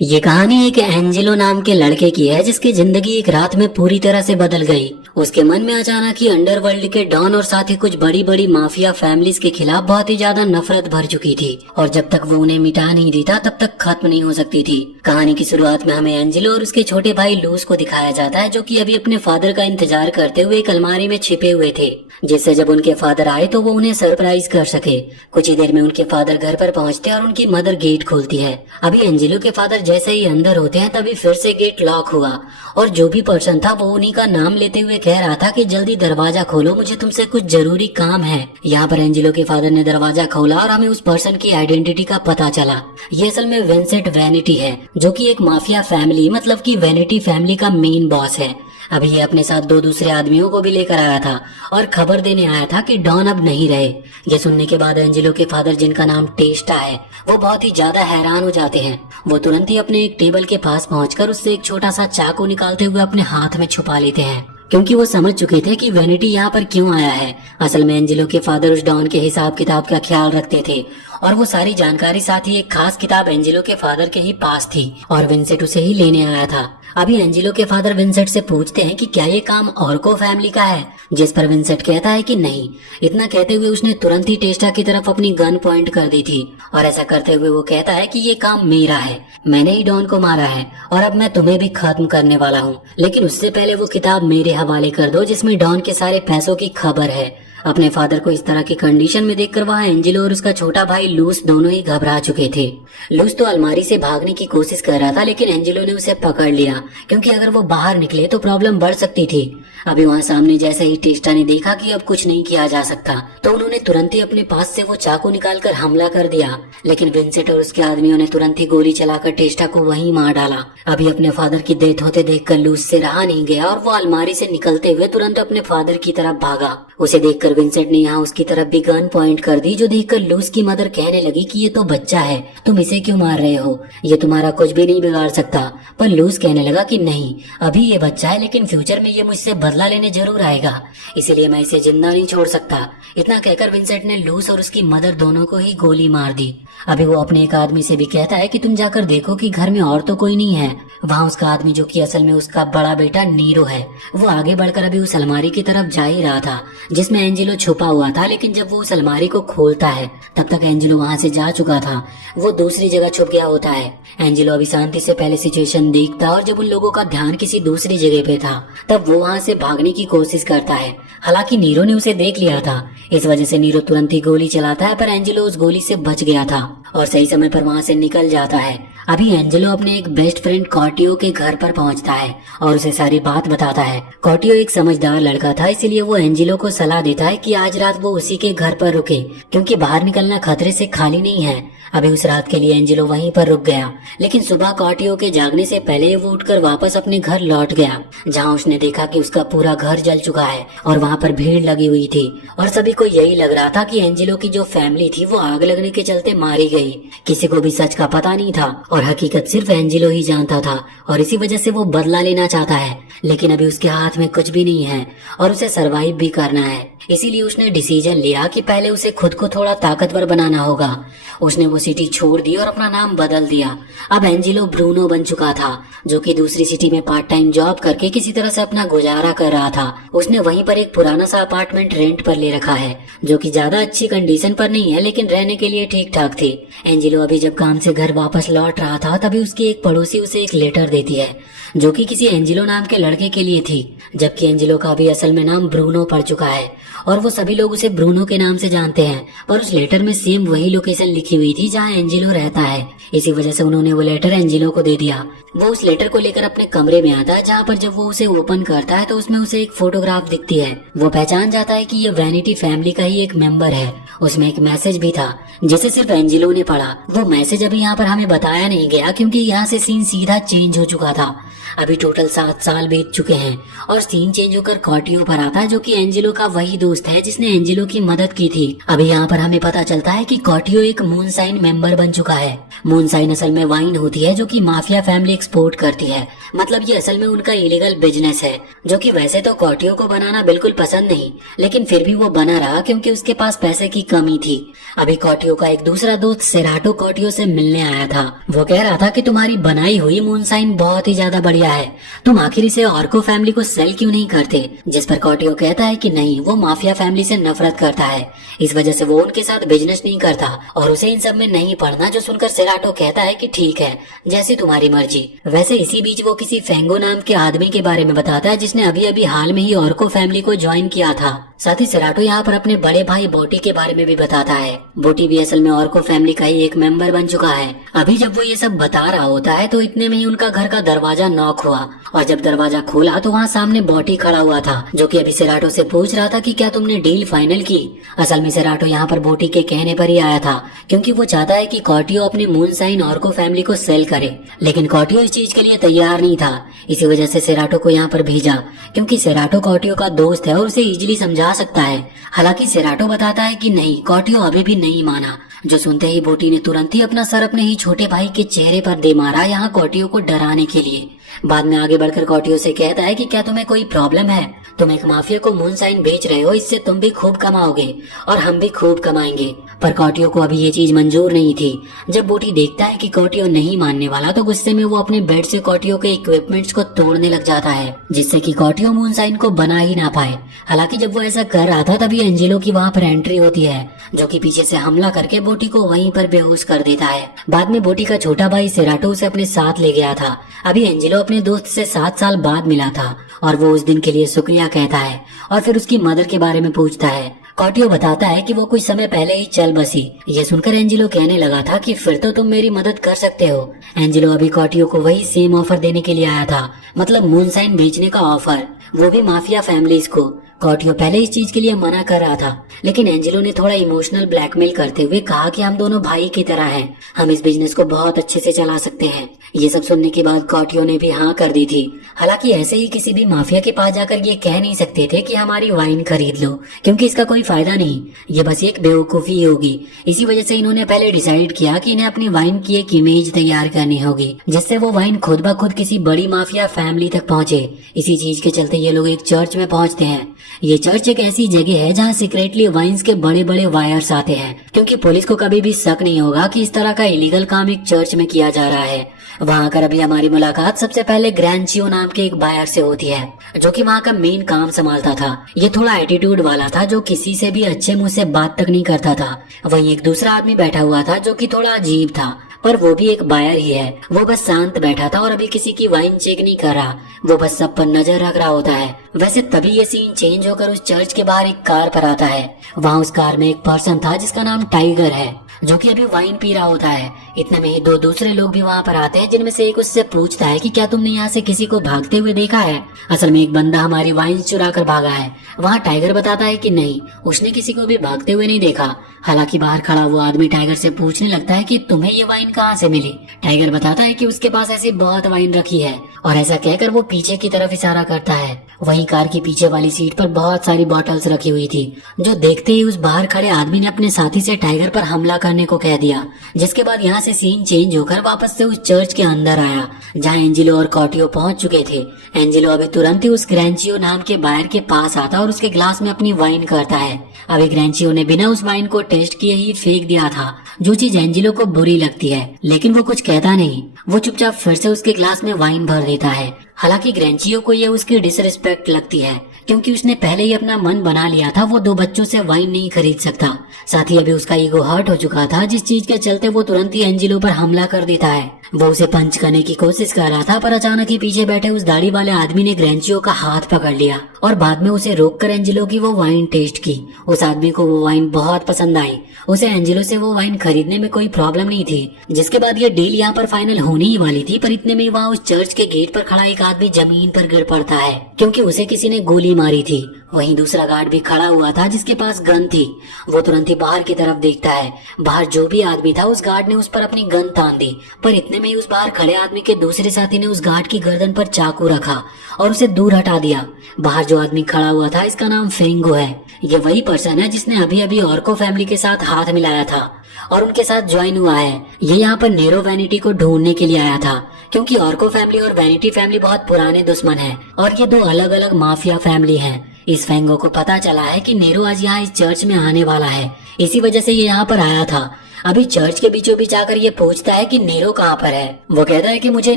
ये कहानी एक एंजेलो नाम के लड़के की है जिसकी जिंदगी एक रात में पूरी तरह से बदल गई। उसके मन में अचानक ही अंडरवर्ल्ड के डॉन और साथ ही कुछ बड़ी बड़ी माफिया फैमिलीज के खिलाफ बहुत ही ज्यादा नफरत भर चुकी थी और जब तक वो उन्हें मिटा नहीं देता तब तक खत्म नहीं हो सकती थी। कहानी की शुरुआत में हमें एंजेलो और उसके छोटे भाई लूस को दिखाया जाता है जो कि अभी अपने फादर का इंतजार करते हुए एक अलमारी में छिपे हुए थे, जिससे जब उनके फादर आए तो वो उन्हें सरप्राइज कर सके। कुछ ही देर में उनके फादर घर पर पहुंचते और उनकी मदर गेट खोलती है। अभी एंजेलो के फादर जैसे ही अंदर होते हैं तभी फिर से गेट लॉक हुआ और जो भी पर्सन था वो उन्हीं का नाम लेते हुए कह रहा था कि जल्दी दरवाजा खोलो, मुझे तुमसे कुछ जरूरी काम है। यहाँ पर एंजेलो के फादर ने दरवाजा खोला और हमें उस पर्सन की आइडेंटिटी का पता चला। ये असल में विंसेंट वैनिटी है जो कि एक माफिया फैमिली मतलब कि वैनिटी फैमिली का मेन बॉस है। अभी ये अपने साथ दो दूसरे आदमियों को भी लेकर आया था और खबर देने आया था कि डॉन अब नहीं रहे। ये सुनने के बाद एंजेलो के फादर जिनका नाम टेस्टा है वो बहुत ही ज्यादा हैरान हो जाते हैं। वो तुरंत ही अपने एक टेबल के पास पहुंचकर उससे एक छोटा सा चाकू निकालते हुए अपने हाथ में छुपा लेते हैं क्योंकि वो समझ चुके थे कि वैनिटी यहाँ पर क्यों आया है। असल में एंजेलो के फादर उस डॉन के हिसाब किताब का ख्याल रखते थे और वो सारी जानकारी साथ ही एक खास किताब एंजेलो के फादर के ही पास थी और विंसेंट उसे ही लेने आया था। अभी एंजेलो के फादर विंसेंट से पूछते हैं कि क्या ये काम ऑर्को फैमिली का है, जिस पर विंसेंट कहता है कि नहीं। इतना कहते हुए उसने तुरंत ही टेस्टा की तरफ अपनी गन पॉइंट कर दी थी और ऐसा करते हुए वो कहता है कि ये काम मेरा है, मैंने ही डॉन को मारा है और अब मैं तुम्हें भी खत्म करने वाला हूँ, लेकिन उससे पहले वो किताब मेरे हवाले कर दो जिसमें डॉन के सारे पैसों की खबर है। अपने फादर को इस तरह की कंडीशन में देखकर वहाँ एंजेलो और उसका छोटा भाई लूस दोनों ही घबरा चुके थे। लूस तो अलमारी से भागने की कोशिश कर रहा था लेकिन एंजेलो ने उसे पकड़ लिया क्योंकि अगर वो बाहर निकले तो प्रॉब्लम बढ़ सकती थी। अभी वहाँ सामने जैसे ही टेस्टा ने देखा कि अब कुछ नहीं किया जा सकता तो उन्होंने तुरंत ही अपने पास से वो चाकू निकालकर हमला कर दिया, लेकिन विंसेंट और उसके आदमियों ने तुरंत ही गोली चलाकर टेस्टा को वहीं मार डाला। अभी अपने फादर की डेथ होते देखकर लूस से रहा नहीं गया और वो अलमारी से निकलते हुए तुरंत अपने फादर की तरफ भागा। उसे देखकर विंसेंट ने यहाँ उसकी तरफ भी गन पॉइंट कर दी, जो देखकर लूस की मदर कहने लगी कि ये तो बच्चा है, तुम इसे क्यों मार रहे हो, ये तुम्हारा कुछ भी नहीं बिगाड़ सकता। पर लूस कहने लगा कि नहीं, अभी ये बच्चा है लेकिन फ्यूचर में ये मुझसे बदला लेने जरूर आएगा, इसीलिए मैं इसे जिंदा नहीं छोड़ सकता। इतना कहकर विंसेंट ने लूस और उसकी मदर दोनों को ही गोली मार दी। अभी वो अपने एक आदमी से भी कहता है कि तुम जाकर देखो कि घर में और तो कोई नहीं है। वहाँ उसका आदमी जो कि असल में उसका बड़ा बेटा नीरो है, वो आगे बढ़कर अभी उस अलमारी की तरफ जा ही रहा था जिसमें एंजेलो छुपा हुआ था, लेकिन जब वो उस अलमारी को खोलता है तब तक एंजेलो वहाँ से जा चुका था, वो दूसरी जगह छुप गया होता है। एंजेलो अभी शांति से पहले सिचुएशन देखता और जब उन लोगों का ध्यान किसी दूसरी जगह पे था तब वो वहाँ से भागने की कोशिश करता है। हालांकि नीरो ने उसे देख लिया था, इस वजह से नीरो तुरंत ही गोली चलाता है पर एंजेलो उस गोली से बच गया था और सही समय पर वहाँ से निकल जाता है। अभी एंजेलो अपने एक बेस्ट फ्रेंड कॉर्टियो के घर पर पहुंचता है और उसे सारी बात बताता है। कॉर्टियो एक समझदार लड़का था, इसीलिए वो एंजेलो को सलाह देता है कि आज रात वो उसी के घर पर रुके क्योंकि बाहर निकलना खतरे से खाली नहीं है। अभी उस रात के लिए एंजेलो वहीं पर रुक गया, लेकिन सुबह कॉर्टियो के जागने से पहले वो उठकर वापस अपने घर लौट गया, जहां उसने देखा कि उसका पूरा घर जल चुका है और वहां पर भीड़ लगी हुई थी और सभी को यही लग रहा था कि एंजेलो की जो फैमिली थी वो आग लगने के चलते मारी गई। किसी को भी सच का पता नहीं था और हकीकत सिर्फ एंजेलो ही जानता था और इसी वजह से वो बदला लेना चाहता है, लेकिन अभी उसके हाथ में कुछ भी नहीं है और उसे सरवाइव भी करना है। इसीलिए उसने डिसीजन लिया कि पहले उसे खुद को थोड़ा ताकतवर बनाना होगा। उसने वो सिटी छोड़ दी और अपना नाम बदल दिया। अब एंजेलो ब्रूनो बन चुका था, जो कि दूसरी सिटी में पार्ट टाइम जॉब करके किसी तरह से अपना गुजारा कर रहा था। उसने वहीं पर एक पुराना सा अपार्टमेंट रेंट पर ले रखा है, जो कि ज्यादा अच्छी कंडीशन पर नहीं है लेकिन रहने के लिए ठीक ठाक थी। एंजेलो अभी जब काम से घर वापस लौट रहा था तभी उसकी एक पड़ोसी उसे एक लेटर देती है, जो कि किसी एंजेलो नाम के लड़के के लिए थी, जबकि एंजेलो का भी असल में नाम ब्रूनो पड़ चुका है और वो सभी लोग उसे ब्रूनो के नाम से जानते हैं। पर उस लेटर में सेम वही लोकेशन लिखी हुई थी जहाँ एंजेलो रहता है, इसी वजह से उन्होंने वो लेटर एंजेलो को दे दिया। वो उस लेटर को लेकर अपने कमरे में आता है, जहाँ पर जब वो उसे ओपन करता है तो उसमें उसे एक फोटोग्राफ दिखती है। वो पहचान जाता है कि ये वैनिटी फैमिली का ही एक मेंबर है। उसमें एक मैसेज भी था जिसे सिर्फ एंजेलो ने पढ़ा। वो मैसेज अभी यहाँ पर हमें बताया नहीं गया क्योंकि यहाँ से सीन सीधा चेंज हो चुका था। अभी टोटल 7 साल बीत चुके हैं और सीन चेंज होकर कॉर्टियो पर आता है, जो कि एंजेलो का वही दोस्त है जिसने एंजेलो की मदद की थी। अभी यहाँ पर हमें पता चलता है कि कॉर्टियो एक मूनसाइन मेंबर बन चुका है। मूनसाइन असल में वाइन होती है जो कि माफिया फैमिली एक्सपोर्ट करती है। मतलब ये असल में उनका इलीगल बिजनेस है, जो कि वैसे तो कॉर्टियो को बनाना बिल्कुल पसंद नहीं, लेकिन फिर भी वो बना रहा क्योंकि उसके पास पैसे की कमी थी। अभी कॉर्टियो का एक दूसरा दोस्त सेराटो कॉर्टियो से मिलने आया था। वो कह रहा था कि तुम्हारी बनाई हुई मूनसाइन बहुत ही ज्यादा बढ़िया है, तुम आखिर इसे ऑर्को फैमिली को सेल क्यों नहीं करते? जिस पर कॉर्टियो कहता है कि नहीं, वो माफिया फैमिली से नफरत करता है, इस वजह से वो उनके साथ बिजनेस नहीं करता और उसे इन सब में नहीं पड़ना। जो सुनकर सेराटो कहता है कि ठीक है, जैसी तुम्हारी मर्जी। वैसे इसी बीच वो किसी फेंगो नाम के आदमी के बारे में बताता है जिसने अभी अभी हाल में ही ऑर्को फैमिली को ज्वाइन किया था। साथ ही सेराटो यहाँ पर अपने बड़े भाई बोटी के बारे में भी बताता है। बोटी भी असल में ऑर्को फैमिली का ही एक मेंबर बन चुका है। अभी जब वो ये सब बता रहा होता है तो इतने में ही उनका घर का दरवाजा नॉक हुआ और जब दरवाजा खोला तो वहाँ सामने बोटी खड़ा हुआ था, जो कि अभी सेराटो से पूछ रहा था कि क्या तुमने डील फाइनल की। असल में सेराटो यहाँ पर बोटी के कहने पर ही आया था, क्योंकि वो चाहता है कि कॉर्टियो अपनी मूनसाइन ऑर्को फैमिली को सेल करे, लेकिन कॉर्टियो इस चीज के लिए तैयार नहीं था। इसी वजह से सेराटो को यहाँ पर भेजा, क्योंकि सेराटो कॉर्टियो का दोस्त है और उसे इजीली समझा सकता है। हालांकि सेराटो बताता है कि नहीं, कॉर्टियो अभी भी नहीं माना। जो सुनते ही बोटी ने तुरंत ही अपना सर अपने ही छोटे भाई के चेहरे पर दे मारा, यहाँ कॉर्टियो को डराने के लिए। बाद में आगे बढ़कर कॉर्टियो से कहता है कि क्या तुम्हें कोई प्रॉब्लम है? तुम एक माफिया को मूनसाइन बेच रहे हो, इससे तुम भी खूब कमाओगे और हम भी खूब कमाएंगे। पर कॉर्टियो को अभी ये चीज मंजूर नहीं थी। जब बोटी देखता है कि कॉर्टियो नहीं मानने वाला तो गुस्से में वो अपने बेड से कॉर्टियो के इक्विपमेंट्स को तोड़ने लग जाता है, जिससे कि कॉर्टियो मूनसाइन को बना ही ना पाए। हालांकि जब वो ऐसा कर रहा था तभी एंजेलो की वहाँ पर एंट्री होती है, जो कि पीछे से हमला करके बोटी को वहीं पर बेहोश कर देता है। बाद में बोटी का छोटा भाई सेराटो उसे अपने साथ ले गया था। अभी एंजेलो अपने दोस्त से 7 साल बाद मिला था और वो उस दिन के लिए शुक्रिया कहता है और फिर उसकी मदर के बारे में पूछता है। कॉर्टियो बताता है कि वो कुछ समय पहले ही चल बसी। ये सुनकर एंजेलो कहने लगा था कि फिर तो तुम मेरी मदद कर सकते हो। एंजेलो अभी कॉर्टियो को वही सेम ऑफर देने के लिए आया था, मतलब मूनसाइन बेचने का ऑफर, वो भी माफिया फैमिलीज को। कॉर्टियो पहले इस चीज के लिए मना कर रहा था, लेकिन एंजेलो ने थोड़ा इमोशनल ब्लैकमेल करते हुए कहा कि हम दोनों भाई की तरह हैं, हम इस बिजनेस को बहुत अच्छे से चला सकते हैं। ये सब सुनने के बाद कॉर्टियो ने भी हाँ कर दी थी। हालांकि ऐसे ही किसी भी माफिया के पास जाकर ये कह नहीं सकते थे कि हमारी वाइन खरीद लो, क्योंकि इसका कोई फायदा नहीं, ये बस एक बेवकूफी होगी। इसी वजह से इन्होंने पहले डिसाइड किया कि इन्हें अपनी वाइन की एक इमेज तैयार करनी होगी, जिससे वो वाइन खुद ब खुद किसी बड़ी माफिया फैमिली तक पहुंचे। इसी चीज के चलते ये लोग एक चर्च में पहुंचते हैं। ये चर्च एक ऐसी जगह है जहाँ सीक्रेटली वाइन्स के बड़े बड़े वायर्स आते हैं, क्योंकि पुलिस को कभी भी शक नहीं होगा कि इस तरह का इलीगल काम एक चर्च में किया जा रहा है। वहाँ कर अभी हमारी मुलाकात सबसे पहले ग्रैंचियो नाम के एक बायर से होती है, जो कि वहाँ का मेन काम संभालता था। ये थोड़ा एटीट्यूड वाला था, जो किसी से भी अच्छे मुंह से बात तक नहीं करता था। वहीं एक दूसरा आदमी बैठा हुआ था जो कि थोड़ा अजीब था, पर वो भी एक बायर ही है। वो बस शांत बैठा था और अभी किसी की वाइन चेक नहीं कर रहा, वो बस सब पर नजर रख रहा होता है। वैसे तभी ये सीन चेंज होकर उस चर्च के बाहर एक कार पर आता है। वहाँ उस कार में एक पर्सन था जिसका नाम टाइगर है, जो कि अभी वाइन पी रहा होता है। इतने में ही 2 दूसरे लोग भी वहाँ पर आते हैं, जिनमें से एक उससे पूछता है कि क्या तुमने यहाँ से किसी को भागते हुए देखा है? असल में एक बंदा हमारी वाइन चुरा कर भागा है। वहाँ टाइगर बताता है कि नहीं, उसने किसी को भी भागते हुए नहीं देखा। हालांकि बाहर खड़ा वो आदमी टाइगर से पूछने लगता है कि तुम्हें ये वाइन कहाँ से मिली? टाइगर बताता है कि उसके पास ऐसी बहुत वाइन रखी है, और ऐसा कहकर वो पीछे की तरफ इशारा करता है। वहीं कार की पीछे वाली सीट पर बहुत सारी बॉटल्स रखी हुई थी, जो देखते ही उस बाहर खड़े आदमी ने अपने साथी से टाइगर पर हमला करने को कह दिया। जिसके बाद यहाँ से सीन चेंज होकर वापस से उस चर्च के अंदर आया, जहाँ एंजेलो और कॉर्टियो पहुंच चुके थे। एंजेलो अभी तुरंत ही उस ग्रैंचियो नाम के बायर के पास आता और उसके ग्लास में अपनी वाइन करता है। अभी ग्रैंचियो ने बिना उस वाइन को टेस्ट किए ही फेंक दिया था, जो चीज एंजेलो को बुरी लगती है, लेकिन वो कुछ कहता नहीं। वो चुपचाप फिर से उसके ग्लास में वाइन भर देता है। हालांकि ग्रैंचियो को ये उसकी डिसरिस्पेक्ट लगती है, क्योंकि उसने पहले ही अपना मन बना लिया था वो 2 बच्चों से वाइन नहीं खरीद सकता। साथ ही अभी उसका ईगो हर्ट हो चुका था, जिस चीज के चलते वो तुरंत ही एंजेलो पर हमला कर देता है। वो उसे पंच करने की कोशिश कर रहा था, पर अचानक ही पीछे बैठे उस दाढ़ी वाले आदमी ने ग्रैंचियो का हाथ पकड़ लिया और बाद में उसे रोककर एंजेलो की वो वाइन टेस्ट की। उस आदमी को वो वाइन बहुत पसंद आई। उसे एंजेलो से वो वाइन खरीदने में कोई प्रॉब्लम नहीं थी। जिसके बाद ये डील यहाँ पर फाइनल होने ही वाली थी, पर इतने में वहाँ उस चर्च के गेट पर खड़ा एक आदमी जमीन पर गिर पड़ता है, क्योंकि उसे किसी ने गोली मारी थी। वहीं दूसरा गार्ड भी खड़ा हुआ था जिसके पास गन थी। वो तुरंत ही बाहर की तरफ देखता है। बाहर जो भी आदमी था उस गार्ड ने उस पर अपनी गन तान दी, पर इतने में ही उस बाहर खड़े आदमी के दूसरे साथी ने उस गार्ड की गर्दन पर चाकू रखा और उसे दूर हटा दिया। बाहर जो आदमी खड़ा हुआ था इसका नाम फेंगो है। ये वही पर्सन है जिसने अभी अभी ऑर्को फैमिली के साथ हाथ मिलाया था और उनके साथ ज्वाइन हुआ है। ये यहाँ पर नेरो वैनिटी को ढूंढने के लिए आया था, क्योंकि ऑर्को फैमिली और वैनिटी फैमिली बहुत पुराने दुश्मन हैं और ये दो अलग अलग माफिया फैमिली हैं। इस फेंगो को पता चला है कि नेरो आज यहाँ इस चर्च में आने वाला है, इसी वजह से ये यहाँ पर आया था। अभी चर्च के बीचों बीच आकर ये पूछता है कि नेरो कहाँ पर है। वो कहता है कि मुझे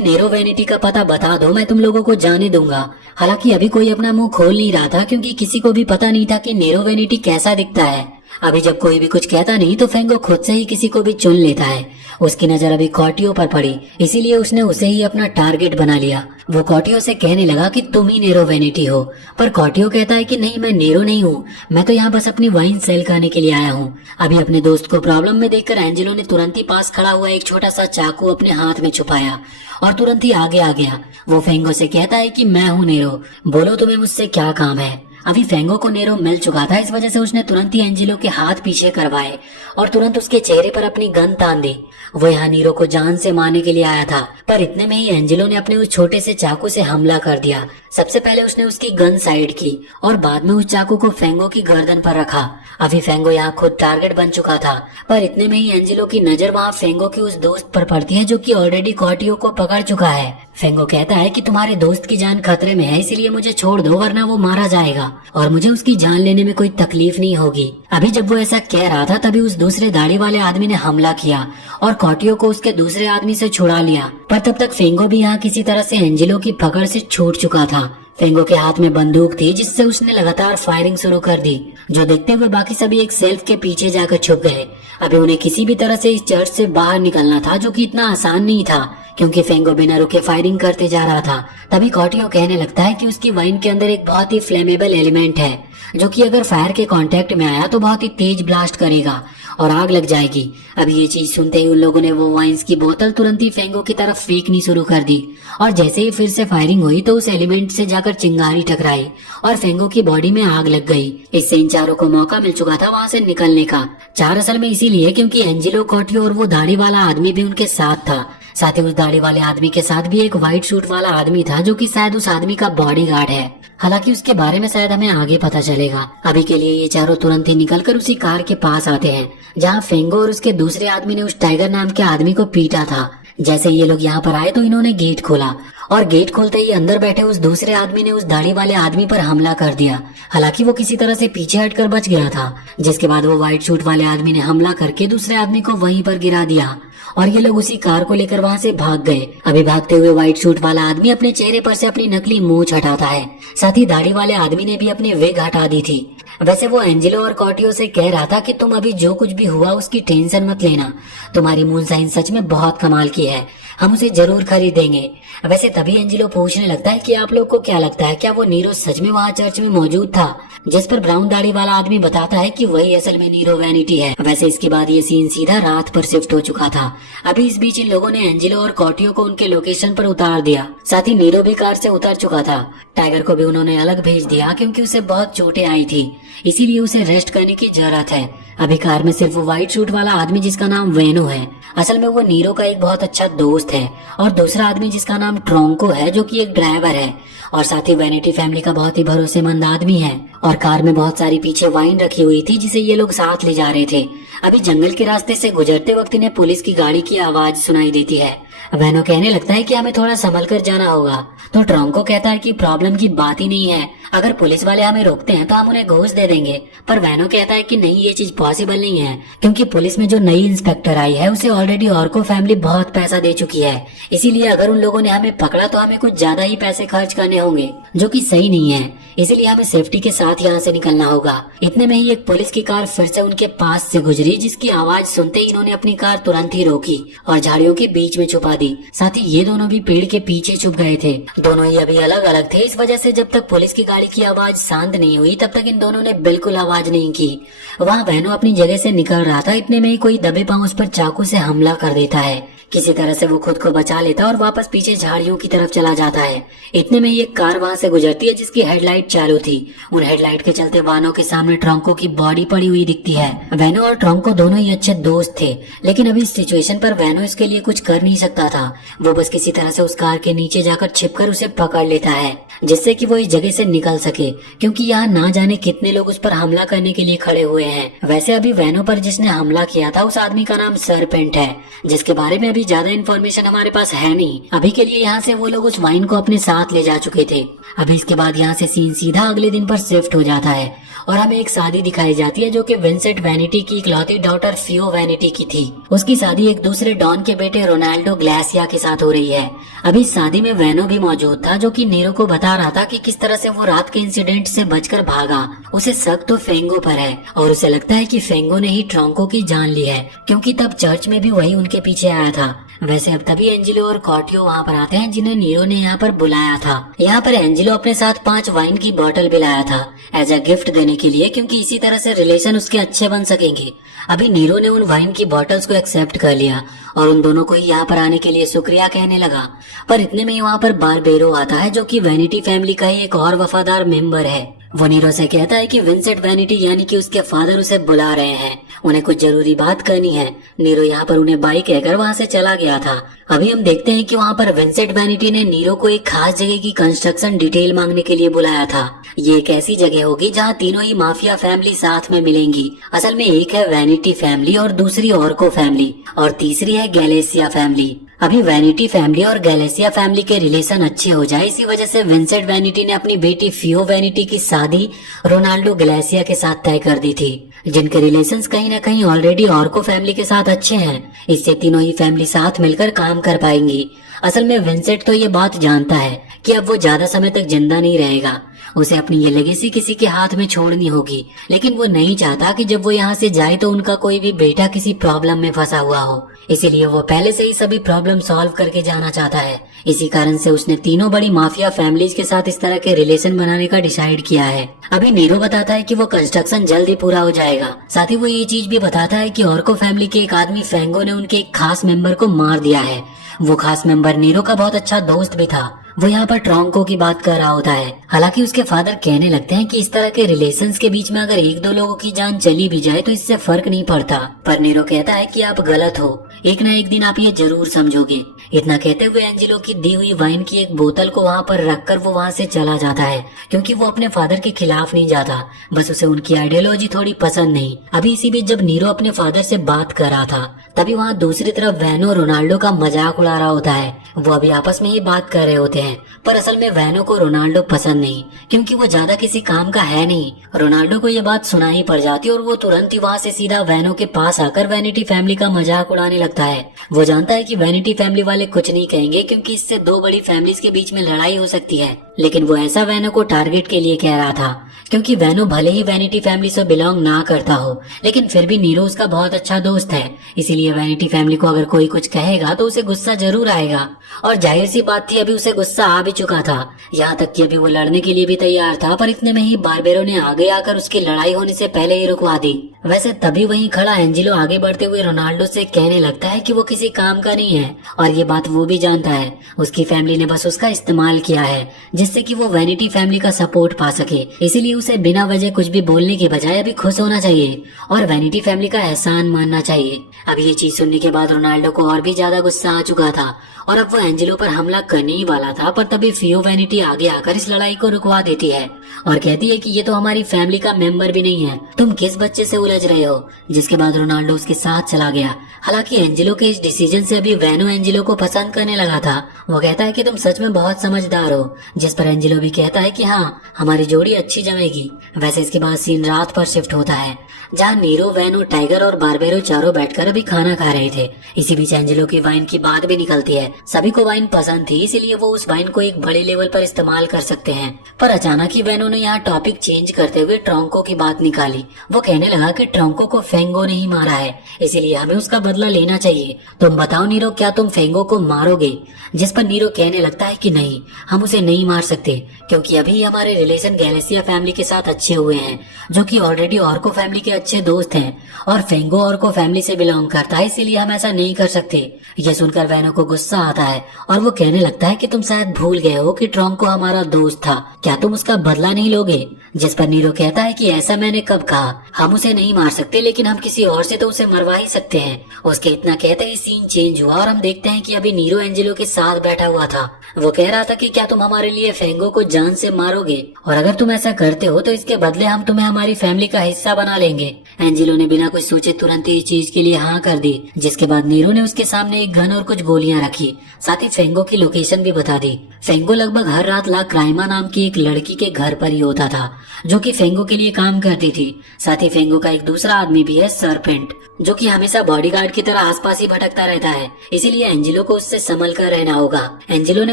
नेरो वैनिटी का पता बता दो, मैं तुम लोगों को जाने दूंगा। हालांकि अभी कोई अपना मुंह खोल नहीं रहा था, क्योंकि किसी को भी पता नहीं था कि नेरो वैनिटी कैसा दिखता है। अभी जब कोई भी कुछ कहता नहीं तो फेंगो खुद से ही किसी को भी चुन लेता है। उसकी नजर अभी कॉटियो पर पड़ी, इसीलिए उसने उसे ही अपना टारगेट बना लिया। वो कॉटियो से कहने लगा कि तुम ही नेरो वैनिटी हो, पर कॉटियो कहता है कि नहीं, मैं नेरो नहीं हूँ, मैं तो यहाँ बस अपनी वाइन सेल करने के लिए आया हूँ। अभी अपने दोस्त को प्रॉब्लम में देखकर एंजेलो ने तुरंत ही पास खड़ा हुआ एक छोटा सा चाकू अपने हाथ में छुपाया और तुरंत ही आगे आ गया। वो फेंगो से कहता है कि मैं हूँ नेरो, बोलो तुम्हें मुझसे क्या काम है। अभी फेंगो को नेरो मिल चुका था, इस वजह से उसने तुरंत ही एंजेलो के हाथ पीछे करवाए और तुरंत उसके चेहरे पर अपनी गन तान दी। वो यहाँ नीरो को जान से मारने के लिए आया था, पर इतने में ही एंजेलो ने अपने उस छोटे से चाकू से हमला कर दिया। सबसे पहले उसने उसकी गन साइड की और बाद में उस चाकू को फेंगो की गर्दन पर रखा। अभी फेंगो यहाँ खुद टारगेट बन चुका था, पर इतने में ही एंजेलो की नजर वहाँ फेंगो के उस दोस्त पर पड़ती है जो कि ऑलरेडी कॉटियो को पकड़ चुका है। फेंगो कहता है कि तुम्हारे दोस्त की जान खतरे में है, इसलिए मुझे छोड़ दो, वरना वो मारा जाएगा और मुझे उसकी जान लेने में कोई तकलीफ नहीं होगी। अभी जब वो ऐसा कह रहा था तभी उस दूसरे दाढ़ी वाले आदमी ने हमला किया और कॉटियो को उसके दूसरे आदमी से छुड़ा लिया। पर तब तक फेंगो भी यहाँ किसी तरह से एंजेलो की पकड़ से छूट चुका था। फेंगो के हाथ में बंदूक थी, जिससे उसने लगातार फायरिंग शुरू कर दी, जो देखते हुए बाकी सभी एक सेल्फ के पीछे जाकर छुप गए। अभी उन्हें किसी भी तरह से इस चर्च से बाहर निकलना था, जो कि इतना आसान नहीं था, क्योंकि फेंगो बिना रुके फायरिंग करते जा रहा था। तभी कॉटियो कहने लगता है कि उसकी वाइन के अंदर एक बहुत ही फ्लेमेबल एलिमेंट है, जो कि अगर फायर के कांटेक्ट में आया तो बहुत ही तेज ब्लास्ट करेगा और आग लग जाएगी। अब ये चीज सुनते ही उन लोगों ने वो वाइन्स की बोतल तुरंत ही फेंगो की तरफ फेंकनी शुरू कर दी और जैसे ही फिर से फायरिंग हुई तो उस एलिमेंट से जाकर चिंगारी टकराई और फेंगो की बॉडी में आग लग गई। इससे इन चारों को मौका मिल चुका था वहाँ से निकलने का। चार असल में इसीलिए क्योंकि एंजेलो, कॉटियो और वो दाढ़ी वाला आदमी भी उनके साथ था। साथ ही उस दाढ़ी वाले आदमी के साथ भी एक व्हाइट सूट वाला आदमी था, जो कि शायद उस आदमी का बॉडीगार्ड है। हालांकि उसके बारे में शायद हमें आगे पता चलेगा। अभी के लिए ये चारों तुरंत ही निकलकर उसी कार के पास आते हैं जहाँ फेंगो और उसके दूसरे आदमी ने उस टाइगर नाम के आदमी को पीटा था। जैसे ये लोग यहाँ पर आए तो इन्होंने गेट खोला और गेट खोलते ही अंदर बैठे उस दूसरे आदमी ने उस दाढ़ी वाले आदमी पर हमला कर दिया। हालांकि वो किसी तरह से पीछे हटकर बच गया था, जिसके बाद वो व्हाइट सूट वाले आदमी ने हमला करके दूसरे आदमी को वहीं पर गिरा दिया और ये लोग उसी कार को लेकर वहाँ से भाग गए। अभी भागते हुए व्हाइट सूट वाला आदमी अपने चेहरे पर से अपनी नकली मूंछ हटाता है। साथ ही दाढ़ी वाले आदमी ने भी अपनी विग हटा दी थी। वैसे वो एंजेलो और कॉटियो से कह रहा था कि तुम अभी जो कुछ भी हुआ उसकी टेंशन मत लेना, तुम्हारी मूनशाइन सच में बहुत कमाल की है, हम उसे जरूर खरीदेंगे। वैसे तभी एंजेलो पूछने लगता है कि आप लोग को क्या लगता है, क्या वो नीरो सच में वहाँ चर्च में मौजूद था? जिस पर ब्राउन दाढ़ी वाला आदमी बताता है कि वही असल में नीरो वैनिटी है। वैसे इसके बाद ये सीन सीधा रात पर शिफ्ट हो चुका था। अभी इस बीच इन लोगों ने एंजेलो और कॉटियो को उनके लोकेशन पर उतार दिया। साथ ही नीरो भी कार से उतर चुका था। टाइगर को भी उन्होंने अलग भेज दिया क्योंकि उसे बहुत चोटें आई थी, इसीलिए उसे रेस्ट करने की जरूरत है। अभी कार में सिर्फ वो व्हाइट सूट वाला आदमी जिसका नाम वेनो है, असल में वो नीरो का एक बहुत अच्छा दोस्त है, और दूसरा आदमी जिसका नाम ट्रोंको है, जो कि एक ड्राइवर है और साथ ही वैनिटी फैमिली का बहुत ही भरोसेमंद आदमी है। और कार में बहुत सारी पीछे वाइन रखी हुई थी जिसे ये लोग साथ ले जा रहे थे। अभी जंगल के रास्ते से गुजरते वक्त इन्हें पुलिस की गाड़ी की आवाज सुनाई देती है। वेनो कहने लगता है कि हमें थोड़ा संभल कर जाना होगा, तो ट्रोंको कहता है कि प्रॉब्लम की बात ही नहीं है, अगर पुलिस वाले हमें रोकते हैं तो हम उन्हें घूस दे देंगे। पर वेनो कहता है कि नहीं, ये चीज पॉसिबल नहीं है, क्योंकि पुलिस में जो नई इंस्पेक्टर आई है उसे ऑलरेडी ऑर्को फैमिली बहुत पैसा दे चुकी है, इसीलिए अगर उन लोगों ने हमें पकड़ा तो हमें कुछ ज्यादा ही पैसे खर्च करने होंगे, जो कि सही नहीं है, इसीलिए हमें सेफ्टी के साथ यहाँ से निकलना होगा। इतने में ही एक पुलिस की कार फिर से उनके पास से गुजरी, जिसकी आवाज सुनते ही इन्होंने अपनी कार तुरंत ही रोकी और झाड़ियों के बीच में छुपा दी। साथ ही ये दोनों भी पेड़ के पीछे छुप गए थे। दोनों ही अभी अलग अलग थे, इस वजह से जब तक पुलिस की गाड़ी की आवाज शांत नहीं हुई तब तक इन दोनों ने बिल्कुल आवाज नहीं की। वहाँ वेनो अपनी जगह से निकल रहा था, इतने में ही कोई दबे पांव उस पर चाकू से हमला कर देता है। किसी तरह से वो खुद को बचा लेता है और वापस पीछे झाड़ियों की तरफ चला जाता है। इतने में एक कार वहां से गुजरती है जिसकी हेडलाइट चालू थी। उन हेडलाइट के चलते वानो के सामने ट्रंको की बॉडी पड़ी हुई दिखती है। वैनो और ट्रंको दोनों ही अच्छे दोस्त थे, लेकिन अभी इस सिचुएशन पर वैनो इसके लिए कुछ कर नहीं सकता था। वो बस किसी तरह से उस कार के नीचे जाकर छिपकर उसे पकड़ लेता है, जिससे कि वो इस जगह से निकल सके, क्योंकि यहाँ ना जाने कितने लोग उस पर हमला करने के लिए खड़े हुए हैं। वैसे अभी वैनो पर जिसने हमला किया था उस आदमी का नाम सरपेंट है, जिसके बारे में अभी ज्यादा इन्फॉर्मेशन हमारे पास है नहीं। अभी के लिए यहाँ से वो लोग उस वाइन को अपने साथ ले जा चुके थे। अभी इसके बाद यहाँ से सीन सीधा अगले दिन पर शिफ्ट हो जाता है और हमें एक शादी दिखाई जाती है जो कि विंसेंट वैनिटी की इकलौती डॉटर फियो वैनिटी की थी। उसकी शादी एक दूसरे डॉन के बेटे रोनाल्डो ग्लेसिया के साथ हो रही है। अभी इस शादी में वैनो भी मौजूद था, जो कि नीरो को बता रहा था कि किस तरह से वो रात के इंसिडेंट से बचकर भागा। उसे शक तो फेंगो पर है और उसे लगता है कि फेंगो ने ही ट्रंको की जान ली है, क्योंकि तब चर्च में भी वही उनके पीछे आया था। वैसे अब तभी एंजेलो और कॉर्टियो वहाँ पर आते हैं, जिन्हें नीरो ने यहाँ पर बुलाया था। यहाँ पर एंजेलो अपने साथ 5 वाइन की बोतल भी लाया था एज अ गिफ्ट देने के लिए, क्योंकि इसी तरह से रिलेशन उसके अच्छे बन सकेंगे। अभी नीरो ने उन वाइन की बोतल्स को एक्सेप्ट कर लिया और उन दोनों को ही यहाँ पर आने के लिए शुक्रिया कहने लगा। पर इतने में वहाँ पर बारबेरो आता है, जो कि वैनिटी फैमिली का ही एक और वफादार मेंबर है। वो नीरो से कहता है कि विंसेंट वैनिटी यानी कि उसके फादर उसे बुला रहे हैं, उन्हें कुछ जरूरी बात करनी है। नीरो यहाँ पर उन्हें बाय कहकर वहाँ से चला गया था। अभी हम देखते हैं कि वहाँ पर विंसेंट वैनिटी ने नीरो को एक खास जगह की कंस्ट्रक्शन डिटेल मांगने के लिए बुलाया था। ये एक ऐसी जगह होगी जहाँ तीनों ही माफिया फैमिली साथ में मिलेंगी। असल में एक है वैनिटी फैमिली और दूसरी ऑर्को फैमिली और तीसरी है गैलेसिया फैमिली। अभी वैनिटी फैमिली और गैलेसिया फैमिली के रिलेशन अच्छे हो जाए, इसी वजह से विंसेंट वैनिटी ने अपनी बेटी फियो वैनिटी की शादी रोनाल्डो ग्लेसिया के साथ तय कर दी थी, जिनके रिलेशंस कहीं न कहीं ऑलरेडी ऑर्को फैमिली के साथ अच्छे हैं। इससे तीनों ही फैमिली साथ मिलकर काम कर पाएंगी। असल में विंसेंट तो ये बात जानता है कि अब वो ज्यादा समय तक जिंदा नहीं रहेगा, उसे अपनी ये लेगेसी किसी के हाथ में छोड़नी होगी, लेकिन वो नहीं चाहता कि जब वो यहाँ से जाए तो उनका कोई भी बेटा किसी प्रॉब्लम में फंसा हुआ हो। इसीलिए वो पहले से ही सभी प्रॉब्लम सॉल्व करके जाना चाहता है। इसी कारण से उसने तीनों बड़ी माफिया फैमिलीज के साथ इस तरह के रिलेशन बनाने का डिसाइड किया है। अभी नीरो बताता है कि वो कंस्ट्रक्शन जल्द ही पूरा हो जाएगा। साथ ही वो ये चीज भी बताता है कि ऑर्को फैमिली के एक आदमी फेंगो ने उनके एक खास मेंबर को मार दिया है। वो खास मेंबर नीरो का बहुत अच्छा दोस्त भी था। वो यहाँ पर ट्रंको की बात कर रहा होता है। हालांकि उसके फादर कहने लगते हैं कि इस तरह के रिलेशंस के बीच में अगर 1-2 लोगों की जान चली भी जाए तो इससे फर्क नहीं पड़ता। पर नीरो कहता है कि आप गलत हो, एक ना एक दिन आप ये जरूर समझोगे। इतना कहते हुए एंजेलो की दी हुई वाइन की एक बोतल को वहाँ पर रखकर वो वहाँ से चला जाता है, क्योंकि वो अपने फादर के खिलाफ नहीं जाता, बस उसे उनकी आइडियोलॉजी थोड़ी पसंद नहीं। अभी इसी बीच जब नीरो अपने फादर से बात कर रहा था, तभी वहाँ दूसरी तरफ वैनो रोनाल्डो का मजाक उड़ा रहा होता है। वो अभी आपस में ही बात कर रहे होते हैं, पर असल में वैनो को रोनाल्डो पसंद नहीं, क्योंकि वो ज्यादा किसी काम का है नहीं। रोनाल्डो को ये बात सुनाई पड़ जाती और वो तुरंत ही वहाँ से सीधा वैनो के पास आकर वैनिटी फैमिली का मजाक उड़ाने लगता है। वो जानता है कि वैनिटी फैमिली वाले कुछ नहीं कहेंगे, क्योंकि इससे 2 बड़ी फैमिलीज के बीच में लड़ाई हो सकती है, लेकिन वो ऐसा वैनो को टारगेट के लिए कह रहा था, क्योंकि वैनो भले ही वैनिटी फैमिली से बिलोंग ना करता हो, लेकिन फिर भी नीरो उसका बहुत अच्छा दोस्त है। इसीलिए वैनिटी फैमिली को अगर कोई कुछ कहेगा तो उसे गुस्सा जरूर आएगा। और जाहिर सी बात थी, अभी उसे गुस्सा आ भी चुका था। यहाँ तक कि अभी वो लड़ने के लिए भी तैयार था, पर इतने में ही बारबेरो ने आगे आकर उसकी लड़ाई होने से पहले ही रुकवा दी। वैसे तभी वहीं खड़ा एंजेलो आगे बढ़ते हुए रोनाल्डो से कहने लगता है कि वो किसी काम का नहीं है, और ये बात वो भी जानता है। उसकी फैमिली ने बस उसका इस्तेमाल किया है, जिससे कि वो वैनिटी फैमिली का सपोर्ट पा सके। इसीलिए उसे बिना वजह कुछ भी बोलने के बजाय अभी खुश होना चाहिए और वैनिटी फैमिली का एहसान मानना चाहिए। अब ये चीज सुनने के बाद रोनाल्डो को और भी ज्यादा गुस्सा आ चुका था और अब वो एंजेलो पर हमला करने ही वाला था, पर तभी फियो वैनिटी आगे आकर इस लड़ाई को रुकवा देती है और कहती है कि ये तो हमारी फैमिली का मेंबर भी नहीं है, तुम किस बच्चे से उलझ रहे हो। जिसके बाद रोनाल्डो उसके साथ चला गया। हालांकि एंजेलो के इस डिसीजन से अभी वैनो एंजेलो को पसंद करने लगा था। वो कहता है कि तुम सच में बहुत समझदार हो, जिस पर एंजेलो भी कहता है कि हाँ, हमारी जोड़ी अच्छी जमेगी। वैसे इसके बाद सीन रात पर शिफ्ट होता है, जहाँ नीरो, वैनो, टाइगर और बारबेरो चारों बैठकर अभी खाना खा रहे थे। इसी बीच एंजेलो की वाइन की बात भी निकलती है। सभी को वाइन पसंद थी, इसीलिए वो उस वाइन को एक बड़े लेवल पर इस्तेमाल कर सकते हैं। पर अचानक ही वेनो ने यहाँ टॉपिक चेंज करते हुए ट्रोंको की बात निकाली। वो कहने लगा कि ट्रोंको को फेंगो ने ही मारा है, इसीलिए हमें उसका बदला लेना चाहिए। तुम बताओ नीरो, क्या तुम फेंगो को मारोगे? जिस पर नीरो कहने लगता है कि नहीं, हम उसे नहीं मार सकते, क्योंकि अभी हमारे रिलेशन गैलेसिया फैमिली के साथ अच्छे हुए हैं, जो कि ऑलरेडी ऑर्को फैमिली के अच्छे दोस्त हैं, और फेंगो ऑर्को फैमिली से बिलोंग करता है, इसीलिए हम ऐसा नहीं कर सकते। यह सुनकर वेनो को गुस्सा आता है और वो कहने लगता है कि तुम शायद भूल गए हो कि ट्रोंको हमारा दोस्त था, क्या तुम उसका बदला नहीं लोगे? जिस पर नीरो कहता है कि ऐसा मैंने कब कहा, हम उसे नहीं मार सकते, लेकिन हम किसी और से तो उसे मरवा ही सकते हैं। उसके इतना कहते ही सीन चेंज हुआ और हम देखते हैं कि अभी नीरो एंजेलो के साथ बैठा हुआ था। वो कह रहा था कि क्या तुम हमारे लिए फेंगो को जान से मारोगे, और अगर तुम ऐसा करते हो तो इसके बदले हम तुम्हें हमारी फैमिली का हिस्सा बना लेंगे। एंजेलो ने बिना कुछ सोचे तुरंत ही इस चीज के लिए हाँ कर दी, जिसके बाद नीरो ने उसके सामने एक गन और कुछ गोलियां रखी, साथ ही फेंगो की लोकेशन भी बता दी। फेंगो लगभग हर रात ला क्राइमा नाम की एक लड़की के घर पर ही होता था, जो कि फेंगो के लिए काम करती थी। साथ ही फेंगो का एक दूसरा आदमी भी है, सरपेंट, जो कि हमेशा बॉडीगार्ड की तरह आसपास ही भटकता रहता है, इसीलिए एंजेलो को उससे संभल कर रहना होगा। एंजेलो ने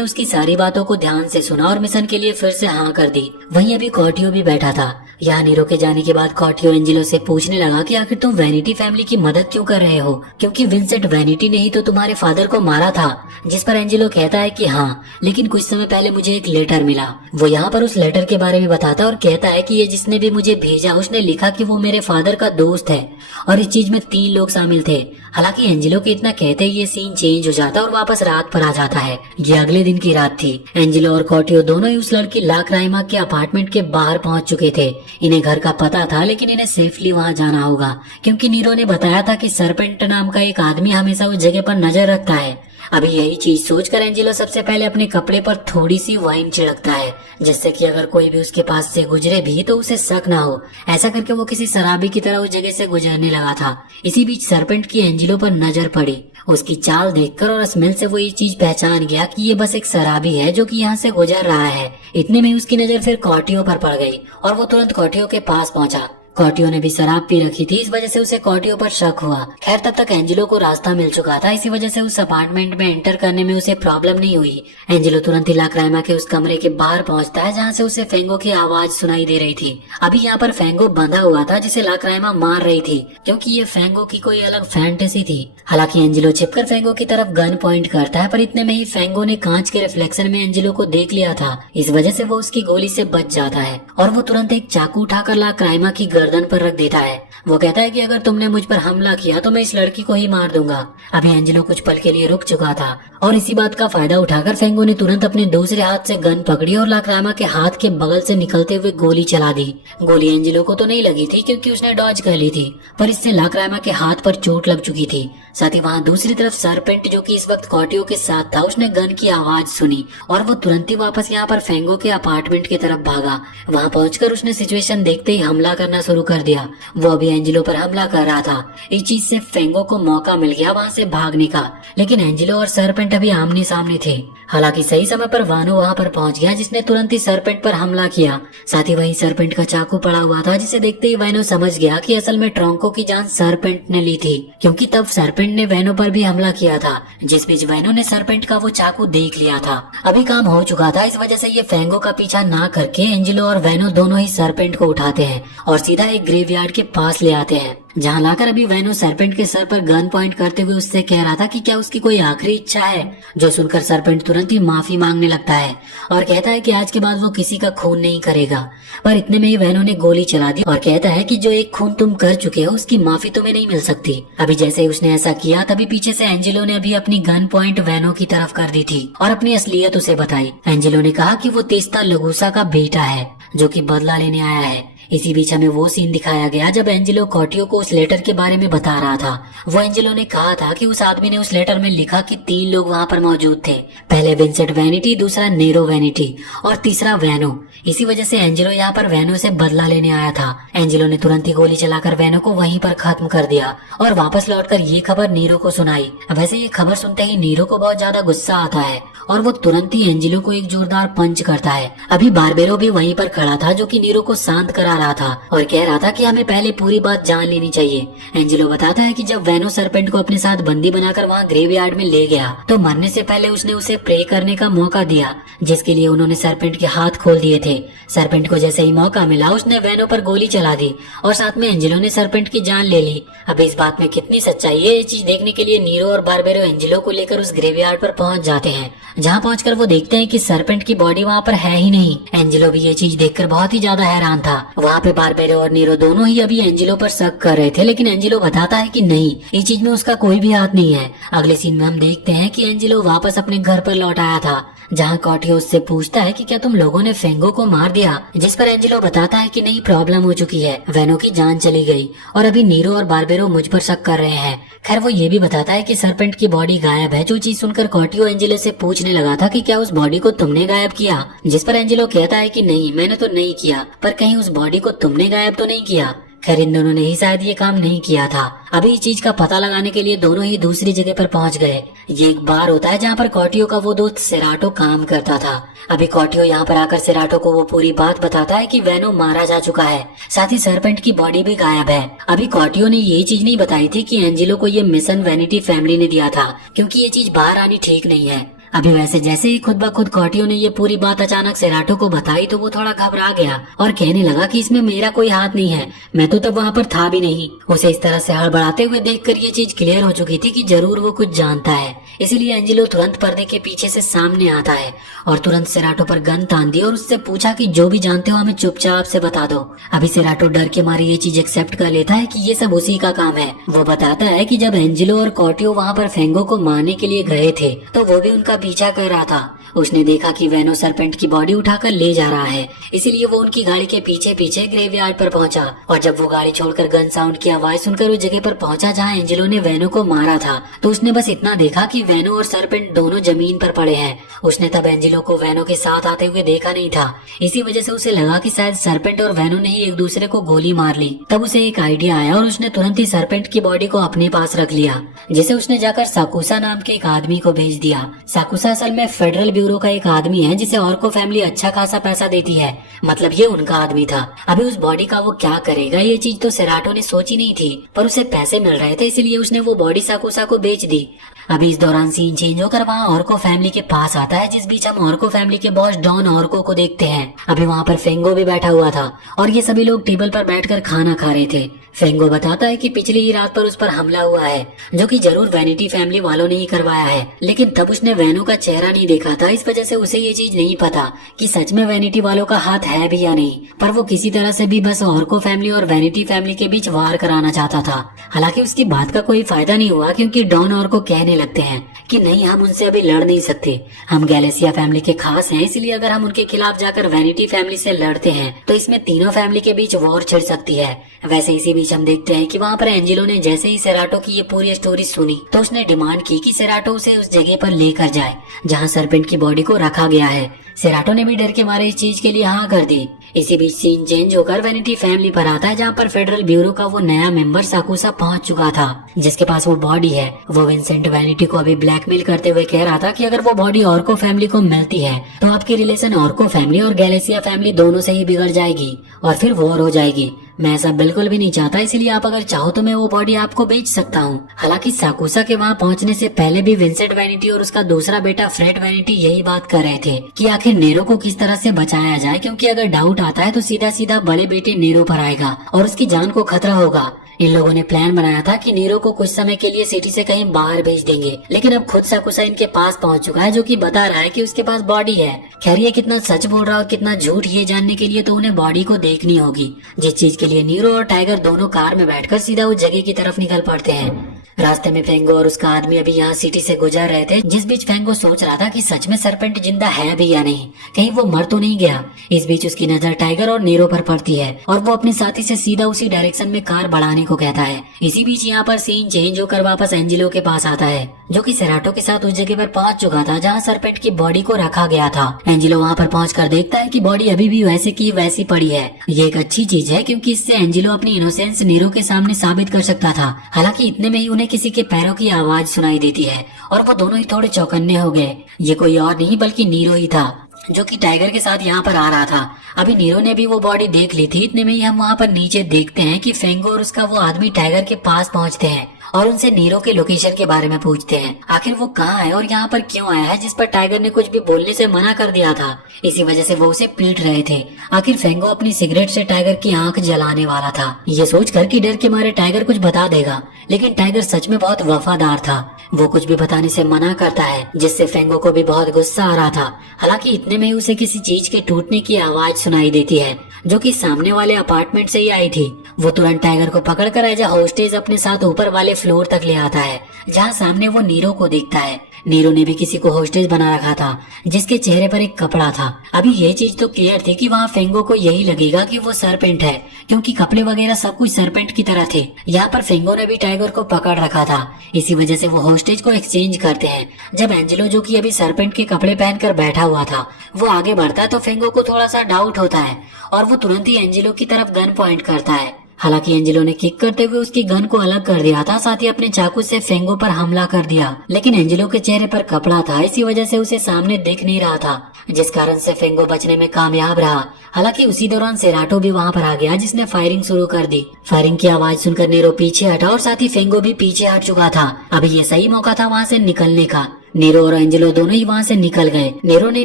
उसकी सारी बातों को ध्यान से सुना और मिशन के लिए फिर से हाँ कर दी। वहीं अभी कॉर्टियो भी बैठा था। यहाँ नीरो के जाने के बाद कॉर्टियो एंजेलो से पूछने लगा कि आखिर तुम वैनिटी फैमिली की मदद क्यों कर रहे हो, क्योंकि विंसेंट वैनिटी ने ही तो तुम्हारे फादर को मारा था। जिस पर एंजेलो कहता है कि हाँ, लेकिन कुछ समय पहले मुझे एक लेटर मिला। वो यहाँ पर उस लेटर के बारे में बताता और कहता है कि ये जिसने भी मुझे भेजा उसने लिखा कि वो मेरे फादर का दोस्त है, और इस चीज में 3 लोग शामिल थे। हालांकि एंजेलो के इतना कहते ही ये सीन चेंज हो जाता और वापस रात पर आ जाता है। ये अगले दिन की रात थी। एंजेलो और कॉर्टियो दोनों ही उस लड़की ला क्राइमा के अपार्टमेंट के बाहर पहुंच चुके थे। इन्हें घर का पता था, लेकिन इन्हें सेफली वहां जाना होगा, क्योंकि नीरो ने बताया था कि सरपेंट नाम का एक आदमी हमेशा उस जगह पर नजर रखता है। अभी यही चीज सोचकर एंजेलो सबसे पहले अपने कपड़े पर थोड़ी सी वाइन छिड़कता है, जिससे कि अगर कोई भी उसके पास से गुजरे भी तो उसे शक ना हो। ऐसा करके वो किसी शराबी की तरह उस जगह से गुजरने लगा था। इसी बीच सरपेंट की एंजेलो पर नजर पड़ी। उसकी चाल देखकर और स्मेल से वो ये चीज पहचान गया कि ये बस एक शराबी है जो कि यहाँ से गुजर रहा है। इतने में उसकी नजर फिर कॉर्टियो पर पड़ गई और वो तुरंत कॉर्टियो के पास पहुंचा। कॉर्टियो ने भी शराब पी रखी थी, इस वजह से उसे कॉर्टियो पर शक हुआ। खैर तब तक एंजेलो को रास्ता मिल चुका था, इसी वजह से उस अपार्टमेंट में एंटर करने में उसे प्रॉब्लम नहीं हुई। एंजेलो तुरंत ही ला क्राइमा के उस कमरे के बाहर पहुंचता है जहां से उसे फेंगो की आवाज सुनाई दे रही थी। अभी यहाँ पर फेंगो बंधा हुआ था जिसे ला क्राइमा मार रही थी, क्योंकि ये फेंगो की कोई अलग फैंटेसी थी। हालांकि एंजेलो छिपकर फेंगो की तरफ गन पॉइंट करता है, पर इतने में ही फेंगो ने कांच के रिफ्लेक्शन में एंजेलो को देख लिया था। इस वजह से वो उसकी गोली से बच जाता है और वो तुरंत एक चाकू उठाकर ला क्राइमा की गर्दन पर रख देता है। वो कहता है कि अगर तुमने मुझ पर हमला किया तो मैं इस लड़की को ही मार दूंगा। अभी एंजेलो कुछ पल के लिए रुक चुका था और इसी बात का फायदा उठाकर फेंगो ने तुरंत अपने दूसरे हाथ से गन पकड़ी और ला क्राइमा के हाथ के बगल से निकलते हुए गोली चला दी। गोली एंजेलो को तो नहीं लगी थी क्योंकि उसने डॉज कर ली थी, पर इससे ला क्राइमा के हाथ पर चोट लग चुकी थी। साथ ही वहाँ दूसरी तरफ सरपेंट जो कि इस वक्त कॉर्टियो के साथ था, उसने गन की आवाज सुनी और वो तुरंत ही वापस यहाँ पर फेंगो के अपार्टमेंट की तरफ भागा। वहाँ पहुंचकर उसने सिचुएशन देखते ही हमला करना शुरू कर दिया। वो अभी एंजेलो पर हमला कर रहा था। इस चीज से फेंगो को मौका मिल गया वहाँ से भागने का, लेकिन एंजेलो और सरपेंट अभी आमने सामने थे। हालांकि सही समय पर वानो वहाँ पर पहुंच गया, जिसने तुरंत ही सरपेंट पर हमला किया। साथ ही वहीं सरपेंट का चाकू पड़ा हुआ था, जिसे देखते ही वानो समझ गया कि असल में ट्रोंको की जान सरपेंट ने ली थी, क्योंकि तब सरपेंट ने वैनो पर भी हमला किया था। जिस बीच वैनो ने सरपेंट का वो चाकू देख लिया था। अभी काम हो चुका था, इस वजह से ये फेंगो का पीछा ना करके एंजेलो और वैनो दोनों ही सरपेंट को उठाते हैं और सीधा एक ग्रेवयार्ड के पास ले आते हैं, जहाँ लाकर अभी वैनो सरपेंट के सर पर गन पॉइंट करते हुए उससे कह रहा था कि क्या उसकी कोई आखिरी इच्छा है। जो सुनकर सरपेंट तुरंत ही माफी मांगने लगता है और कहता है कि आज के बाद वो किसी का खून नहीं करेगा। पर इतने में ही वैनो ने गोली चला दी और कहता है कि जो एक खून तुम कर चुके हो उसकी माफी तुम्हें नहीं मिल सकती। अभी जैसे ही उसने ऐसा किया तभी पीछे से एंजेलो ने अभी अपनी गन पॉइंट वैनो की तरफ कर दी थी और अपनी असलियत उसे बताई। एंजेलो ने कहा कि वो तेस्ता लगूसा का बेटा है जो कि बदला लेने आया है। इसी बीच हमें वो सीन दिखाया गया जब एंजेलो कॉर्टियो को उस लेटर के बारे में बता रहा था। वो एंजेलो ने कहा था कि उस आदमी ने उस लेटर में लिखा कि 3 लोग वहाँ पर मौजूद थे, पहले विंसेंट वैनिटी, दूसरा नेरो वैनिटी और तीसरा वैनो। इसी वजह से एंजेलो यहाँ पर वैनो से बदला लेने आया था। एंजेलो ने तुरंत ही गोली चलाकर वैनो को वहीं पर खत्म कर दिया और वापस लौटकर ये खबर नीरो को सुनाई। वैसे ये खबर सुनते ही नीरो को बहुत ज्यादा गुस्सा आता है और वो तुरंत ही एंजेलो को एक जोरदार पंच करता है। अभी बारबेरो भी वहीं पर खड़ा था जो कि नीरो को शांत करा रहा था और कह रहा था कि हमें पहले पूरी बात जान लेनी चाहिए। एंजेलो बताता है कि जब वेनो सरपेंट को अपने साथ बंदी बनाकर वहाँ ग्रेवयार्ड में ले गया तो मरने से पहले उसने उसे प्रे करने का मौका दिया, जिसके लिए उन्होंने सरपेंट के हाथ खोल दिए थे। सरपेंट को जैसे ही मौका मिला उसने वेनो पर गोली चला दी और साथ में एंजेलो ने सरपेंट की जान ले ली। अब इस बात में कितनी सच्चाई है ये चीज देखने के लिए नीरो और बारबेरो एंजेलो को लेकर उस ग्रेवयार्ड पर पहुंच जाते हैं, जहां पहुंचकर वो देखते हैं कि सरपेंट की बॉडी वहां पर है ही नहीं। एंजेलो भी ये चीज देखकर बहुत ही ज्यादा हैरान था। वहां पे बारबेरो और नीरो दोनों ही अभी एंजेलो पर शक कर रहे थे, लेकिन एंजेलो बताता है कि नहीं, इस चीज में उसका कोई भी हाथ नहीं है। अगले सीन में हम देखते हैं कि एंजेलो वापस अपने घर पर लौट आया था, जहाँ कॉटियो उससे पूछता है कि क्या तुम लोगों ने फेंगो को मार दिया, जिस पर एंजेलो बताता है कि नहीं, प्रॉब्लम हो चुकी है, वेनो की जान चली गई और अभी नीरो और बारबेरो मुझ पर शक कर रहे हैं। खैर वो ये भी बताता है कि सरपेंट की बॉडी गायब है, जो चीज सुनकर कॉटियो एंजेलो से पूछने लगा था कि क्या उस बॉडी को तुमने गायब किया, जिस पर एंजेलो कहता है कि नहीं, मैंने तो नहीं किया, पर कहीं उस बॉडी को तुमने गायब तो नहीं किया। खैर इन दोनों ने ही शायद ये काम नहीं किया था। अभी इस चीज का पता लगाने के लिए दोनों ही दूसरी जगह पर पहुंच गए। ये एक बार होता है जहाँ पर कॉटियो का वो दोस्त सेराटो काम करता था। अभी कॉटियो यहाँ पर आकर सेराटो को वो पूरी बात बताता है कि वेनो मारा जा चुका है, साथ ही सरपेंट की बॉडी भी गायब है। अभी कॉटियो ने ये चीज नहीं बताई थी कि एंजेलो को ये मिशन वैनिटी फैमिली ने दिया था, क्योंकि ये चीज बाहर आनी ठीक नहीं है। अभी वैसे जैसे ही खुद ब खुद कॉटियो ने ये पूरी बात अचानक सेराटो को बताई तो वो थोड़ा घबरा गया और कहने लगा कि इसमें मेरा कोई हाथ नहीं है, मैं तो तब वहाँ पर था भी नहीं। उसे इस तरह से हड़बड़ाते हुए देखकर ये चीज क्लियर हो चुकी थी कि जरूर वो कुछ जानता है। इसीलिए एंजेलो तुरंत पर्दे के पीछे से सामने आता है और तुरंत सेराटो पर गन तान दी और उससे पूछा कि जो भी जानते हो हमें चुपचाप से बता दो। अभी सेराटो डर के मारे ये चीज एक्सेप्ट कर लेता है कि ये सब उसी का काम है। वो बताता है कि जब एंजेलो और कॉटियो वहाँ पर फेंगो को मारने के लिए गए थे तो वो भी उनका पीछा कर रहा था। उसने देखा कि वेनो सरपेंट की बॉडी उठाकर ले जा रहा है, इसीलिए वो उनकी गाड़ी के पीछे पीछे ग्रेवयार्ड पर पहुंचा और जब वो गाड़ी छोड़कर गन साउंड की आवाज सुनकर उस जगह पर पहुंचा जहां एंजेलो ने वेनो को मारा था, तो उसने बस इतना देखा कि वेनो और सरपेंट दोनों जमीन पर पड़े हैं। उसने तब एंजेलो को वेनो के साथ आते हुए देखा नहीं था, इसी वजह से उसे लगा कि शायद सरपेंट और वेनो ने ही एक दूसरे को गोली मार ली। तब उसे एक आइडिया आया और उसने तुरंत ही सरपेंट की बॉडी को अपने पास रख लिया, जिसे उसने जाकर साकुसा नाम के एक आदमी को भेज दिया। साकुसा असल में फेडरल ब्यूरो का एक आदमी है जिसे ऑर्को फैमिली अच्छा खासा पैसा देती है, मतलब ये उनका आदमी था। अभी उस बॉडी का वो क्या करेगा ये चीज तो सेराटो ने सोची नहीं थी, पर उसे पैसे मिल रहे थे इसलिए उसने वो बॉडी साकुसा को बेच दी। अभी इस दौरान सीन चेंज होकर वहाँ ऑर्को फैमिली के पास आता है, जिस बीच हम ऑर्को फैमिली के बॉस डॉन ऑर्को को देखते हैं। अभी वहाँ पर फेंगो भी बैठा हुआ था और ये सभी लोग टेबल पर बैठकर खाना खा रहे थे। फेंगो बताता है कि पिछली ही रात पर उस पर हमला हुआ है, जो कि जरूर वैनिटी फैमिली वालों ने ही करवाया है, लेकिन तब उसने वेनो का चेहरा नहीं देखा था, इस वजह से उसे ये चीज नहीं पता कि सच में वैनिटी वालों का हाथ है भी या नहीं। पर वो किसी तरह से भी बस ऑर्को फैमिली और वैनिटी फैमिली के बीच वार कराना चाहता था। हालांकि उसकी बात का कोई फायदा नहीं हुआ, क्योंकि डॉन ऑर्को कहने लगते हैं कि नहीं, हम उनसे अभी लड़ नहीं सकते, हम गैलेसिया फैमिली के खास हैं, इसलिए अगर हम उनके खिलाफ जाकर वैनिटी फैमिली से लड़ते हैं तो इसमें तीनों फैमिली के बीच वॉर छिड़ सकती है। वैसे इसी बीच हम देखते हैं कि वहाँ पर एंजेलो ने जैसे ही सेराटो की ये पूरी स्टोरी सुनी तो उसने डिमांड की कि सेराटो उसे उस जगह पर लेकर जाए जहाँ सरपेंट की बॉडी को रखा गया है। सेराटो ने भी डर के मारे इस चीज के लिए हाँ कर दी। इसी बीच सीन चेंज होकर वैनिटी फैमिली पर आता है, जहाँ पर फेडरल ब्यूरो का वो नया मेंबर साकुसा पहुंच चुका था, जिसके पास वो बॉडी है। वो विंसेंट वैनिटी को अभी ब्लैकमेल करते हुए कह रहा था कि अगर वो बॉडी ऑर्को फैमिली को मिलती है तो आपकी रिलेशन ऑर्को फैमिली और गैलेसिया फैमिली दोनों से ही बिगड़ जाएगी और फिर वॉर हो जाएगी। मैं ऐसा बिल्कुल भी नहीं चाहता, इसलिए आप अगर चाहो तो मैं वो बॉडी आपको बेच सकता हूँ। हालांकि साकुसा के वहाँ पहुँचने से पहले भी विंसेंट वैनिटी और उसका दूसरा बेटा फ्रेड वैनिटी यही बात कर रहे थे कि आखिर नेरो को किस तरह से बचाया जाए, क्योंकि अगर डाउट आता है तो सीधा सीधा बड़े बेटे नेरो पर आएगा और उसकी जान को खतरा होगा। इन लोगों ने प्लान बनाया था कि नीरो को कुछ समय के लिए सिटी से कहीं बाहर भेज देंगे, लेकिन अब खुद साकुसा इनके पास पहुंच चुका है, जो कि बता रहा है कि उसके पास बॉडी है। खैर ये कितना सच बोल रहा है और कितना झूठ ये जानने के लिए तो उन्हें बॉडी को देखनी होगी, जिस चीज के लिए नीरो और टाइगर दोनों कार में बैठकर सीधा उस जगह की तरफ निकल पड़ते हैं। रास्ते में फेंगो और उसका आदमी अभी यहाँ सिटी से गुजर रहे थे, जिस बीच फेंगो सोच रहा था कि सच में सरपेंट जिंदा है भी या नहीं, कहीं वो मर तो नहीं गया। इस बीच उसकी नजर टाइगर और नीरो पर पड़ती है और वो अपने साथी से सीधा उसी डायरेक्शन में कार बढ़ाने को कहता है। इसी बीच यहाँ पर सीन चेंज होकर वापस एंजेलो के पास आता है, जो कि सेराटो के साथ उस जगह पर पहुंच चुका था जहाँ सरपेंट की बॉडी को रखा गया था। एंजेलो वहाँ पर पहुंचकर देखता है कि बॉडी अभी भी वैसे की वैसी पड़ी है। ये एक अच्छी चीज है, क्योंकि इससे एंजेलो अपनी इनोसेंस नीरो के सामने साबित कर सकता था। हालांकि इतने में ही उन्हें उन्हें किसी के पैरों की आवाज सुनाई देती है और वो दोनों ही थोड़े चौकन्ने हो गए। ये कोई और नहीं बल्कि नीरो ही था जो कि टाइगर के साथ यहाँ पर आ रहा था। अभी नीरो ने भी वो बॉडी देख ली थी। इतने में ही हम वहाँ पर नीचे देखते हैं कि फेंगो और उसका वो आदमी टाइगर के पास पहुँचते हैं और उनसे नीरो के लोकेशन के बारे में पूछते हैं। आखिर वो कहाँ है और यहाँ पर क्यों आया है, जिस पर टाइगर ने कुछ भी बोलने से मना कर दिया था। इसी वजह से वो उसे पीट रहे थे। आखिर फेंगो अपनी सिगरेट से टाइगर की आंख जलाने वाला था, ये सोचकर कि डर के मारे टाइगर कुछ बता देगा। लेकिन टाइगर सच में बहुत वफादार था। वो कुछ भी बताने से मना करता है, जिससे फेंगो को भी बहुत गुस्सा आ रहा था। हालांकि इतने में ही उसे किसी चीज के टूटने की आवाज सुनाई देती है जो कि सामने वाले अपार्टमेंट से ही आई थी। वो तुरंत टाइगर को पकड़कर एज अ होस्टेज अपने साथ ऊपर वाले फ्लोर तक ले आता है, जहाँ सामने वो नीरो को देखता है। नीरो ने भी किसी को होस्टेज बना रखा था जिसके चेहरे पर एक कपड़ा था। अभी ये चीज तो क्लियर थी कि वहाँ फेंगो को यही लगेगा कि वो सरपेंट है, क्योंकि कपड़े वगैरह सब कुछ सरपेंट की तरह थे। यहाँ पर फेंगो ने भी टाइगर को पकड़ रखा था। इसी वजह से वो होस्टेज को एक्सचेंज करते हैं। जब एंजेलो, जो कि अभी सरपेंट के कपड़े पहनकर बैठा हुआ था, वो आगे बढ़ता है तो फेंगो को थोड़ा सा डाउट होता है और वो तुरंत ही एंजेलो की तरफ गन पॉइंट करता है। हालांकि एंजेलो ने किक करते हुए उसकी गन को अलग कर दिया था, साथ ही अपने चाकू से फेंगो पर हमला कर दिया। लेकिन एंजेलो के चेहरे पर कपड़ा था, इसी वजह से उसे सामने दिख नहीं रहा था, जिस कारण से फेंगो बचने में कामयाब रहा। हालांकि उसी दौरान सेराटो भी वहां पर आ गया, जिसने फायरिंग शुरू कर दी। फायरिंग की आवाज सुनकर नीरो पीछे हटा और साथ ही फेंगो भी पीछे हट चुका था। अभी ये सही मौका था वहां से निकलने का। नीरो और एंजेलो दोनों ही वहां से निकल गए। नीरो ने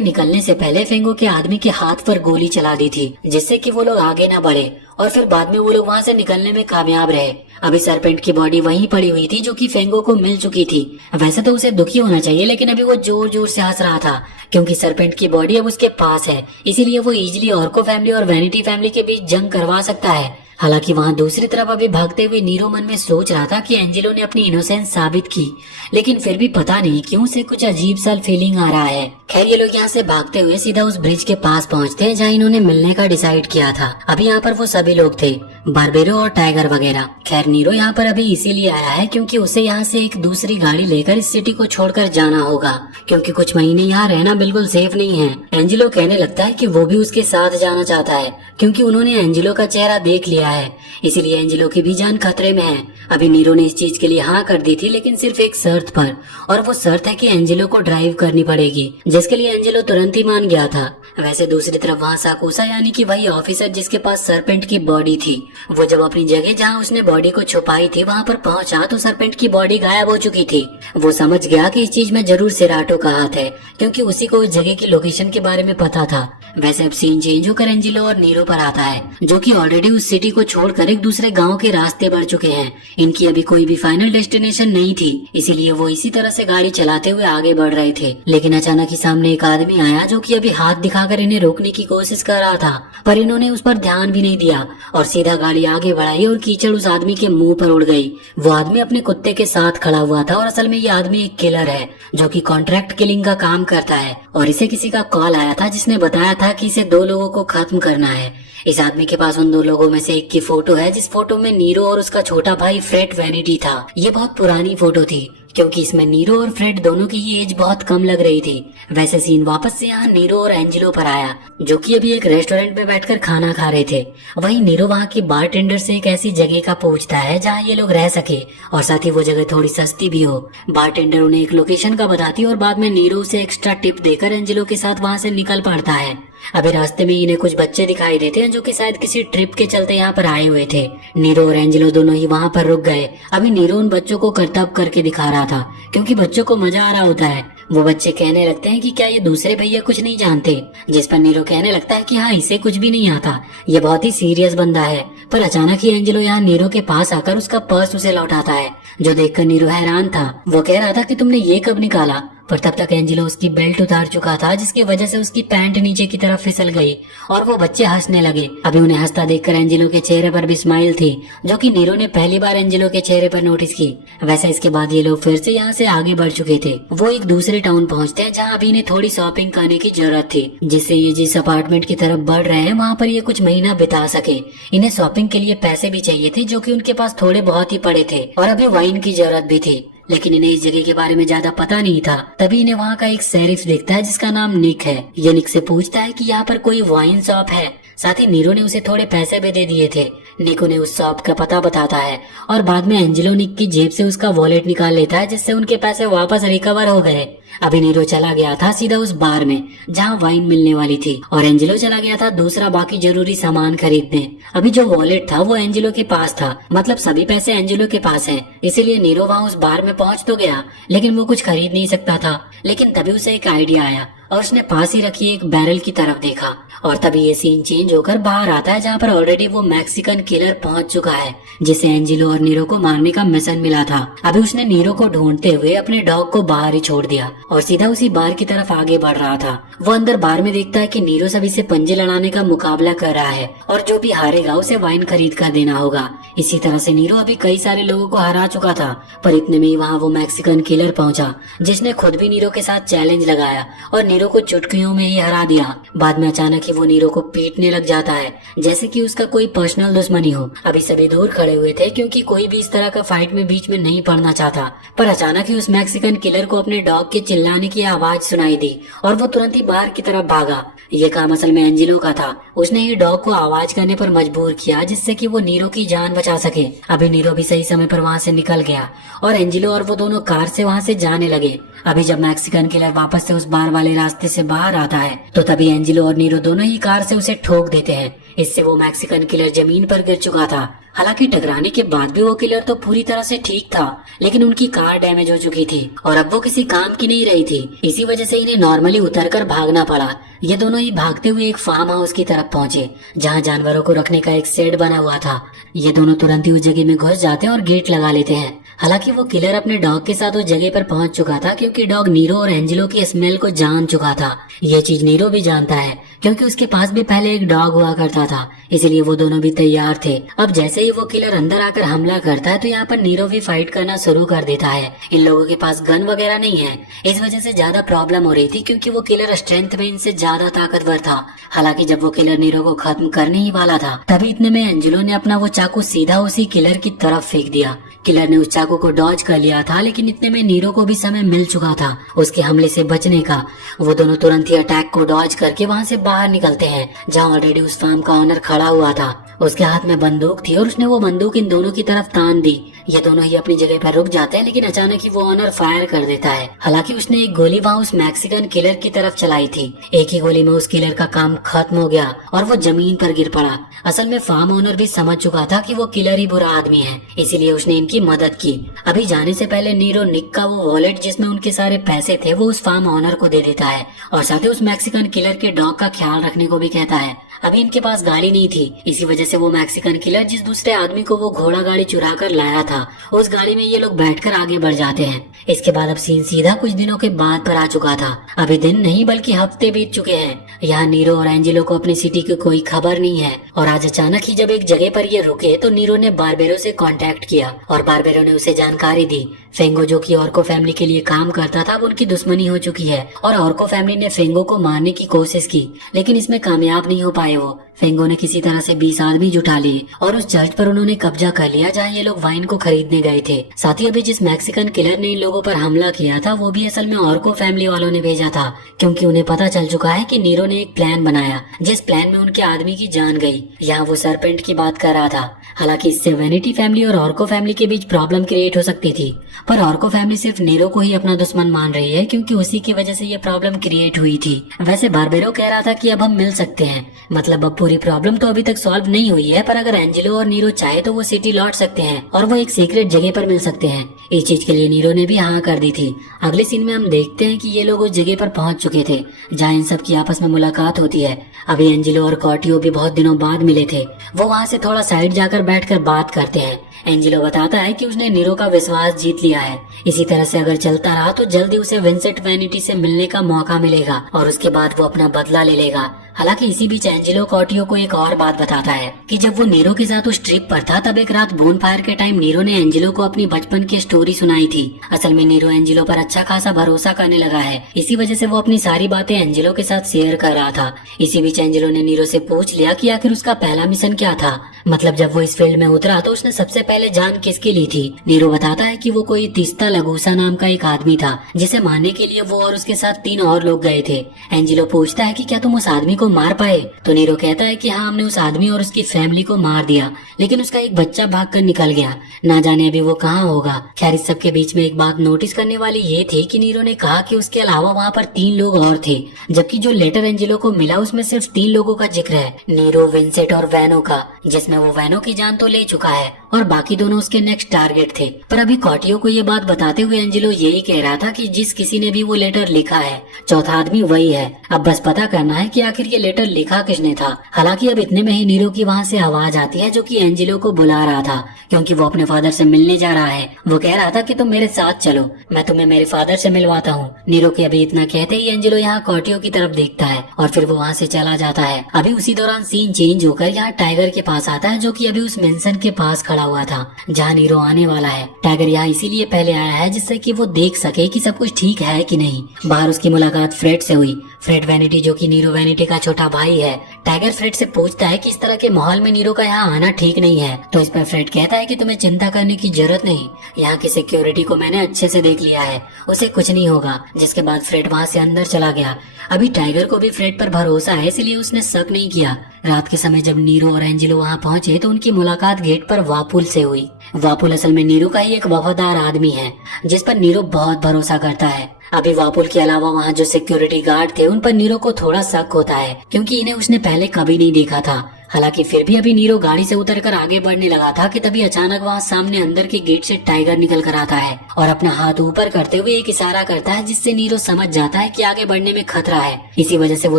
निकलने से पहले फेंगो के आदमी के हाथ पर गोली चला दी थी, जिससे कि वो लोग आगे न बढ़े और फिर बाद में वो लोग वहां से निकलने में कामयाब रहे। अभी सरपेंट की बॉडी वहीं पड़ी हुई थी जो कि फेंगो को मिल चुकी थी। वैसे तो उसे दुखी होना चाहिए, लेकिन अभी वो जोर जोर से हंस रहा था क्योंकि सरपेंट की बॉडी अब उसके पास है। इसीलिए वो इजिली ऑर्को फैमिली और वैनिटी फैमिली के बीच जंग करवा सकता है। हालांकि वहां दूसरी तरफ अभी भागते हुए नीरो मन में सोच रहा था कि एंजेलो ने अपनी इनोसेंस साबित की, लेकिन फिर भी पता नहीं क्यों से कुछ अजीब सा फीलिंग आ रहा है। खैर ये लोग यहाँ से भागते हुए सीधा उस ब्रिज के पास पहुँचते हैं जहाँ इन्होंने मिलने का डिसाइड किया था। अभी यहाँ पर वो सभी लोग थे, बारबेरो और टाइगर वगैरह। खैर नीरो यहाँ पर अभी इसीलिए आया है क्योंकि उसे यहाँ से एक दूसरी गाड़ी लेकर इस सिटी को छोड़कर जाना होगा, क्योंकि कुछ महीने यहाँ रहना बिल्कुल सेफ नहीं है। एंजेलो कहने लगता है कि वो भी उसके साथ जाना चाहता है क्योंकि उन्होंने एंजेलो का चेहरा देख लिया है, इसीलिए एंजेलो की भी जान खतरे में है। अभी नीरो ने इस चीज के लिए हाँ कर दी थी, लेकिन सिर्फ एक शर्त पर, और वो शर्त है कि एंजेलो को ड्राइव करनी पड़ेगी, जिसके लिए एंजेलो तुरंत ही मान गया था। वैसे दूसरी तरफ वहाँ साकुसा यानी कि वही ऑफिसर जिसके पास सरपेंट की बॉडी थी, वो जब अपनी जगह जहाँ उसने बॉडी को छुपाई थी वहाँ पर पहुंचा तो सरपेंट की बॉडी गायब हो चुकी थी। वो समझ गया कि इस चीज में जरूर सेराटो का हाथ है, क्योंकि उसी को उस जगह की लोकेशन के बारे में पता था। वैसे अब सीन चेंज होकर एंजेलो और नीरो पर आता है, जो कि ऑलरेडी उस सिटी को छोड़कर एक दूसरे गांव के रास्ते बढ़ चुके हैं। इनकी अभी कोई भी फाइनल डेस्टिनेशन नहीं थी, इसीलिए वो इसी तरह से गाड़ी चलाते हुए आगे बढ़ रहे थे। लेकिन अचानक ही सामने एक आदमी आया जो कि अभी हाथ दिखाकर इन्हें रोकने की कोशिश कर रहा था, पर इन्होंने उस पर ध्यान भी नहीं दिया और सीधा गाड़ी आगे बढ़ाई और कीचड़ उस आदमी के मुंह पर उड़ गई। वो आदमी अपने कुत्ते के साथ खड़ा हुआ था और असल में ये आदमी एक किलर है जो कि कॉन्ट्रैक्ट किलिंग का काम करता है, और इसे किसी का कॉल आया था जिसने बताया था कि इसे 2 लोगों को खत्म करना है। इस आदमी के पास उन 2 लोगों में से एक की फोटो है, जिस फोटो में नीरो और उसका छोटा भाई फ्रेड वैनिटी था। ये बहुत पुरानी फोटो थी क्योंकि इसमें नीरो और फ्रेड दोनों की ही एज बहुत कम लग रही थी। वैसे सीन वापस से यहाँ नीरो और एंजेलो पर आया, जो कि अभी एक रेस्टोरेंट में बैठकर खाना खा रहे थे। वहीं नीरो वहाँ की बारटेंडर से एक ऐसी जगह का पूछता है जहाँ ये लोग रह सके और साथ ही वो जगह थोड़ी सस्ती भी हो। बारटेंडर उन्हें एक लोकेशन का बताती है और बाद में नीरो उसे एक्स्ट्रा टिप देकर एंजेलो के साथ वहाँ से निकल पड़ता है। अभी रास्ते में इन्हें कुछ बच्चे दिखाई देते हैं जो कि शायद किसी ट्रिप के चलते यहाँ पर आए हुए थे। नीरो और एंजेलो दोनों ही वहाँ पर रुक गए। अभी नीरो उन बच्चों को करतब करके दिखा रहा था क्योंकि बच्चों को मजा आ रहा होता है। वो बच्चे कहने लगते हैं कि क्या ये दूसरे भैया कुछ नहीं जानते, जिस पर नीरो कहने लगता है कि हाँ, इसे कुछ भी नहीं आता, ये बहुत ही सीरियस बंदा है। पर अचानक ही एंजेलो यहाँ नीरो के पास आकर उसका पर्स उसे लौटाता है, जो देखकर नीरो हैरान था। वो कह रहा था कि तुमने ये कब निकाला, पर तब तक एंजेलो उसकी बेल्ट उतार चुका था, जिसकी वजह से उसकी पैंट नीचे की तरफ फिसल गई और वो बच्चे हंसने लगे। अभी उन्हें हंसता देखकर एंजेलो के चेहरे पर भी स्माइल थी, जो कि नीरो ने पहली बार एंजेलो के चेहरे पर नोटिस की। वैसे इसके बाद ये लोग फिर से यहाँ से आगे बढ़ चुके थे। वो एक दूसरे टाउन पहुँचते हैं जहाँ अभी इन्हें थोड़ी शॉपिंग करने की जरूरत थी, जिससे ये जिस अपार्टमेंट की तरफ बढ़ रहे हैं वहाँ पर ये कुछ महीना बिता सके। इन्हें शॉपिंग के लिए पैसे भी चाहिए थे, जो कि उनके पास थोड़े बहुत ही पड़े थे, और अभी वाइन की जरूरत भी थी, लेकिन इन्हें इस जगह के बारे में ज्यादा पता नहीं था। तभी इन्हें वहाँ का एक शेरिफ दिखता है जिसका नाम निक है। ये निक से पूछता है कि यहाँ पर कोई वाइन शॉप है। साथ ही नीरो ने उसे थोड़े पैसे भी दे दिए थे, निक उन्हें उस शॉप का पता बताता है और बाद में एंजेलो निक की जेब से उसका वॉलेट निकाल लेता है, जिससे उनके पैसे वापस रिकवर हो गए। अभी नीरो चला गया था सीधा उस बार में जहाँ वाइन मिलने वाली थी और एंजेलो चला गया था दूसरा बाकी जरूरी सामान खरीदने। अभी जो वॉलेट था वो एंजेलो के पास था, मतलब सभी पैसे एंजेलो के पास हैं, इसीलिए नीरो वहाँ उस बार में पहुंच तो गया लेकिन वो कुछ खरीद नहीं सकता था। लेकिन तभी उसे एक आइडिया आया और उसने पास ही रखी एक बैरल की तरफ देखा और तभी ये सीन चेंज होकर बाहर आता है जहाँ पर ऑलरेडी वो मैक्सिकन किलर पहुंच चुका है जिसे एंजेलो और नीरो को मारने का मिशन मिला था। अभी उसने नीरो को ढूंढते हुए अपने डॉग को बाहर ही छोड़ दिया और सीधा उसी बार की तरफ आगे बढ़ रहा था। वो अंदर बार में देखता है कि नीरो सभी से पंजे लड़ाने का मुकाबला कर रहा है और जो भी हारेगा उसे वाइन खरीद कर देना होगा। इसी तरह से नीरो अभी कई सारे लोगों को हरा चुका था, पर इतने में ही वहाँ वो मैक्सिकन किलर पहुंचा जिसने खुद भी नीरो के साथ चैलेंज लगाया और नीरो को चुटकियों में ही हरा दिया। बाद में अचानक ही वो नीरो को पीटने लग जाता है जैसे कि उसका कोई पर्सनल दुश्मनी हो। अभी सभी दूर खड़े हुए थे क्योंकि कोई भी इस तरह का फाइट में बीच में नहीं पड़ना चाहता, पर अचानक ही उस मैक्सिकन किलर को अपने डॉग के चिल्लाने की आवाज सुनाई दी और वो तुरंत ही बाहर की तरफ भागा। ये काम असल में एंजेलो का था, उसने ही डॉग को आवाज करने पर मजबूर किया जिससे कि वो नीरो की जान बचा सके। अभी नीरो भी सही समय पर वहाँ से निकल गया और एंजेलो और वो दोनों कार से वहाँ से जाने लगे। अभी जब मैक्सिकन किलर वापस से उस बार वाले रास्ते से बाहर आता है तो तभी एंजेलो और नीरो दोनों ही कार से उसे ठोक देते हैं। इससे वो मैक्सिकन किलर जमीन पर गिर चुका था। हालांकि टकराने के बाद भी वो किलर तो पूरी तरह से ठीक था, लेकिन उनकी कार डैमेज हो चुकी थी और अब वो किसी काम की नहीं रही थी। इसी वजह से इन्हें नॉर्मली उतरकर भागना पड़ा। ये दोनों ही भागते हुए एक फार्म हाउस की तरफ पहुंचे जहां जानवरों को रखने का एक शेड बना हुआ था। ये दोनों तुरंत ही उस जगह में घुस जाते हैं और गेट लगा लेते हैं। हालांकि वो किलर अपने डॉग के साथ उस जगह पर पहुंच चुका था क्योंकि डॉग नीरो और एंजेलो की स्मेल को जान चुका था। ये चीज नीरो भी जानता है क्योंकि उसके पास भी पहले एक डॉग हुआ करता था, इसलिए वो दोनों भी तैयार थे। अब जैसे ही वो किलर अंदर आकर हमला करता है तो यहाँ पर नीरो भी फाइट करना शुरू कर देता है। इन लोगों के पास गन वगैरह नहीं है, इस वजह से ज्यादा प्रॉब्लम हो रही थी क्योंकि वो किलर स्ट्रेंथ में इनसे ज्यादा ताकतवर था। हालांकि जब वो किलर नीरो को खत्म करने ही वाला था तभी इतने में एंजेलो ने अपना वो चाकू सीधा उसी किलर की तरफ फेंक दिया। किलर ने उस चाकू को डॉज कर लिया था, लेकिन इतने में नीरो को भी समय मिल चुका था उसके हमले से बचने का। वो दोनों तुरंत ही अटैक को डॉज करके वहाँ से बाहर निकलते हैं जहाँ ऑलरेडी उस फार्म का ऑनर खड़ा हुआ था। उसके हाथ में बंदूक थी और उसने वो बंदूक इन दोनों की तरफ तान दी। ये दोनों ही अपनी जगह पर रुक जाते हैं, लेकिन अचानक ही वो ऑनर फायर कर देता है। हालांकि उसने एक गोली वहाँ उस मैक्सिकन किलर की तरफ चलाई थी। एक ही गोली में उस किलर का काम खत्म हो गया और वो जमीन पर गिर पड़ा। असल में फार्म ओनर भी समझ चुका था कि वो किलर ही बुरा आदमी है, इसीलिए उसने इनकी मदद की। अभी जाने से पहले नीरो निक का वो वॉलेट जिसमें उनके सारे पैसे थे वो उस फार्म ओनर को दे देता है और साथ ही उस मैक्सिकन किलर के डॉग का ख्याल रखने को भी कहता है। अभी इनके पास गाड़ी नहीं थी, इसी वजह से वो मैक्सिकन किलर जिस दूसरे आदमी को वो घोड़ा गाड़ी चुरा कर लाया था उस गाड़ी में ये लोग बैठकर आगे बढ़ जाते हैं। इसके बाद अब सीन सीधा कुछ दिनों के बाद पर आ चुका था। अभी दिन नहीं बल्कि हफ्ते बीत चुके हैं। यहाँ नीरो और एंजेलो को अपनी सिटी की कोई खबर नहीं है और आज अचानक ही जब एक जगह पर ये रुके तो नीरो ने बारबेरो से कांटेक्ट किया और बारबेरो ने उसे जानकारी दी। फेंगो जो कि ऑर्को फैमिली के लिए काम करता था अब उनकी दुश्मनी हो चुकी है और ऑर्को फैमिली ने फेंगो को मारने की कोशिश की, लेकिन इसमें कामयाब नहीं हो पाए। वो फेंगो ने किसी तरह से 20 आदमी जुटा लिए और उस चर्च पर उन्होंने कब्जा कर लिया जहाँ ये लोग वाइन को खरीदने गए थे। साथ ही अभी जिस मैक्सिकन किलर ने इन लोगों पर हमला किया था वो भी असल में ऑर्को फैमिली वालों ने भेजा था, क्योंकि उन्हें पता चल चुका है कि नीरो ने एक प्लान बनाया जिस प्लान में उनके आदमी की जान गई। यहाँ वो सरपेंट की बात कर रहा था। हालांकि इससे वेनिटी फैमिली और ऑर्को फैमिली के बीच प्रॉब्लम क्रिएट हो सकती थी, पर ऑर्को फैमिली सिर्फ नीरो को ही अपना दुश्मन मान रही है क्योंकि उसी की वजह से ये प्रॉब्लम क्रिएट हुई थी। वैसे बारबेरो कह रहा था कि अब हम मिल सकते हैं, मतलब अब पूरी प्रॉब्लम तो अभी तक सॉल्व नहीं हुई है, पर अगर एंजेलो और नीरो चाहे तो वो सिटी लौट सकते हैं और वो एक सीक्रेट जगह पर मिल सकते हैं। इस चीज के लिए नीरो ने भी हाँ कर दी थी। अगले सीन में हम देखते हैं कि ये लोग उस जगह पर पहुंच चुके थे जहाँ इन सब की आपस में मुलाकात होती है। अभी एंजेलो और कॉर्टियो भी बहुत दिनों बाद मिले थे। वो वहाँ से थोड़ा साइड जाकर बैठकर बात करते हैं। एंजेलो बताता है कि उसने नीरो का विश्वास जीत लिया है। इसी तरह से अगर चलता रहा तो जल्दी उसे विंसेंट वैनिटी से मिलने का मौका मिलेगा और उसके बाद वो अपना बदला ले लेगा। हालांकि इसी बीच एंजेलो कॉर्टियो को एक और बात बताता है कि जब वो नीरो के साथ उस ट्रिप पर था तब एक रात बोन फायर के टाइम नीरो ने एंजेलो को अपनी बचपन की स्टोरी सुनाई थी। असल में नीरो एंजेलो पर अच्छा खासा भरोसा करने लगा है, इसी वजह से वो अपनी सारी बातें एंजेलो के साथ शेयर कर रहा था। इसी बीच एंजेलो ने नीरो से पूछ लिया कि आखिर उसका पहला मिशन क्या था, मतलब जब वो इस फील्ड में उतरा तो उसने सबसे पहले जान किसकी ली थी। नीरो बताता है कि वो कोई तिस्ता लगूसा नाम का एक आदमी था जिसे मारने के लिए वो और उसके साथ 3 और लोग गए थे। एंजेलो पूछता है कि क्या तुम उस आदमी को मार पाए? तो नीरो कहता है कि हाँ, हमने उस आदमी और उसकी फैमिली को मार दिया, लेकिन उसका एक बच्चा भागकर निकल गया, ना जाने अभी वो कहाँ होगा। खैर, इस सब के बीच में एक बात नोटिस करने वाली ये थी कि नीरो ने कहा कि उसके अलावा वहाँ पर 3 लोग और थे, जबकि जो लेटर एंजेलो को मिला उसमें सिर्फ 3 लोगों का जिक्र है, नीरो, विंसेंट और वैनो का, जिसमें वो वैनो की जान तो ले चुका है और बाकी दोनों उसके नेक्स्ट टारगेट थे। पर अभी कॉटियो को ये बात बताते हुए एंजेलो यही कह रहा था कि जिस किसी ने भी वो लेटर लिखा है, चौथा आदमी वही है। अब बस पता करना है कि आखिर ये लेटर लिखा किसने था। हालांकि अब इतने में ही नीरो की वहाँ से आवाज आती है जो कि एंजेलो को बुला रहा था, क्योंकि वो अपने फादर से मिलने जा रहा है। वो कह रहा था कि तुम मेरे साथ चलो, मैं तुम्हें मेरे फादर से मिलवाता हूँ। नीरो के अभी इतना कहते ही एंजेलो यहाँ कॉटियो की तरफ देखता है और फिर वो वहाँ से चला जाता है। अभी उसी दौरान सीन चेंज होकर यहाँ टाइगर के पास आता है, जो कि अभी उस मेंशन के पास खड़ा हुआ था जहाँ नीरो आने वाला है। टाइगर यहाँ इसीलिए पहले आया है जिससे कि वो देख सके कि सब कुछ ठीक है कि नहीं। बाहर उसकी मुलाकात फ्रेड से हुई। फ्रेड वैनिटी, जो कि नीरो वैनिटी का छोटा भाई है। टाइगर फ्रेड से पूछता है कि इस तरह के माहौल में नीरो का यहाँ आना ठीक नहीं है, तो इस पर फ्रेड कहता है कि तुम्हें चिंता करने की जरूरत नहीं, यहाँ की सिक्योरिटी को मैंने अच्छे से देख लिया है, उसे कुछ नहीं होगा। जिसके बाद फ्रेड वहाँ से अंदर चला गया। अभी टाइगर को भी फ्रेड पर भरोसा है, इसलिए उसने शक नहीं किया। रात के समय जब नीरो और एंजेलो वहाँ पहुँचे तो उनकी मुलाकात गेट पर वापुल से हुई। वापुल असल में नीरो का ही एक वफादार आदमी है, जिस पर नीरो बहुत भरोसा करता है। अभी वापुल के अलावा वहाँ जो सिक्योरिटी गार्ड थे उन पर नीरो को थोड़ा शक होता है, क्योंकि इन्हें उसने पहले कभी नहीं देखा था। हालांकि फिर भी अभी नीरो गाड़ी से उतरकर आगे बढ़ने लगा था कि तभी अचानक वहाँ सामने अंदर के गेट से टाइगर निकल कर आता है और अपना हाथ ऊपर करते हुए एक इशारा करता है, जिससे नीरो समझ जाता है कि आगे बढ़ने में खतरा है। इसी वजह से वो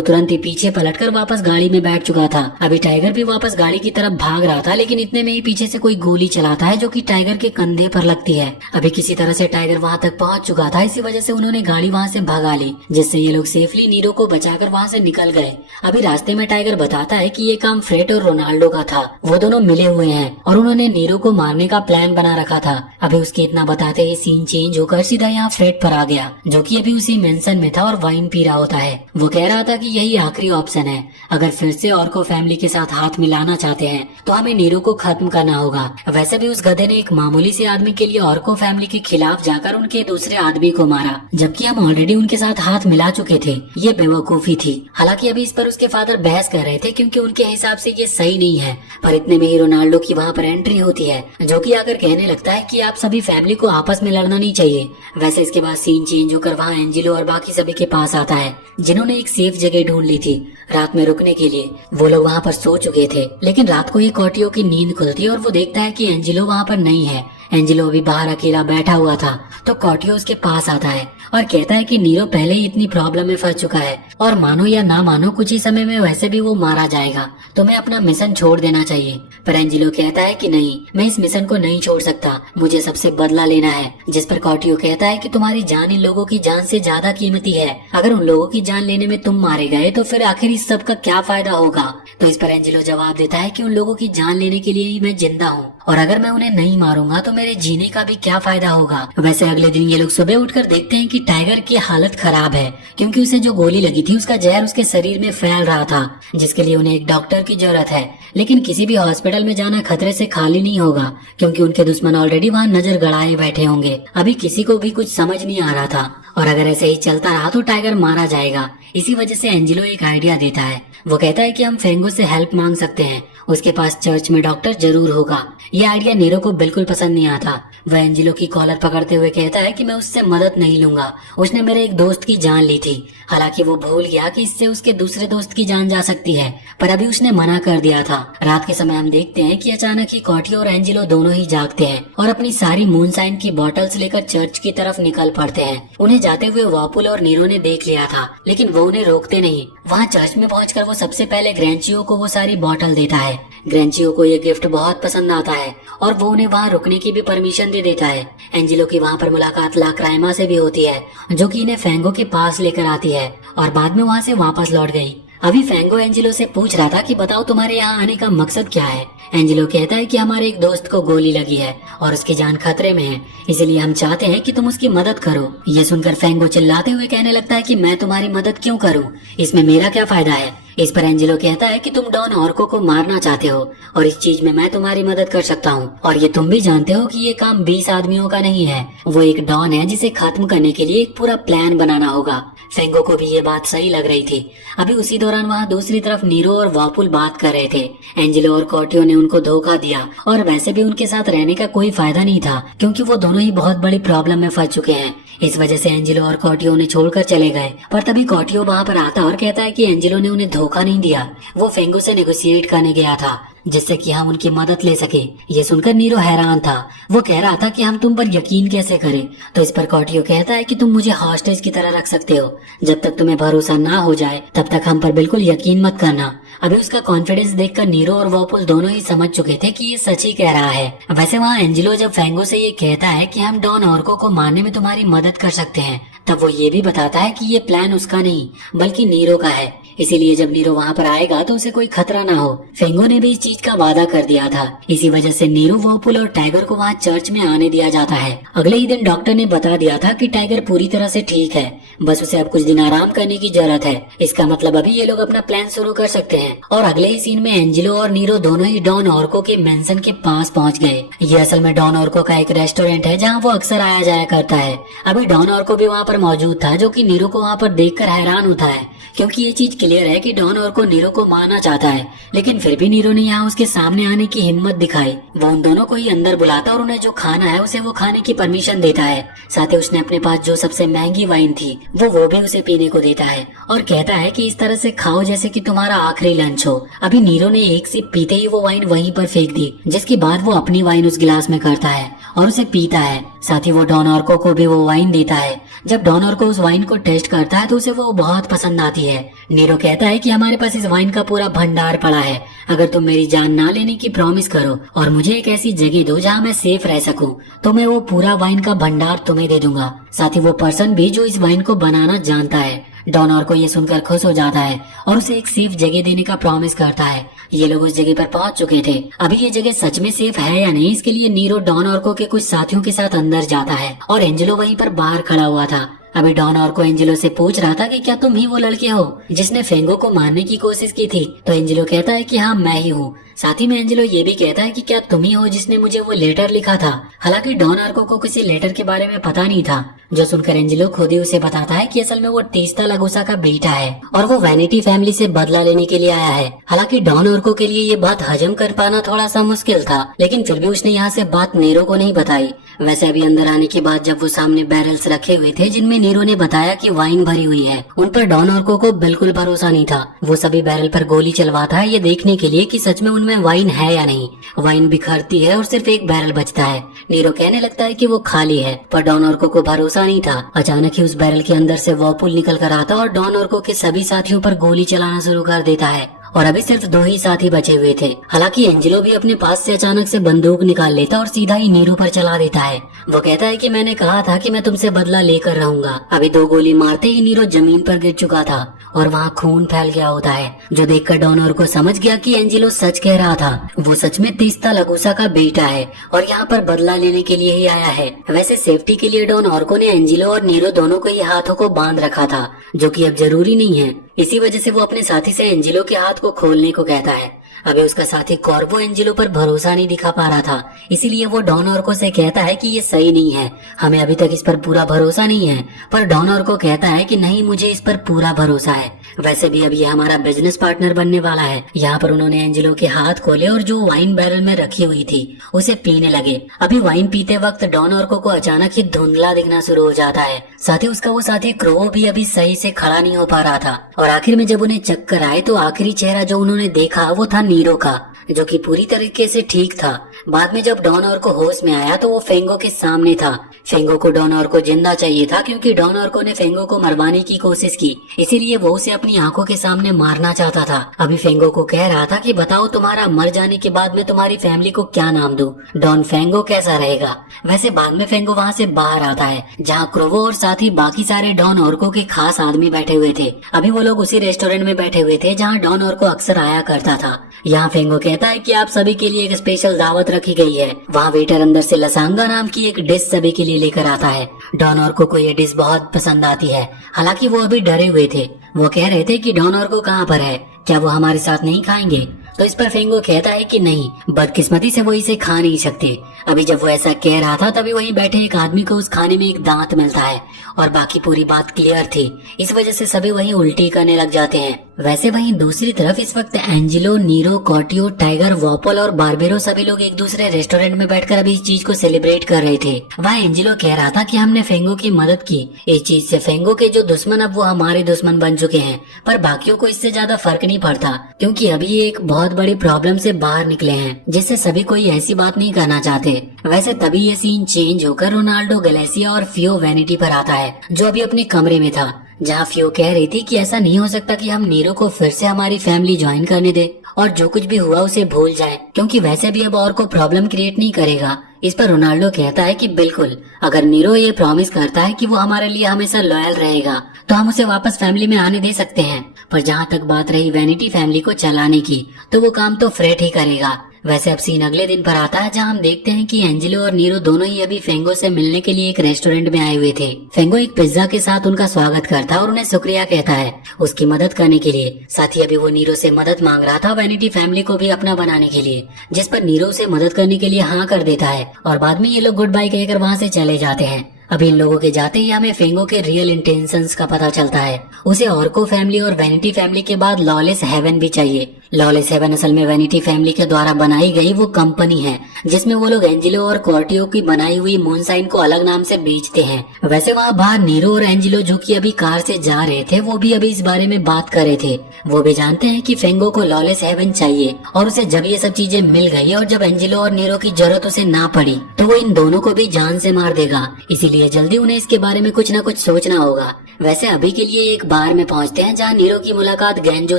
तुरंत ही पीछे पलटकर वापस गाड़ी में बैठ चुका था। अभी टाइगर भी वापस गाड़ी की तरफ भाग रहा था, लेकिन इतने में ही पीछे से कोई गोली चलाता है जो कि टाइगर के कंधे पर लगती है। अभी किसी तरह से टाइगर वहाँ तक पहुँच चुका था, इसी वजह से उन्होंने गाड़ी वहाँ से भगा ली, जिससे ये लोग सेफली नीरो को बचाकर वहाँ से निकल गए। अभी रास्ते में टाइगर बताता है कि ये काम फ्रेड और रोनाल्डो का था, वो दोनों मिले हुए हैं और उन्होंने नीरो को मारने का प्लान बना रखा था। अभी उसके इतना बताते ही सीन चेंज होकर सीधा यहाँ फ्रेड पर आ गया, जो कि अभी उसी मेंशन में था और वाइन पी रहा होता है। वो कह रहा था कि यही आखिरी ऑप्शन है, अगर फिर से ऑर्को फैमिली के साथ हाथ मिलाना चाहते हैं तो हमें नीरो को खत्म करना होगा। वैसे भी उस गधे ने एक मामूली से आदमी के लिए ऑर्को फैमिली के खिलाफ जाकर उनके दूसरे आदमी को मारा, जबकि हम ऑलरेडी उनके साथ हाथ मिला चुके थे। ये बेवकूफी थी। हालांकि अभी इस पर उसके फादर बहस कर रहे थे, क्योंकि उनके हिसाब से ये सही नहीं है। पर इतने में ही रोनाल्डो की वहाँ पर एंट्री होती है, जो कि आकर कहने लगता है कि आप सभी फैमिली को आपस में लड़ना नहीं चाहिए। वैसे इसके बाद सीन चेंज होकर वहाँ एंजेलो और बाकी सभी के पास आता है, जिन्होंने एक सेफ जगह ढूंढ ली थी रात में रुकने के लिए। वो लोग वहाँ पर सो चुके थे, लेकिन रात को ही कॉटियो की नींद खुलती है और वो देखता है कि एंजेलो वहाँ पर नहीं है। एंजेलो अभी बाहर अकेला बैठा हुआ था, तो कॉटियो उसके पास आता है और कहता है कि नीरो पहले ही इतनी प्रॉब्लम में फंस चुका है और मानो या ना मानो कुछ ही समय में वैसे भी वो मारा जाएगा, तो मैं अपना मिशन छोड़ देना चाहिए। पर एंजेलो कहता है कि नहीं, मैं इस मिशन को नहीं छोड़ सकता, मुझे सबसे बदला लेना है। जिस पर कॉटियो कहता है कि तुम्हारी जान इन लोगों की जान से ज्यादा कीमती है, अगर उन लोगों की जान लेने में तुम मारे गए तो फिर आखिर इस सब का क्या फायदा होगा। तो इस पर एंजेलो जवाब देता है कि उन लोगों की जान लेने के लिए ही मैं जिंदा हूँ, और अगर मैं उन्हें नहीं मारूंगा तो मेरे जीने का भी क्या फायदा होगा। वैसे अगले दिन ये लोग सुबह उठकर देखते हैं कि टाइगर की हालत खराब है, क्योंकि उसे जो गोली लगी थी उसका जहर उसके शरीर में फैल रहा था, जिसके लिए उन्हें एक डॉक्टर की जरूरत है। लेकिन किसी भी हॉस्पिटल में जाना खतरे से खाली नहीं होगा, क्योंकि उनके दुश्मन ऑलरेडी वहाँ नजर गड़ाए बैठे होंगे। अभी किसी को भी कुछ समझ नहीं आ रहा था, और अगर ऐसे ही चलता रहा तो टाइगर मारा जाएगा। इसी वजह से एंजेलो एक आइडिया देता है। वो कहता है कि हम फेंगो से हेल्प मांग सकते हैं, उसके पास चर्च में डॉक्टर जरूर होगा। ये आइडिया नीरो को बिल्कुल पसंद नहीं आता। वह एंजेलो की कॉलर पकड़ते हुए कहता है कि मैं उससे मदद नहीं लूंगा, उसने मेरे एक दोस्त की जान ली थी। हालांकि वो भूल गया कि इससे उसके दूसरे दोस्त की जान जा सकती है, पर अभी उसने मना कर दिया था। रात के समय हम देखते हैं कि अचानक ही कॉटियो और एंजेलो दोनों ही जागते हैं और अपनी सारी मूनशाइन की बॉटल्स लेकर चर्च की तरफ निकल पड़ते हैं। उन्हें जाते हुए वापुल और नीरो ने देख लिया था, लेकिन वो उन्हें रोकते नहीं। वहाँ चर्च में पहुंचकर वो सबसे पहले ग्रेंचियो को वो सारी बॉटल देता है। ग्रेंचियो को ये गिफ्ट बहुत पसंद आता है और वो उन्हें वहाँ रुकने की भी परमिशन दे देता है। एंजेलो की वहाँ पर मुलाकात ला क्राइमा से भी होती है, जो कि इन्हें फेंगो के पास लेकर आती है और बाद में वहाँ से वापस लौट गई। अभी फेंगो एंजेलो से पूछ रहा था कि बताओ तुम्हारे यहाँ आने का मकसद क्या है। एंजेलो कहता है कि हमारे एक दोस्त को गोली लगी है और उसकी जान खतरे में है, इसलिए हम चाहते हैं कि तुम उसकी मदद करो। ये सुनकर फेंगो चिल्लाते हुए कहने लगता है कि मैं तुम्हारी मदद क्यों करूं, इसमें मेरा क्या फायदा है। इस पर एंजेलो कहता है कि तुम डॉन ऑर्को को मारना चाहते हो और इस चीज में मैं तुम्हारी मदद कर सकता हूँ, और ये तुम भी जानते हो कि ये काम 20 आदमियों का नहीं है। वो एक डॉन है जिसे खत्म करने के लिए एक पूरा प्लान बनाना होगा। फेंगो को भी ये बात सही लग रही थी। अभी उसी दौरान वहाँ दूसरी तरफ नीरो और वापुल बात कर रहे थे। एंजेलो और कॉर्टियो ने उनको धोखा दिया और वैसे भी उनके साथ रहने का कोई फायदा नहीं था, क्योंकि वो दोनों ही बहुत बड़ी प्रॉब्लम में फंस चुके हैं। इस वजह से एंजेलो और कॉर्टियो उन्हें छोड़कर चले गए। पर तभी कॉर्टियो वहाँ पर आता और कहता है कि एंजेलो ने उन्हें धोखा नहीं दिया, वो फेंगो से नेगोशिएट करने गया था जिससे कि हम उनकी मदद ले सके। ये सुनकर नीरो हैरान था। वो कह रहा था कि हम तुम पर यकीन कैसे करें। तो इस पर कॉर्टियो कहता है कि तुम मुझे हॉस्टेज की तरह रख सकते हो, जब तक तुम्हें भरोसा ना हो जाए तब तक हम पर बिल्कुल यकीन मत करना। अभी उसका कॉन्फिडेंस देखकर नीरो और वॉपुल दोनों ही समझ चुके थे कि ये सच ही कह रहा है। वैसे वहाँ एंजेलो जब फेंगो से ये कहता है कि हम डॉन ऑर्को को मारने में तुम्हारी मदद कर सकते हैं, तब वो ये भी बताता है कि ये प्लान उसका नहीं बल्कि नीरो का है। इसीलिए जब नीरो वहाँ पर आएगा तो उसे कोई खतरा ना हो। फेंगो ने भी इस चीज का वादा कर दिया था। इसी वजह से नीरो, वॉपुल और टाइगर को वहाँ चर्च में आने दिया जाता है। अगले ही दिन डॉक्टर ने बता दिया था कि टाइगर पूरी तरह से ठीक है, बस उसे अब कुछ दिन आराम करने की जरूरत है। इसका मतलब अभी ये लोग अपना प्लान शुरू कर सकते हैं। और अगले ही सीन में एंजेलो और नीरो दोनों ही डॉन ऑर्को के मेंशन के पास पहुँच गए। ये असल में डॉन ऑर्को का एक रेस्टोरेंट है जहाँ वो अक्सर आया जाया करता है। अभी डॉन ऑर्को भी वहाँ पर मौजूद था, जो कि नीरो को वहाँ पर देखकर हैरान होता है, क्योंकि ये चीज क्लियर है कि डॉन ऑर्को नीरो को मारना चाहता है। लेकिन फिर भी नीरो ने यहाँ उसके सामने आने की हिम्मत दिखाई। वो उन दोनों को ही अंदर बुलाता और उन्हें जो खाना है उसे वो खाने की परमिशन देता है। साथ ही उसने अपने पास जो सबसे महंगी वाइन थी वो भी उसे पीने को देता है और कहता है कि इस तरह से खाओ जैसे कि तुम्हारा आखिरी लंच हो। अभी नीरो ने एक सिप पीते ही वो वाइन वहीं पर फेंक दी, जिसके बाद वो अपनी वाइन उस गिलास में करता है और उसे पीता है। साथ ही वो डॉन ऑर्को को भी वो वाइन देता है। जब डॉन ऑर्को उस वाइन को टेस्ट करता है तो उसे वो बहुत पसंद आती है। नीरो कहता है कि हमारे पास इस वाइन का पूरा भंडार पड़ा है, अगर तुम मेरी जान ना लेने की प्रॉमिस करो और मुझे एक ऐसी जगह दो जहाँ मैं सेफ रह सकूं, तो मैं वो पूरा वाइन का भंडार तुम्हें दे दूंगा। साथ ही वो पर्सन भी जो इस वाइन को बनाना जानता है। डॉन ऑर्को ये सुनकर खुश हो जाता है और उसे एक सेफ जगह देने का प्रॉमिस करता है। ये लोग उस जगह पर पहुंच चुके थे। अभी ये जगह सच में सेफ है या नहीं, इसके लिए नीरो डॉन ऑर्को के कुछ साथियों के साथ अंदर जाता है और एंजेलो वहीं पर बाहर खड़ा हुआ था। अभी डॉन ऑर्को एंजेलो से पूछ रहा था कि क्या तुम ही वो लड़के हो जिसने फेंगो को मारने की कोशिश की थी। तो एंजेलो कहता है कि हाँ मैं ही हूँ। साथ ही में एंजेलो ये भी कहता है कि क्या तुम ही हो जिसने मुझे वो लेटर लिखा था। हालांकि डॉन ऑर्को को किसी लेटर के बारे में पता नहीं था, जो सुनकर एंजेलो खुद ही उसे बताता है कि असल में वो टीस्ता लगूसा का बेटा है और वो वैनिटी फैमिली से बदला लेने के लिए आया है। हालांकि डॉन ऑर्को के लिए ये बात हजम कर पाना थोड़ा सा मुश्किल था, लेकिन फिर भी उसने यहाँ से बात नीरो को नहीं बताई। वैसे अभी अंदर आने के बाद जब वो सामने बैरल्स रखे हुए थे जिनमें नीरो ने बताया कि वाइन भरी हुई है, उन पर डॉन ऑर्को को बिल्कुल भरोसा नहीं था। वो सभी बैरल पर गोली चलवाता है ये देखने के लिए कि सच में उनमें वाइन है या नहीं। वाइन बिखरती है और सिर्फ एक बैरल बचता है। नीरो कहने लगता है कि वो खाली है, पर डॉन ऑर्को को भरोसा नहीं था। अचानक ही उस बैरल के अंदर से वॉपुल निकल कर आता और डॉन ऑर्को के सभी साथियों पर गोली चलाना शुरू कर देता है और अभी सिर्फ 2 ही साथी बचे हुए थे। हालांकि एंजेलो भी अपने पास से अचानक से बंदूक निकाल लेता और सीधा ही नीरो पर चला देता है। वो कहता है कि मैंने कहा था कि मैं तुमसे बदला लेकर रहूंगा। अभी 2 गोली मारते ही नीरो जमीन पर गिर चुका था और वहाँ खून फैल गया होता है, जो देखकर डॉन ऑर्को समझ गया कि एंजेलो सच कह रहा था। वो सच में तीस्ता लगूसा का बेटा है और यहाँ पर बदला लेने के लिए ही आया है। वैसे सेफ्टी के लिए डॉन ऑर्को ने एंजेलो और नीरो दोनों को ही हाथों को बांध रखा था, जो कि अब जरूरी नहीं है। इसी वजह से वो अपने साथी से एंजेलो के हाथ को खोलने को कहता है। अभी उसका साथी कॉर्वो एंजेलो पर भरोसा नहीं दिखा पा रहा था, इसीलिए वो डॉन ऑर्को से कहता है कि ये सही नहीं है, हमें अभी तक इस पर पूरा भरोसा नहीं है। पर डॉन ऑर्को कहता है कि नहीं, मुझे इस पर पूरा भरोसा है। वैसे भी अब ये हमारा बिजनेस पार्टनर बनने वाला है। यहाँ पर उन्होंने एंजेलो के हाथ खोले और जो वाइन बैरल में रखी हुई थी उसे पीने लगे। अभी वाइन पीते वक्त डॉन ऑर्को को अचानक ही धुंधला दिखना शुरू हो जाता है। साथ ही उसका वो साथी क्रोवो भी अभी सही से खड़ा नहीं हो पा रहा था और आखिर में जब उन्हें चक्कर आए तो आखिरी चेहरा जो उन्होंने देखा वो था नीरो का, जो कि पूरी तरीके से ठीक था। बाद में जब डॉन ऑर्को होश में आया तो वो फेंगो के सामने था। फेंगो को डॉन ऑर्को जिंदा चाहिए था, क्योंकि डॉन ऑर्को ने फेंगो को मरवाने की कोशिश की, इसीलिए वो उसे अपनी आंखों के सामने मारना चाहता था। अभी फेंगो को कह रहा था कि बताओ तुम्हारा मर जाने के बाद मैं तुम्हारी फैमिली को क्या नाम दूं? डॉन फेंगो कैसा रहेगा? वैसे बाद में फेंगो वहाँ से बाहर आता है, जहाँ क्रोवो और साथ ही बाकी सारे डॉन ऑर्को के खास आदमी बैठे हुए थे। अभी वो लोग उसी रेस्टोरेंट में बैठे हुए थे जहाँ डॉन ऑर्को अक्सर आया करता था। यहाँ फेंगो कहता है कि आप सभी के लिए एक स्पेशल दावत रखी गई है। वहाँ वेटर अंदर से लसांगा नाम की एक डिश सभी के लिए लेकर आता है। डॉन ऑर्को को ये डिश बहुत पसंद आती है। हालांकि वो अभी डरे हुए थे। वो कह रहे थे कि डॉन ऑर्को कहाँ पर है, क्या वो हमारे साथ नहीं खाएंगे? तो इस पर फेंगो कहता है कि नहीं, बदकिस्मती से वो इसे खा नहीं सकते। अभी जब वो ऐसा कह रहा था तभी वहीं बैठे एक आदमी को उस खाने में एक दांत मिलता है और बाकी पूरी बात क्लियर थी। इस वजह से सभी वहीं उल्टी करने लग जाते हैं। वैसे वहीं दूसरी तरफ इस वक्त एंजिलो, नीरो, कॉर्टियो, टाइगर, वॉपल और बारबेरो सभी लोग एक दूसरे रेस्टोरेंट में बैठकर अभी इस चीज को सेलिब्रेट कर रहे थे। वह एंजिलो कह रहा था कि हमने फेंगो की मदद की। इस चीज से फेंगो के जो दुश्मन अब वो हमारे दुश्मन बन चुके हैं, पर बाकियों को इससे ज्यादा फर्क नहीं पड़ता क्योंकि अभी ये एक बहुत बड़ी प्रॉब्लम से बाहर निकले हैं जिससे सभी कोई ऐसी बात नहीं करना चाहते। वैसे तभी ये सीन चेंज होकर रोनाल्डो, गलेसिया और फियो वैनिटी पर आता है जो अभी अपने कमरे में था, जहाँ फियो कह रही थी कि ऐसा नहीं हो सकता कि हम नीरो को फिर से हमारी फैमिली ज्वाइन करने दे और जो कुछ भी हुआ उसे भूल जाए क्योंकि वैसे भी अब और को प्रॉब्लम क्रिएट नहीं करेगा। इस पर रोनाल्डो कहता है कि बिल्कुल, अगर नीरो ये प्रॉमिस करता है कि वो हमारे लिए हमेशा लॉयल रहेगा तो हम उसे वापस फैमिली में आने दे सकते हैं। पर जहाँ तक बात रही वैनिटी फैमिली को चलाने की, तो वो काम तो फ्रेड ही करेगा। वैसे अब सीन अगले दिन पर आता है जहाँ हम देखते हैं कि एंजिलो और नीरो दोनों ही अभी फेंगो से मिलने के लिए एक रेस्टोरेंट में आए हुए थे। फेंगो एक पिज्जा के साथ उनका स्वागत करता है और उन्हें शुक्रिया कहता है उसकी मदद करने के लिए। साथ ही अभी वो नीरो से मदद मांग रहा था वैनिटी फैमिली को भी अपना बनाने के लिए, जिस पर नीरो उसे मदद करने के लिए हाँ कर देता है और बाद में ये लोग गुड बाय कहकर वहाँ से चले जाते हैं। अभी इन लोगों के जाते ही हमें फेंगो के रियल इंटेंशंस का पता चलता है। उसे ऑर्को फैमिली और वैनिटी फैमिली के बाद लॉलेस हेवन भी चाहिए। लॉलेस हेवन असल में वैनिटी फैमिली के द्वारा बनाई गई वो कंपनी है जिसमें वो लोग एंजिलो और कॉर्टियो की बनाई हुई मूनसाइन को अलग नाम से बेचते हैं। वैसे वहाँ बाहर नीरो और एंजिलो जो कि अभी कार से जा रहे थे वो भी अभी इस बारे में बात कर रहे थे। वो भी जानते हैं कि फेंगो को लॉलेस हेवन चाहिए और उसे जब ये सब चीजें मिल गई और जब एंजिलो और नीरो की जरूरत उसे ना पड़ी तो वो इन दोनों को भी जान से मार देगा। इसीलिए जल्दी उन्हें इसके बारे में कुछ न कुछ सोचना होगा। वैसे अभी के लिए एक बार में पहुंचते हैं जहाँ नीरो की मुलाकात गेंजो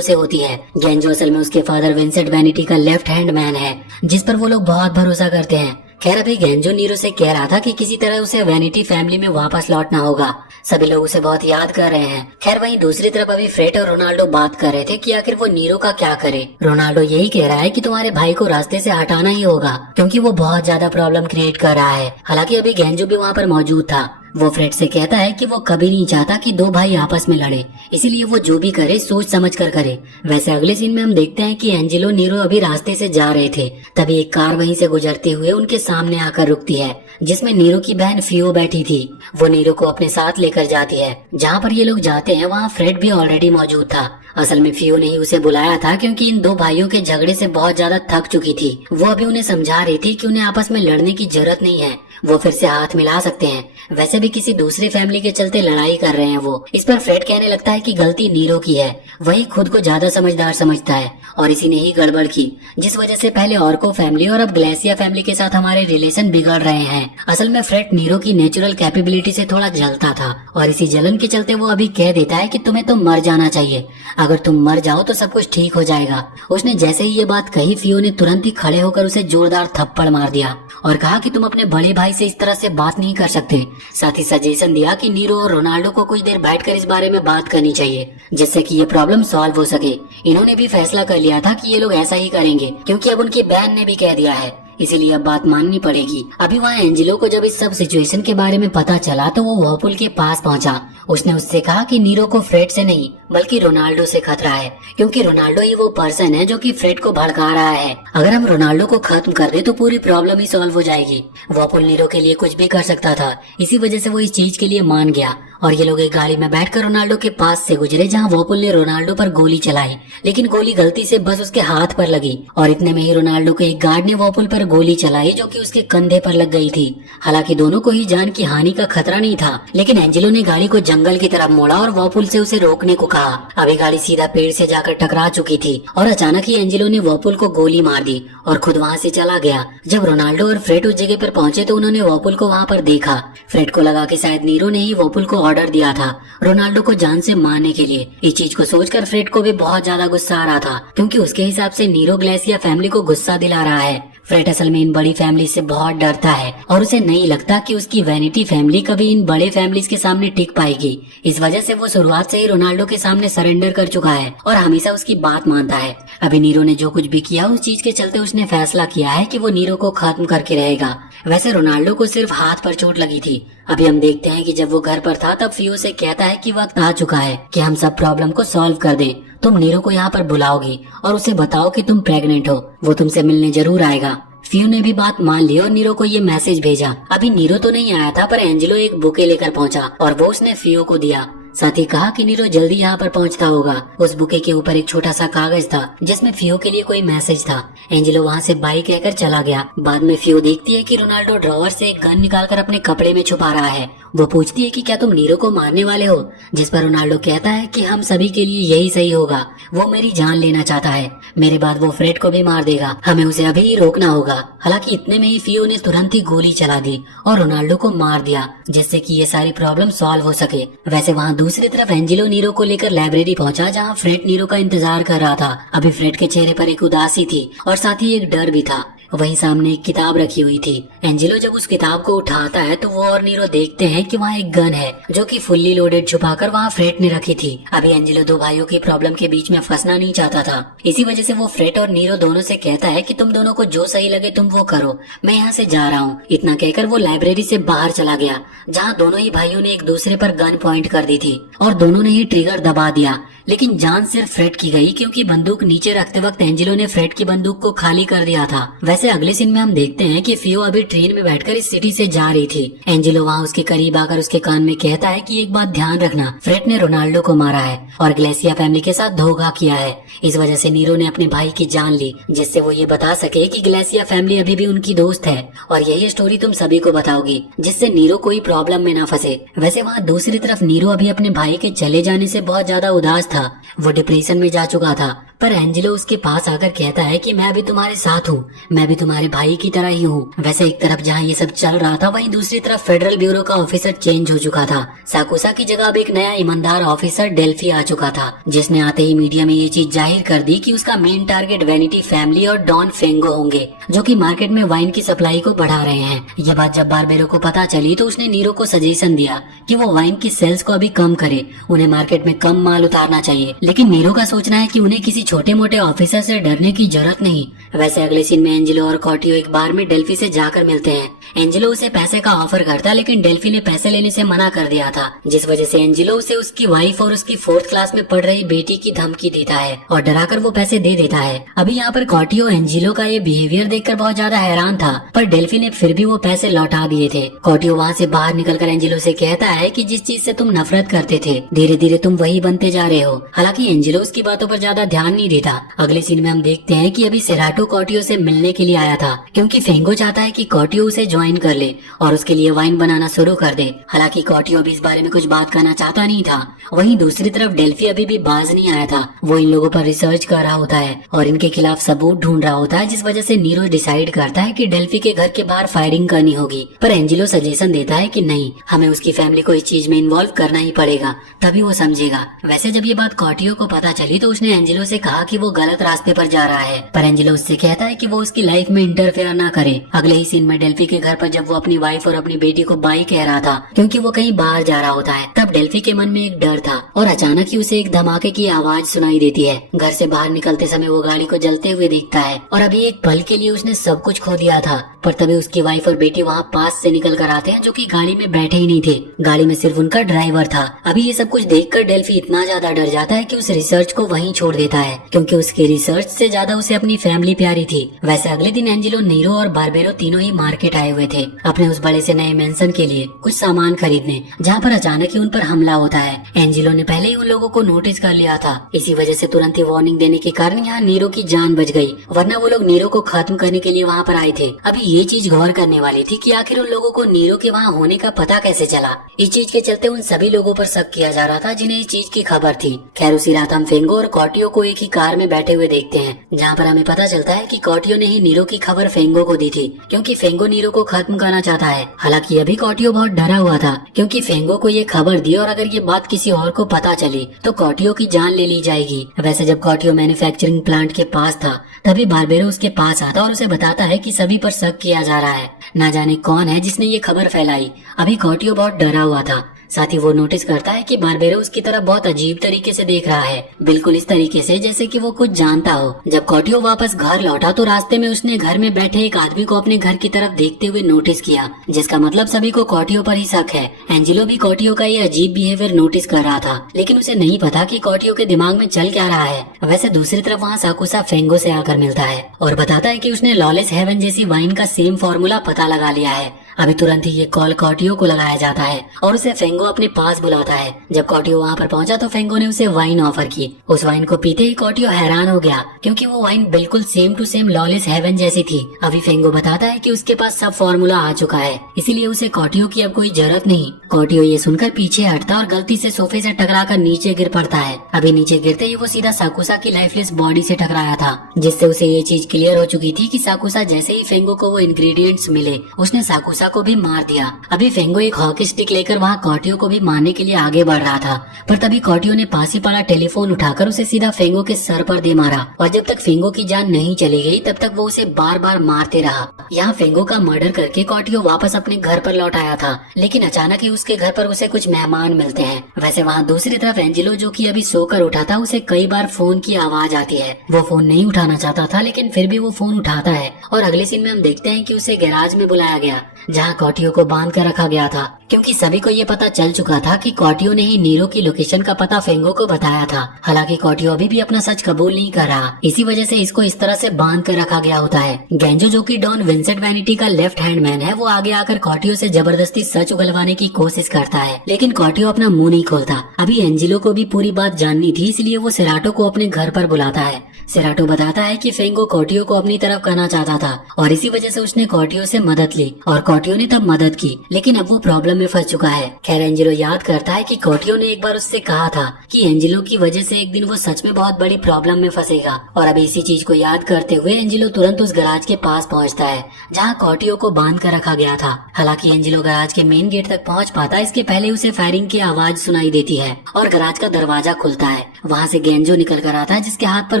से होती है। गेंजो असल में उसके फादर विंसेंट वैनिटी का लेफ्ट हैंड मैन है जिस पर वो लोग बहुत भरोसा करते हैं। खैर अभी गेंजो नीरो से कह रहा था कि किसी तरह उसे वैनिटी फैमिली में वापस लौटना होगा। सभी लोग उसे बहुत याद कर रहे हैं। खैर वहीं दूसरी तरफ अभी फ्रेड और रोनाल्डो बात कर रहे थे कि आखिर वो नीरो का क्या करे। रोनाल्डो यही कह रहा है कि तुम्हारे भाई को रास्ते से हटाना ही होगा क्योंकि वो बहुत ज्यादा प्रॉब्लम क्रिएट कर रहा है। हालांकि अभी गेंजो भी वहाँ पर मौजूद था। वो फ्रेड से कहता है कि वो कभी नहीं चाहता कि दो भाई आपस में लड़े, इसीलिए वो जो भी करे सोच समझ कर करे। वैसे अगले सीन में हम देखते हैं कि एंजिलो, नीरो अभी रास्ते से जा रहे थे तभी एक कार वहीं से गुजरते हुए उनके सामने आकर रुकती है जिसमें नीरो की बहन फियो बैठी थी। वो नीरो को अपने साथ लेकर जाती है। जहाँ पर ये लोग जाते हैं वहाँ फ्रेड भी ऑलरेडी मौजूद था। असल में फियो ने ही उसे बुलाया था क्योंकि इन दो भाइयों के झगड़े से बहुत ज्यादा थक चुकी थी। वो अभी उन्हें समझा रही थी कि उन्हें आपस में लड़ने की जरूरत नहीं है, वो फिर से हाथ मिला सकते हैं। वैसे भी किसी दूसरे फैमिली के चलते लड़ाई कर रहे हैं वो। इस पर फ्रेड कहने लगता है कि गलती नीरो की है, वही खुद को ज्यादा समझदार समझता है और इसी ने ही गड़बड़ की जिस वजह से पहले ऑर्को फैमिली और अब ग्लेसिया फैमिली के साथ हमारे रिलेशन बिगड़ रहे हैं। असल में फ्रेड नीरो की नेचुरल कैपेबिलिटी से थोड़ा जलता था और इसी जलन के चलते वो अभी कह देता है कि तुम्हें तो मर जाना चाहिए, अगर तुम मर जाओ तो सब कुछ ठीक हो जाएगा। उसने जैसे ही ये बात कही फियो ने तुरंत ही खड़े होकर उसे जोरदार थप्पड़ मार दिया और कहा कि तुम अपने बड़े भाई से इस तरह से बात नहीं कर सकते। साथ ही सजेशन दिया कि नीरो और रोनाल्डो को कुछ देर बैठकर इस बारे में बात करनी चाहिए जिससे कि ये प्रॉब्लम सॉल्व हो सके। इन्होंने भी फैसला कर लिया था कि ये लोग ऐसा ही करेंगे क्योंकि अब उनकी बहन ने भी कह दिया है, इसीलिए अब बात माननी पड़ेगी। अभी वहाँ एंजिलो को जब इस सब सिचुएशन के बारे में पता चला तो वो वॉपुल के पास पहुंचा। उसने उससे कहा कि नीरो को फ्रेड से नहीं बल्कि रोनाल्डो से खतरा है क्योंकि रोनाल्डो ही वो पर्सन है जो कि फ्रेड को भड़का रहा है। अगर हम रोनाल्डो को खत्म कर दे तो पूरी प्रॉब्लम ही सॉल्व हो जाएगी। वॉपुल नीरो के लिए कुछ भी कर सकता था, इसी वजह से वो इस चीज के लिए मान गया और ये लोग एक गाड़ी में बैठकर रोनाल्डो के पास से गुजरे जहाँ वॉपुल ने रोनाल्डो पर गोली चलाई, लेकिन गोली गलती से बस उसके हाथ पर लगी और इतने में ही रोनाल्डो के एक गार्ड ने वॉपुल पर गोली चलाई जो कि उसके कंधे पर लग गई थी। हालांकि दोनों को ही जान की हानि का खतरा नहीं था, लेकिन एंजिलो ने गाड़ी को जंगल की तरफ मोड़ा और वॉपुल से उसे रोकने को कहा। अभी गाड़ी सीधा पेड़ से जाकर टकरा चुकी थी और अचानक ही एंजिलो ने वॉपुल को गोली मार दी और खुद वहाँ से चला गया। जब रोनाल्डो और फ्रेड उस जगह पर पहुंचे तो उन्होंने वॉपुल को वहाँ पर देखा। फ्रेड को लगा कि शायद नीरो ने ही वॉपुल को ऑर्डर दिया था रोनाल्डो को जान से मारने के लिए। इस चीज को सोचकर फ्रेड को भी बहुत ज्यादा गुस्सा आ रहा था क्योंकि उसके हिसाब से नीरो ग्लेसिया फैमिली को गुस्सा दिला रहा है। फ्रेड असल में इन बड़ी फैमिली से बहुत डरता है और उसे नहीं लगता कि उसकी वैनिटी फैमिली कभी इन बड़े फैमिलीज के सामने टिक पाएगी। इस वजह से वो शुरुआत से ही रोनाल्डो के सामने सरेंडर कर चुका है और हमेशा उसकी बात मानता है। अभी नीरो ने जो कुछ भी किया उस चीज के चलते उसने फैसला किया है कि वो नीरो को खत्म करके रहेगा। वैसे रोनाल्डो को सिर्फ हाथ पर चोट लगी थी, अभी हम देखते हैं कि जब वो घर पर था तब फियो से कहता है कि वक्त आ चुका है कि हम सब प्रॉब्लम को सॉल्व कर दें। तुम नीरो को यहाँ पर बुलाओगी और उसे बताओ कि तुम प्रेग्नेंट हो, वो तुमसे मिलने जरूर आएगा। फियो ने भी बात मान ली और नीरो को ये मैसेज भेजा। अभी नीरो तो नहीं आया था पर एंजेलो एक बुके लेकर पहुंचा और वो उसने फियो को दिया। साथ ही कहा कि नीरो जल्दी यहाँ पर पहुंचता होगा। उस बुके के ऊपर एक छोटा सा कागज था जिसमें फियो के लिए कोई मैसेज था। एंजेलो वहाँ से बाई कहकर चला गया। बाद में फियो देखती है कि रोनाल्डो ड्रॉवर से एक गन निकालकर अपने कपड़े में छुपा रहा है। वो पूछती है कि क्या तुम नीरो को मारने वाले हो, जिस पर रोनाल्डो कहता है कि हम सभी के लिए यही सही होगा, वो मेरी जान लेना चाहता है, मेरे बाद वो फ्रेड को भी मार देगा, हमें उसे अभी ही रोकना होगा। हालांकि इतने में ही फियो ने तुरंत ही गोली चला दी और रोनाल्डो को मार दिया जिससे कि ये सारी प्रॉब्लम सॉल्व हो सके। वैसे वहाँ दूसरी तरफ एंजेलो नीरो को लेकर लाइब्रेरी पहुंचा जहाँ फ्रेड नीरो का इंतजार कर रहा था। अभी फ्रेड के चेहरे पर एक उदासी थी और साथ ही एक डर भी था। वहीं सामने एक किताब रखी हुई थी। एंजेलो जब उस किताब को उठाता है तो वो और नीरो देखते हैं कि वहाँ एक गन है जो कि फुल्ली लोडेड छुपाकर वहाँ फ्रेड ने रखी थी। अभी एंजेलो दो भाइयों की प्रॉब्लम के बीच में फंसना नहीं चाहता था, इसी वजह से वो फ्रेड और नीरो दोनों से कहता है कि तुम दोनों को जो सही लगे तुम वो करो, मैं यहाँ से जा रहा हूँ। इतना कहकर वो लाइब्रेरी से बाहर चला गया जहाँ दोनों ही भाइयों ने एक दूसरे पर गन पॉइंट कर दी थी और दोनों ने ही ट्रिगर दबा दिया। लेकिन जान सिर्फ फ्रेड की गई क्योंकि बंदूक नीचे रखते वक्त एंजेलो ने फ्रेड की बंदूक को खाली कर दिया था। वैसे अगले सीन में हम देखते हैं कि फियो अभी ट्रेन में बैठकर इस सिटी से जा रही थी। एंजेलो वहाँ उसके करीब आकर उसके कान में कहता है कि एक बात ध्यान रखना, फ्रेड ने रोनाल्डो को मारा है और ग्लेसिया फैमिली के साथ धोखा किया है। इस वजह से नीरो ने अपने भाई की जान ली जिससे वो ये बता सके कि ग्लेसिया फैमिली अभी भी उनकी दोस्त है और यही स्टोरी तुम सभी को बताओगी जिससे नीरो कोई प्रॉब्लम में ना फंसे। वैसे वहाँ दूसरी तरफ नीरो अभी अपने भाई के चले जाने से बहुत ज्यादा उदास था, वो डिप्रेशन में जा चुका था। पर एंजेलो उसके पास आकर कहता है कि मैं भी तुम्हारे साथ हूँ, मैं भी तुम्हारे भाई की तरह ही हूँ। वैसे एक तरफ जहाँ ये सब चल रहा था वहीं दूसरी तरफ फेडरल ब्यूरो का ऑफिसर चेंज हो चुका था। साकुसा की जगह अब एक नया ईमानदार ऑफिसर डेल्फी आ चुका था जिसने आते ही मीडिया में ये चीज जाहिर कर दी कि उसका मेन टारगेट वैनिटी फैमिली और डॉन फेंगो होंगे जो कि मार्केट में वाइन की सप्लाई को बढ़ा रहे हैं। ये बात जब बारबेरो को पता चली तो उसने नीरो को सजेशन दिया कि वो वाइन की सेल्स को अभी कम करे, उन्हें मार्केट में कम माल उतारना चाहिए। लेकिन नीरो का सोचना है कि उन्हें किसी छोटे मोटे ऑफिसर से डरने की जरूरत नहीं। वैसे अगले सीन में एंजेलो और कॉटियो एक बार में डेल्फी से जाकर मिलते हैं। एंजेलो उसे पैसे का ऑफर करता लेकिन डेल्फी ने पैसे लेने से मना कर दिया था जिस वजह से एंजेलो उसे उसकी वाइफ और उसकी 4th क्लास में पढ़ रही बेटी की धमकी देता है और डराकर वो पैसे दे देता है। अभी यहाँ पर कॉटियो एंजेलो का ये बिहेवियर देखकर बहुत ज्यादा हैरान था पर डेल्फी ने फिर भी वो पैसे लौटा दिए थे। कॉटियो वहाँ से बाहर निकलकर एंजेलो से कहता है कि जिस चीज से तुम नफरत करते थे धीरे धीरे तुम वही बनते जा रहे हो। हालांकि एंजेलो उसकी बातों पर ज्यादा ध्यान नहीं देता। अगले सीन में हम देखते हैं कि अभी सेराटो कॉटियो से मिलने के लिए आया था क्योंकि फेंगो चाहता है कि कॉटियो उसे ज्वाइन कर ले और उसके लिए वाइन बनाना शुरू कर दे। हालांकि कॉटियो अभी इस बारे में कुछ बात करना चाहता नहीं था। वहीं दूसरी तरफ डेल्फी अभी भी बाज नहीं आया था, वो इन लोगों पर रिसर्च कर रहा होता है और इनके खिलाफ सबूत ढूंढ रहा होता है जिस वजह से नीरो डिसाइड करता है कि डेल्फी के घर के बाहर फायरिंग करनी होगी। पर एंजेलो सजेशन देता है कि नहीं, हमें उसकी फैमिली को इस चीज में इन्वॉल्व करना ही पड़ेगा तभी वो समझेगा। वैसे जब ये बात कॉटियो को पता चली तो उसने एंजेलो से कहा कि वो गलत रास्ते पर जा रहा है पर एंजेलो उससे कहता है कि वो उसकी लाइफ में इंटरफेयर ना करे। अगले ही सीन में डेल्फी के घर पर जब वो अपनी वाइफ और अपनी बेटी को बाई कह रहा था क्योंकि वो कहीं बाहर जा रहा होता है तब डेल्फी के मन में एक डर था और अचानक ही उसे एक धमाके की आवाज सुनाई देती है। घर से बाहर निकलते समय वो गाड़ी को जलते हुए देखता है और अभी एक पल के लिए उसने सब कुछ खो दिया था पर तभी उसकी वाइफ और बेटी वहाँ पास से निकल कर आते हैं जो कि गाड़ी में बैठे ही नहीं थे, गाड़ी में सिर्फ उनका ड्राइवर था। अभी ये सब कुछ देखकर डेल्फी इतना ज्यादा डर जाता है कि उस रिसर्च को वहीं छोड़ देता है क्योंकि उसकी रिसर्च से ज्यादा उसे अपनी फैमिली प्यारी थी। वैसे अगले दिन एंजेलो, नीरो और बारबेरो तीनों ही मार्केट आए हुए थे अपने उस बड़े से नए मेंशन के लिए कुछ सामान खरीदने, जहाँ पर अचानक ही उन पर हमला होता है। एंजेलो ने पहले ही उन लोगों को नोटिस कर लिया था, इसी वजह से तुरंत ही वार्निंग देने के कारण यहाँ नीरो की जान बच गई, वरना वो लोग नीरो को खत्म करने के लिए वहाँ पर आए थे। अभी ये चीज गौर करने वाली थी कि आखिर उन लोगों को नीरो के वहाँ होने का पता कैसे चला। इस चीज के चलते उन सभी लोगों पर शक किया जा रहा था जिन्हें इस चीज की खबर थी। खैर उसी रात हम फेंगो और कॉटियो को एक ही कार में बैठे हुए देखते हैं जहाँ पर हमें पता चलता है कि कॉटियो ने ही नीरो की खबर फेंगो को दी थी क्योंकि फेंगो नीरो को खत्म करना चाहता है। हालांकि अभी कॉटियो बहुत डरा हुआ था क्योंकि फेंगो को ये खबर दी और अगर ये बात किसी और को पता चली तो कॉटियो की जान ले ली जाएगी। वैसे जब कॉटियो मैन्युफैक्चरिंग प्लांट के पास था तभी बारबेरो उसके पास आता और उसे बताता है कि सभी पर शक किया जा रहा है, ना जाने कौन है जिसने ये खबर फैलाई। अभी कॉटियो बहुत डरा हुआ था साथ ही वो नोटिस करता है कि बारबेरो उसकी तरफ बहुत अजीब तरीके से देख रहा है, बिल्कुल इस तरीके से जैसे कि वो कुछ जानता हो। जब कॉटियो वापस घर लौटा तो रास्ते में उसने घर में बैठे एक आदमी को अपने घर की तरफ देखते हुए नोटिस किया, जिसका मतलब सभी को कॉटियो पर ही शक है। एंजिलो भी कॉटियो का ये अजीब बिहेवियर नोटिस कर रहा था, लेकिन उसे नहीं पता कि कॉटियो के दिमाग में चल क्या रहा है। वैसे दूसरी तरफ वहाँ साकुसा फेंगो से आकर मिलता है और बताता है कि उसने लॉलेस हेवन जैसी वाइन का सेम फॉर्मूला पता लगा लिया है। अभी तुरंत ही ये कॉल कॉटियो को लगाया जाता है और उसे फेंगो अपने पास बुलाता है। जब कॉटियो वहाँ पर पहुंचा तो फेंगो ने उसे वाइन ऑफर की। उस वाइन को पीते ही कॉटियो हैरान हो गया, क्योंकि वो वाइन बिल्कुल same to same lawless heaven जैसी थी। अभी फेंगो बताता है कि उसके पास सब फॉर्मूला आ चुका है, इसीलिए उसे कॉटियो की अब कोई जरूरत नहीं। कॉटियो ये सुनकर पीछे हटता और गलती से सोफे से टकराकर नीचे गिर पड़ता है। अभी नीचे गिरते ही वो सीधा साकुसा की लाइफलेस बॉडी से टकराया था, जिससे उसे ये चीज क्लियर हो चुकी थी कि साकुसा जैसे ही फेंगो को वो इंग्रेडिएंट्स मिले उसने साकुसा को भी मार दिया। अभी फेंगो एक हॉकी स्टिक लेकर वहाँ कॉटियो को भी मारने के लिए आगे बढ़ रहा था, पर तभी कॉटियो ने पास ही पड़ा टेलीफोन उठाकर उसे सीधा फेंगो के सर पर दे मारा। और जब तक फेंगो की जान नहीं चली गई तब तक वो उसे बार बार मारते रहा। यहाँ फेंगो का मर्डर करके कॉटियो वापस अपने घर पर लौट आया था, लेकिन अचानक ही उसके घर पर उसे कुछ मेहमान मिलते हैं। वैसे वहाँ दूसरी तरफ एंजिलो, जो कि अभी सोकर उठा था, उसे कई बार फोन की आवाज आती है। वो फोन नहीं उठाना चाहता था, लेकिन फिर भी वो फोन उठाता है और अगले सीन में हम देखते हैं कि उसे गैराज में बुलाया गया, जहाँ कॉटियो को बांध कर रखा गया था, क्योंकि सभी को ये पता चल चुका था कि कॉटियो ने ही नीरो की लोकेशन का पता फेंगो को बताया था। हालांकि कॉटियो अभी भी अपना सच कबूल नहीं कर रहा, इसी वजह से इसको इस तरह से बांध कर रखा गया होता है। गेंजो, जो कि डॉन विंसेंट वैनिटी का लेफ्ट हैंड मैन है, वो आगे आकर कॉटियो से जबरदस्ती सच उगलवाने की कोशिश करता है, लेकिन कॉटियो अपना मुंह नहीं खोलता। अभी एंजिलो को भी पूरी बात जाननी थी, इसलिए वो सेराटो को अपने घर पर बुलाता है। सेराटो बताता है कि फेंगो कॉटियो को अपनी तरफ करना चाहता था और इसी वजह से उसने कॉटियो से मदद ली और कॉटियो ने तब मदद की, लेकिन अब वो प्रॉब्लम में फंस चुका है। खैर एंजिलो याद करता है कि कॉटियो ने एक बार उससे कहा था कि एंजिलो की वजह से एक दिन वो सच में बहुत बड़ी प्रॉब्लम में फंसेगा, और अब इसी चीज को याद करते हुए एंजिलो तुरंत उस गराज के पास पहुंचता है जहां कॉटियो को बांध कर रखा गया था। हालांकि एंजिलो गराज के मेन गेट तक पहुंच पाता इसके पहले उसे फायरिंग की आवाज सुनाई देती है और गराज का दरवाजा खुलता है। वहाँ से गेंजो निकल कर आता है, जिसके हाथ पर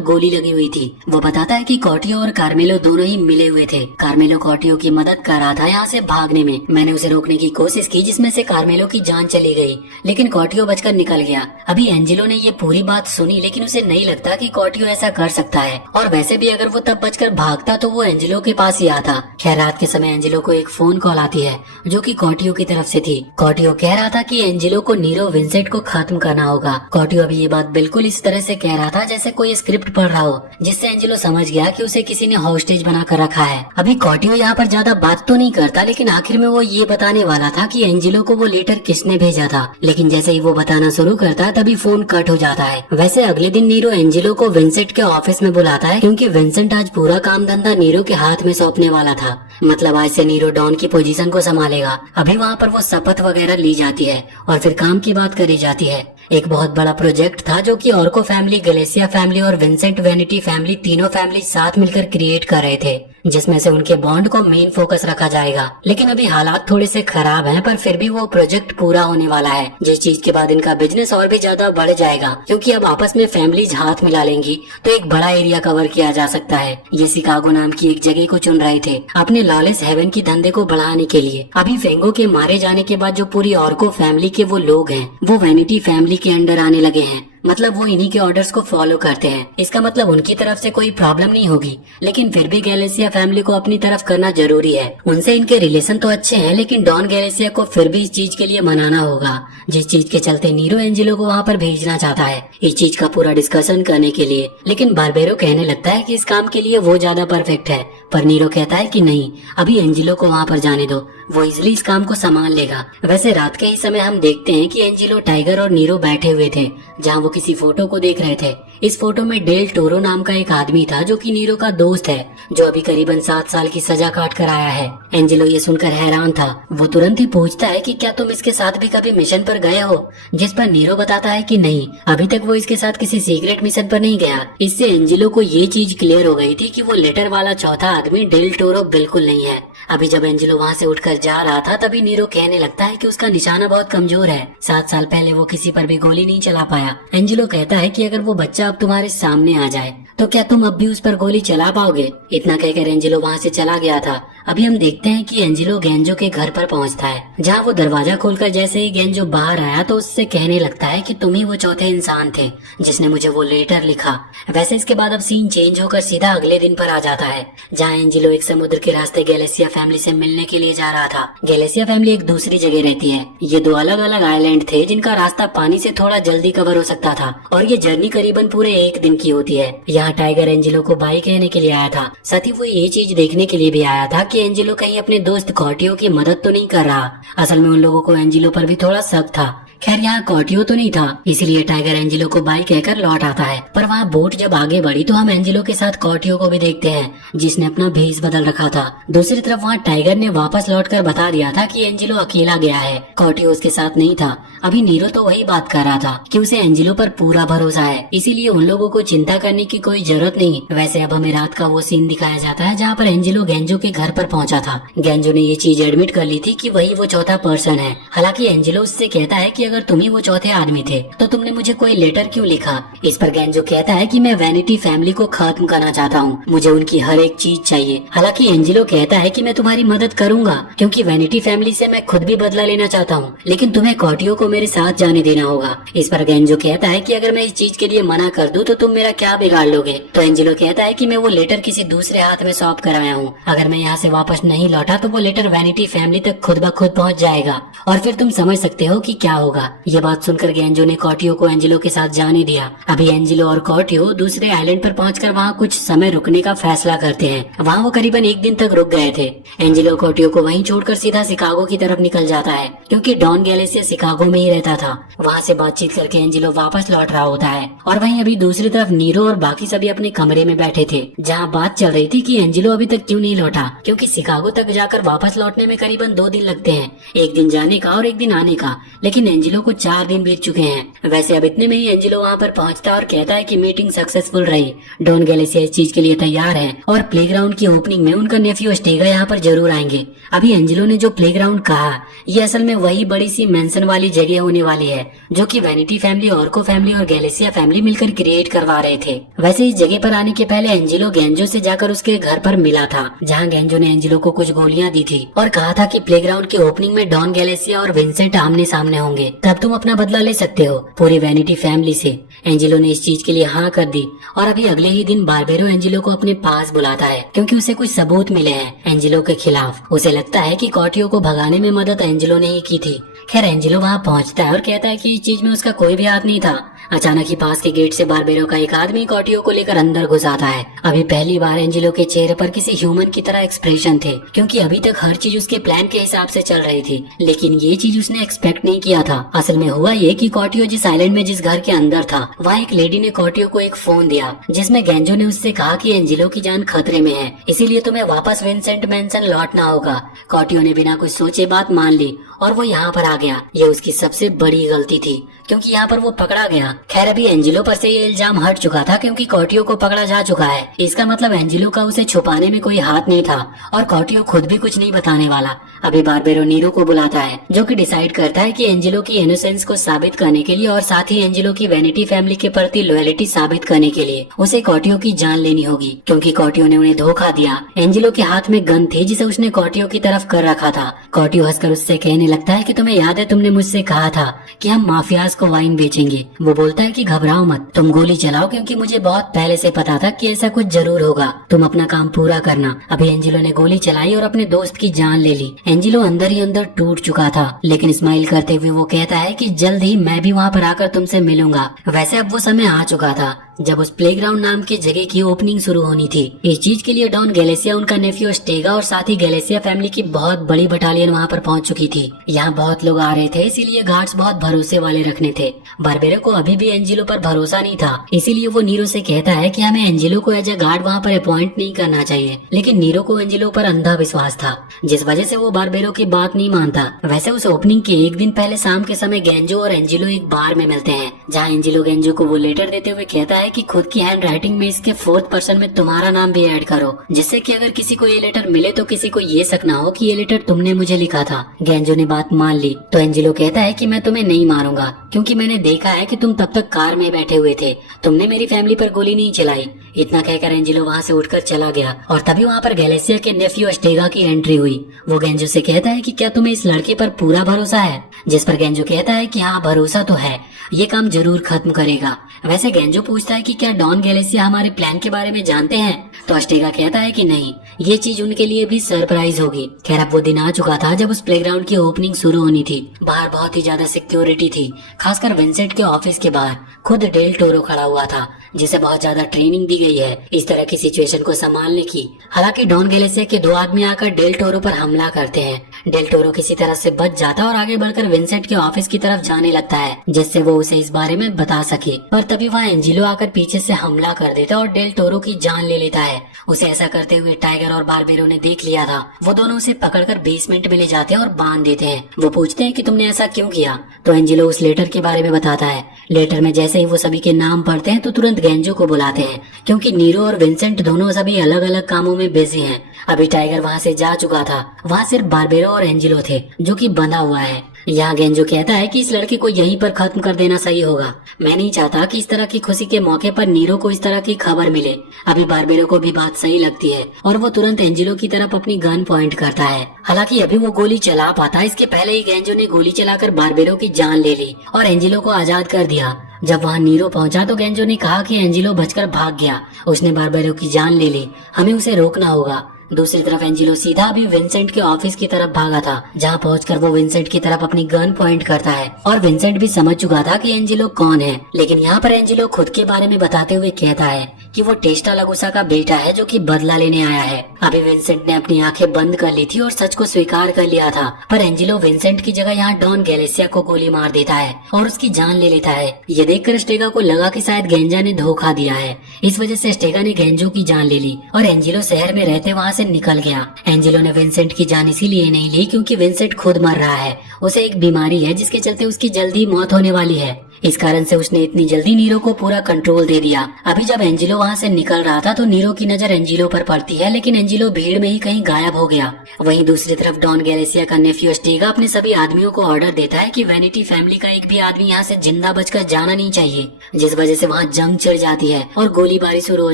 गोली लगी हुई थी। वो बताता है कि कॉटियो और कार्मेलो दोनों ही मिले हुए थे। कार्मेलो कॉटियो की मदद कर रहा था यहाँ से भागने में। मैंने उसे रोकने की कोशिश की, जिसमें से कार्मेलो की जान चली गई, लेकिन कॉटियो बचकर निकल गया। अभी एंजिलो ने ये पूरी बात सुनी, लेकिन उसे नहीं लगता कि कॉटियो ऐसा कर सकता है, और वैसे भी अगर वो तब बचकर भागता तो वो एंजिलो के पास ही आता। खैर रात के समय एंजिलो को एक फोन कॉल आती है, जो कि कॉटियो की तरफ से थी। कॉटियो कह रहा था कि एंजिलो को नीरो विंसेंट को खत्म करना होगा। कॉटियो अभी ये बात बिल्कुल इस तरह से कह रहा था जैसे कोई स्क्रिप्ट पढ़ रहा हो, जिससे एंजिलो समझ गया कि उसे किसी ने हॉस्टेज बना कर रखा है। अभी कॉटियो यहाँ पर ज्यादा बात तो नहीं करता, लेकिन आखिर में वो ये बताने वाला था कि एंजिलो को वो लेटर किसने भेजा था, लेकिन जैसे ही वो बताना शुरू करता है तभी फोन कट हो जाता है। वैसे अगले दिन नीरो एंजिलो को विंसेंट के ऑफिस में बुलाता है, क्योंकि विंसेंट आज पूरा काम धंधा नीरो के हाथ में सौंपने वाला था। मतलब आज से नीरो डॉन की पोजीशन को संभालेगा। अभी वहाँ पर वो शपथ वगैरह ली जाती है और फिर काम की बात करी जाती है। एक बहुत बड़ा प्रोजेक्ट था जो कि ऑर्को फैमिली, गलेसिया फैमिली और विंसेंट वैनिटी फैमिली, तीनों फैमिली साथ मिलकर क्रिएट कर रहे थे, जिसमें से उनके बॉन्ड को मेन फोकस रखा जाएगा। लेकिन अभी हालात थोड़े से खराब हैं, पर फिर भी वो प्रोजेक्ट पूरा होने वाला है, जिस चीज के बाद इनका बिजनेस और भी ज्यादा बढ़ जाएगा, क्योंकि अब आपस में फैमिलीज हाथ मिला लेंगी तो एक बड़ा एरिया कवर किया जा सकता है। ये शिकागो नाम की एक जगह को चुन रहे थे अपने लॉलेस हेवन की धंधे को बढ़ाने के लिए। अभी फेंगो के मारे जाने के बाद जो पूरी ऑर्को फैमिली के वो लोग हैं, वो वैनिटी फैमिली के अंडर आने लगे हैं। मतलब वो इन्हीं के ऑर्डर्स को फॉलो करते हैं। इसका मतलब उनकी तरफ से कोई प्रॉब्लम नहीं होगी, लेकिन फिर भी गैलेसिया फैमिली को अपनी तरफ करना जरूरी है। उनसे इनके रिलेशन तो अच्छे हैं, लेकिन डॉन गैलेसिया को फिर भी इस चीज के लिए मनाना होगा, जिस चीज के चलते नीरो एंजिलो को वहाँ पर भेजना चाहता है, इस चीज का पूरा डिस्कशन करने के लिए। लेकिन बारबेरो कहने लगता है कि इस काम के लिए वो ज्यादा परफेक्ट है, पर नीरो कहता है कि नहीं, अभी एंजिलो को वहाँ पर जाने दो, वो इजिली इस काम को संभाल लेगा। वैसे रात के ही समय हम देखते हैं कि एंजिलो, टाइगर और नीरो बैठे हुए थे, जहाँ वो किसी फोटो को देख रहे थे। इस फोटो में डेल टोरो नाम का एक आदमी था, जो कि नीरो का दोस्त है, जो अभी करीबन 7 साल की सजा काट कर आया है। एंजिलो ये सुनकर हैरान था। वो तुरंत ही पूछता है कि क्या तुम इसके साथ भी कभी मिशन पर गए हो, जिस पर नीरो बताता है कि नहीं, अभी तक वो इसके साथ किसी सीक्रेट मिशन पर नहीं गया। इससे एंजिलो को ये चीज क्लियर हो गई थी कि वो लेटर वाला चौथा आदमी डेल टोरो बिल्कुल नहीं है। अभी जब एंजिलो वहाँ से उठकर जा रहा था, तभी नीरो कहने लगता है कि उसका निशाना बहुत कमजोर है। 7 साल पहले वो किसी पर भी गोली नहीं चला पाया। एंजिलो कहता है कि अगर वो बच्चा अब तुम्हारे सामने आ जाए तो क्या तुम अब भी उस पर गोली चला पाओगे। इतना कहकर एंजिलो वहाँ से चला गया था। अभी हम देखते हैं कि एंजिलो गेंजो के घर पर पहुंचता है, जहां वो दरवाजा खोलकर जैसे ही गेंजो बाहर आया तो उससे कहने लगता है कि तुम ही वो चौथे इंसान थे जिसने मुझे वो लेटर लिखा। वैसे इसके बाद अब सीन चेंज होकर सीधा अगले दिन पर आ जाता है, जहाँ एंजिलो एक समुद्र के रास्ते गैलेसिया फैमिली से मिलने के लिए जा रहा था। गैलेसिया फैमिली एक दूसरी जगह रहती है। ये दो अलग अलग आइलैंड थे जिनका रास्ता पानी से थोड़ा जल्दी कवर हो सकता था, और ये जर्नी करीबन पूरे एक दिन की होती है। यहाँ टाइगर एंजिलो को बाय कहने के लिए आया था, साथ ही वो ये चीज देखने के लिए भी आया था कि एंजिलो कहीं अपने दोस्त कॉर्टियो की मदद तो नहीं कर रहा। असल में उन लोगों को एंजिलो पर भी थोड़ा शक था। खैर यहाँ कॉर्टियो तो नहीं था, इसीलिए टाइगर एंजिलो को बाय कहकर लौट आता है। पर वहाँ बोट जब आगे बढ़ी तो हम एंजिलो के साथ कॉर्टियो को भी देखते हैं, जिसने अपना भेष बदल रखा था। दूसरी तरफ वहाँ टाइगर ने वापस लौटकर बता दिया था कि एंजिलो अकेला गया है, कॉर्टियो उसके साथ नहीं था। अभी नीरो तो वही बात कर रहा था कि उसे एंजिलो पर पूरा भरोसा है, इसीलिए उन लोगों को चिंता करने की कोई जरूरत नहीं। वैसे अब हमें रात का वो सीन दिखाया जाता है जहाँ पर एंजिलो गेंजो के घर पर पहुंचा था। गेंजो ने ये चीज एडमिट कर ली थी कि वही वो चौथा पर्सन है। हालांकि एंजिलो उससे कहता है कि अगर तुम ही वो चौथे आदमी थे तो तुमने मुझे कोई लेटर क्यों लिखा। इस पर गेंजो कहता है कि मैं वैनिटी फैमिली को खत्म करना चाहता हूँ, मुझे उनकी हर एक चीज चाहिए। हालांकि एंजिलो कहता है कि मैं तुम्हारी मदद करूंगा क्योंकि वैनिटी फैमिली से मैं खुद भी बदला लेना चाहता हूँ, लेकिन तुम्हें कॉर्टियो को मेरे साथ जाने देना होगा। इस पर गेंजो कहता है कि अगर मैं इस चीज के लिए मना कर दूं तो तुम मेरा क्या बिगाड़ लोगे। तो एंजिलो कहता है कि मैं वो लेटर किसी दूसरे हाथ में सौंप कर आया हूँ, अगर मैं यहाँ से वापस नहीं लौटा तो वो लेटर वैनिटी फैमिली तक खुद ब खुद पहुँच जाएगा और फिर तुम समझ सकते हो कि क्या होगा। ये बात सुनकर गेंजो ने कॉर्टियो को एंजिलो के साथ जाने दिया। अभी एंजिलो और कॉर्टियो दूसरे आइलैंड पर पहुंचकर वहाँ कुछ समय रुकने का फैसला करते हैं। वहाँ वो करीबन एक दिन तक रुक गए थे। एंजिलो कॉर्टियो को वहीं छोड़कर सीधा शिकागो की तरफ निकल जाता है, क्योंकि डॉन गैलेसिया शिकागो में ही रहता था। वहाँ से बातचीत करके एंजिलो वापस लौट रहा होता है, और वहीं अभी दूसरी तरफ नीरो और बाकी सभी अपने कमरे में बैठे थे, जहाँ बात चल रही थी कि एंजिलो अभी तक क्यों नहीं लौटा, क्योंकि शिकागो तक जाकर वापस लौटने में करीबन 2 दिन लगते हैं, एक दिन जाने का और एक दिन आने का। लेकिन एंजिलो को 4 दिन बीत चुके हैं। वैसे अब इतने में ही एंजिलो वहाँ पर पहुँचता है और कहता है कि मीटिंग सक्सेसफुल रही, डॉन गैलेसिया इस चीज के लिए तैयार है और प्लेग्राउंड की ओपनिंग में उनका नेफ्यू स्टेगा यहाँ पर जरूर आएंगे। अभी एंजिलो ने जो प्लेग्राउंड कहा ये असल में वही बड़ी सी मेंशन वाली जगह होने वाली है जो कि वैनिटी फैमिली, ऑर्को फैमिली और गैलेसिया फैमिली मिलकर क्रिएट करवा रहे थे। वैसे इस जगह पर आने के पहले एंजिलो गेंजो से जाकर उसके घर पर मिला था, जहाँ गेंजो ने एंजिलो को कुछ गोलियां दी थी और कहा था कि प्लेग्राउंड की ओपनिंग में डॉन गैलेसिया और विंसेंट आमने सामने होंगे, तब तुम अपना बदला ले सकते हो पूरी वैनिटी फैमिली से। एंजिलो ने इस चीज के लिए हाँ कर दी और अभी अगले ही दिन बारबेरो एंजिलो को अपने पास बुलाता है, क्योंकि उसे कुछ सबूत मिले हैं एंजिलो के खिलाफ। उसे लगता है कि कॉर्टियो को भगाने में मदद एंजिलो ने ही की थी। खैर एंजिलो वहाँ पहुँचता है और कहता है कि इस चीज में उसका कोई भी हाथ नहीं था। अचानक ही पास के गेट से बारबेरो का एक आदमी कॉर्टियो को लेकर अंदर घुस आता है। अभी पहली बार एंजिलो के चेहरे पर किसी ह्यूमन की तरह एक्सप्रेशन थे, क्योंकि अभी तक हर चीज उसके प्लान के हिसाब से चल रही थी, लेकिन ये चीज उसने एक्सपेक्ट नहीं किया था। असल में हुआ ये कि कॉर्टियो जिस आइलैंड में जिस घर के अंदर था, वहाँ एक लेडी ने कॉर्टियो को एक फोन दिया, जिसमें गेंजो ने उससे कहा कि एंजिलो की जान खतरे में है, इसीलिए तुम्हें वापस विंसेंट मैंसन लौटना होगा। कॉर्टियो ने बिना कुछ सोचे बात मान ली और वो यहाँ पर आ गया। ये उसकी सबसे बड़ी गलती थी, क्योंकि यहाँ पर वो पकड़ा गया। खैर अभी एंजिलो पर से ये इल्जाम हट चुका था, क्योंकि कॉर्टियो को पकड़ा जा चुका है। इसका मतलब एंजिलो का उसे छुपाने में कोई हाथ नहीं था और कॉर्टियो खुद भी कुछ नहीं बताने वाला। अभी बारबेरो नीरो को बुलाता है, जो कि डिसाइड करता है कि एंजिलो की इनोसेंस को साबित करने के लिए और साथ ही एंजिलो की वैनिटी फैमिली के प्रति लॉयलिटी साबित करने के लिए उसे कॉर्टियो की जान लेनी होगी, क्योंकि कॉर्टियो ने उन्हें धोखा दिया। एंजिलो के हाथ में गन थी जिसे उसने कॉर्टियो की तरफ कर रखा था। कॉर्टियो हंसकर उससे कहने लगता है कि तुम्हें याद है तुमने मुझसे कहा था कि हम माफियाज को वाइन बेचेंगे। वो बोलता है कि घबराओ मत, तुम गोली चलाओ, क्योंकि मुझे बहुत पहले से पता था कि ऐसा कुछ जरूर होगा, तुम अपना काम पूरा करना। अभी एंजिलो ने गोली चलाई और अपने दोस्त की जान ले ली। एंजिलो अंदर ही अंदर टूट चुका था, लेकिन स्माइल करते हुए वो कहता है कि जल्द ही मैं भी वहाँ पर आकर तुमसे मिलूंगा। वैसे अब वो समय आ चुका था जब उस प्लेग्राउंड नाम की जगह की ओपनिंग शुरू होनी थी। इस चीज के लिए डॉन गैलेसिया, उनका नेफ्यू स्टेगा और साथ ही गैलेसिया फैमिली की बहुत बड़ी बटालियन वहाँ पर पहुँच चुकी थी। यहाँ बहुत लोग आ रहे थे, इसीलिए गार्ड्स बहुत भरोसे वाले रखने थे। बारबेरो को अभी भी एंजिलो पर भरोसा नहीं था, इसीलिए वो नीरो से कहता है कि हमें एंजिलो को एज ए गार्ड वहाँ पर अपॉइंट नहीं करना चाहिए। लेकिन नीरो को एंजिलो पर अंधा विश्वास था, जिस वजह से वो बारबेरो की बात नहीं मानता। वैसे उस ओपनिंग के एक दिन पहले शाम के समय गेंजो और एंजिलो एक बार में मिलते हैं, जहाँ एंजिलो गेंजो को वो लेटर देते हुए कहता है कि खुद की हैंड राइटिंग में इसके 4th पर्सन में तुम्हारा नाम भी ऐड करो, जिससे कि अगर किसी को ये लेटर मिले तो किसी को ये शक ना हो कि ये लेटर तुमने मुझे लिखा था। गेंजो ने बात मान ली तो एंजिलो कहता है कि मैं तुम्हें नहीं मारूंगा, क्योंकि मैंने देखा है कि तुम तब तक कार में बैठे हुए थे, तुमने मेरी फैमिली पर गोली नहीं चलाई। इतना कहकर एंजिलो वहाँ से उठकर चला गया और तभी वहाँ पर गैलेसिया के नेफ्यू अस्टेगा की एंट्री हुई। वो गेंजो से कहता है कि क्या तुम्हें इस लड़के पर पूरा भरोसा है, जिस पर गेंजो कहता है कि हाँ भरोसा तो है, ये काम जरूर खत्म करेगा। वैसे गेंजो पूछता है कि क्या डॉन गैलेसिया हमारे प्लान के बारे में जानते हैं, तो अस्टेगा कहता है कि नहीं, ये चीज उनके लिए भी सरप्राइज होगी। खैर अब वो दिन आ चुका था जब उस प्लेग्राउंड की ओपनिंग शुरू होनी थी। बाहर बहुत ही ज्यादा सिक्योरिटी थी, खासकर विंसेंट के ऑफिस के बाहर खुद डेल टोरो खड़ा हुआ था, जिसे बहुत ज्यादा ट्रेनिंग दी गई है इस तरह की सिचुएशन को संभालने की। हालांकि डॉन गैलेसिया के 2 आदमी आकर डेल टोरो पर हमला करते हैं। डेल टोरो किसी तरह से बच जाता है और आगे बढ़कर विंसेंट के ऑफिस की तरफ जाने लगता है, जिससे वो उसे इस बारे में बता सके। पर तभी वहाँ एंजिलो आकर पीछे से हमला कर देता और डेल टोरो की जान ले लेता है। उसे ऐसा करते हुए टाइगर और बारबेरो ने देख लिया था। वो दोनों उसे पकड़कर बेसमेंट में ले जाते हैं और बांध देते हैं। वो पूछते हैं कि तुमने ऐसा क्यों किया, तो एंजिलो उस लेटर के बारे में बताता है। लेटर में जैसे ही वो सभी के नाम पढ़ते हैं तो तुरंत गेंजो को बुलाते हैं, क्योंकि नीरो और विंसेंट दोनों सभी अलग अलग कामों में बिजी हैं। अभी टाइगर वहाँ से जा चुका था, वहाँ सिर्फ बारबेरो और एंजिलो थे जो कि बंधा हुआ है। यहाँ गेंजो कहता है कि इस लड़के को यहीं पर खत्म कर देना सही होगा। मैं नहीं चाहता कि इस तरह की खुशी के मौके पर नीरो को इस तरह की खबर मिले। अभी बारबेरो को भी बात सही लगती है और वो तुरंत एंजिलो की तरफ अपनी गन पॉइंट करता है। हालांकि अभी वो गोली चला पाता, इसके पहले ही गेंजो ने गोली चलाकर बारबेरो की जान ले ली और एंजिलो को आजाद कर दिया। जब वहाँ नीरो पहुंचा तो गेंजो ने कहा कि एंजिलो बचकर भाग गया, उसने बारबेरो की जान ले ली, हमें उसे रोकना होगा। दूसरी तरफ एंजिलो सीधा अभी विंसेंट के ऑफिस की तरफ भागा था, जहाँ पहुंचकर वो विंसेंट की तरफ अपनी गन पॉइंट करता है और विंसेंट भी समझ चुका था कि एंजिलो कौन है। लेकिन यहाँ पर एंजिलो खुद के बारे में बताते हुए कहता है कि वो टेस्टा लगुसा का बेटा है जो कि बदला लेने आया है। अभी विंसेंट ने अपनी आंखें बंद कर ली थी और सच को स्वीकार कर लिया था, पर एंजिलो विंसेंट की जगह यहाँ डॉन गैलेसिया को गोली मार देता है और उसकी जान ले लेता है। ये देखकर स्टेगा को लगा कि शायद गेंजा ने धोखा दिया है, इस वजह से स्टेगा ने गेंजो की जान ले ली और एंजिलो शहर में रहते वहाँ से निकल गया। एंजिलो ने विंसेंट की जान इसीलिए नहीं ली क्योंकि विंसेंट खुद मर रहा है, उसे एक बीमारी है जिसके चलते उसकी जल्दी मौत होने वाली है। इस कारण से उसने इतनी जल्दी नीरो को पूरा कंट्रोल दे दिया। अभी जब एंजिलो वहाँ से निकल रहा था तो नीरो की नजर एंजिलो पर पड़ती है, लेकिन एंजिलो भीड़ में ही कहीं गायब हो गया। वहीं दूसरी तरफ डॉन गैलेसिया का नेफ्यू अस्टेगा अपने सभी आदमियों को ऑर्डर देता है कि वैनिटी फैमिली का एक भी आदमी यहाँ से जिंदा बचकर जाना नहीं चाहिए, जिस वजह से वहाँ जंग छिड़ जाती है और गोलीबारी शुरू हो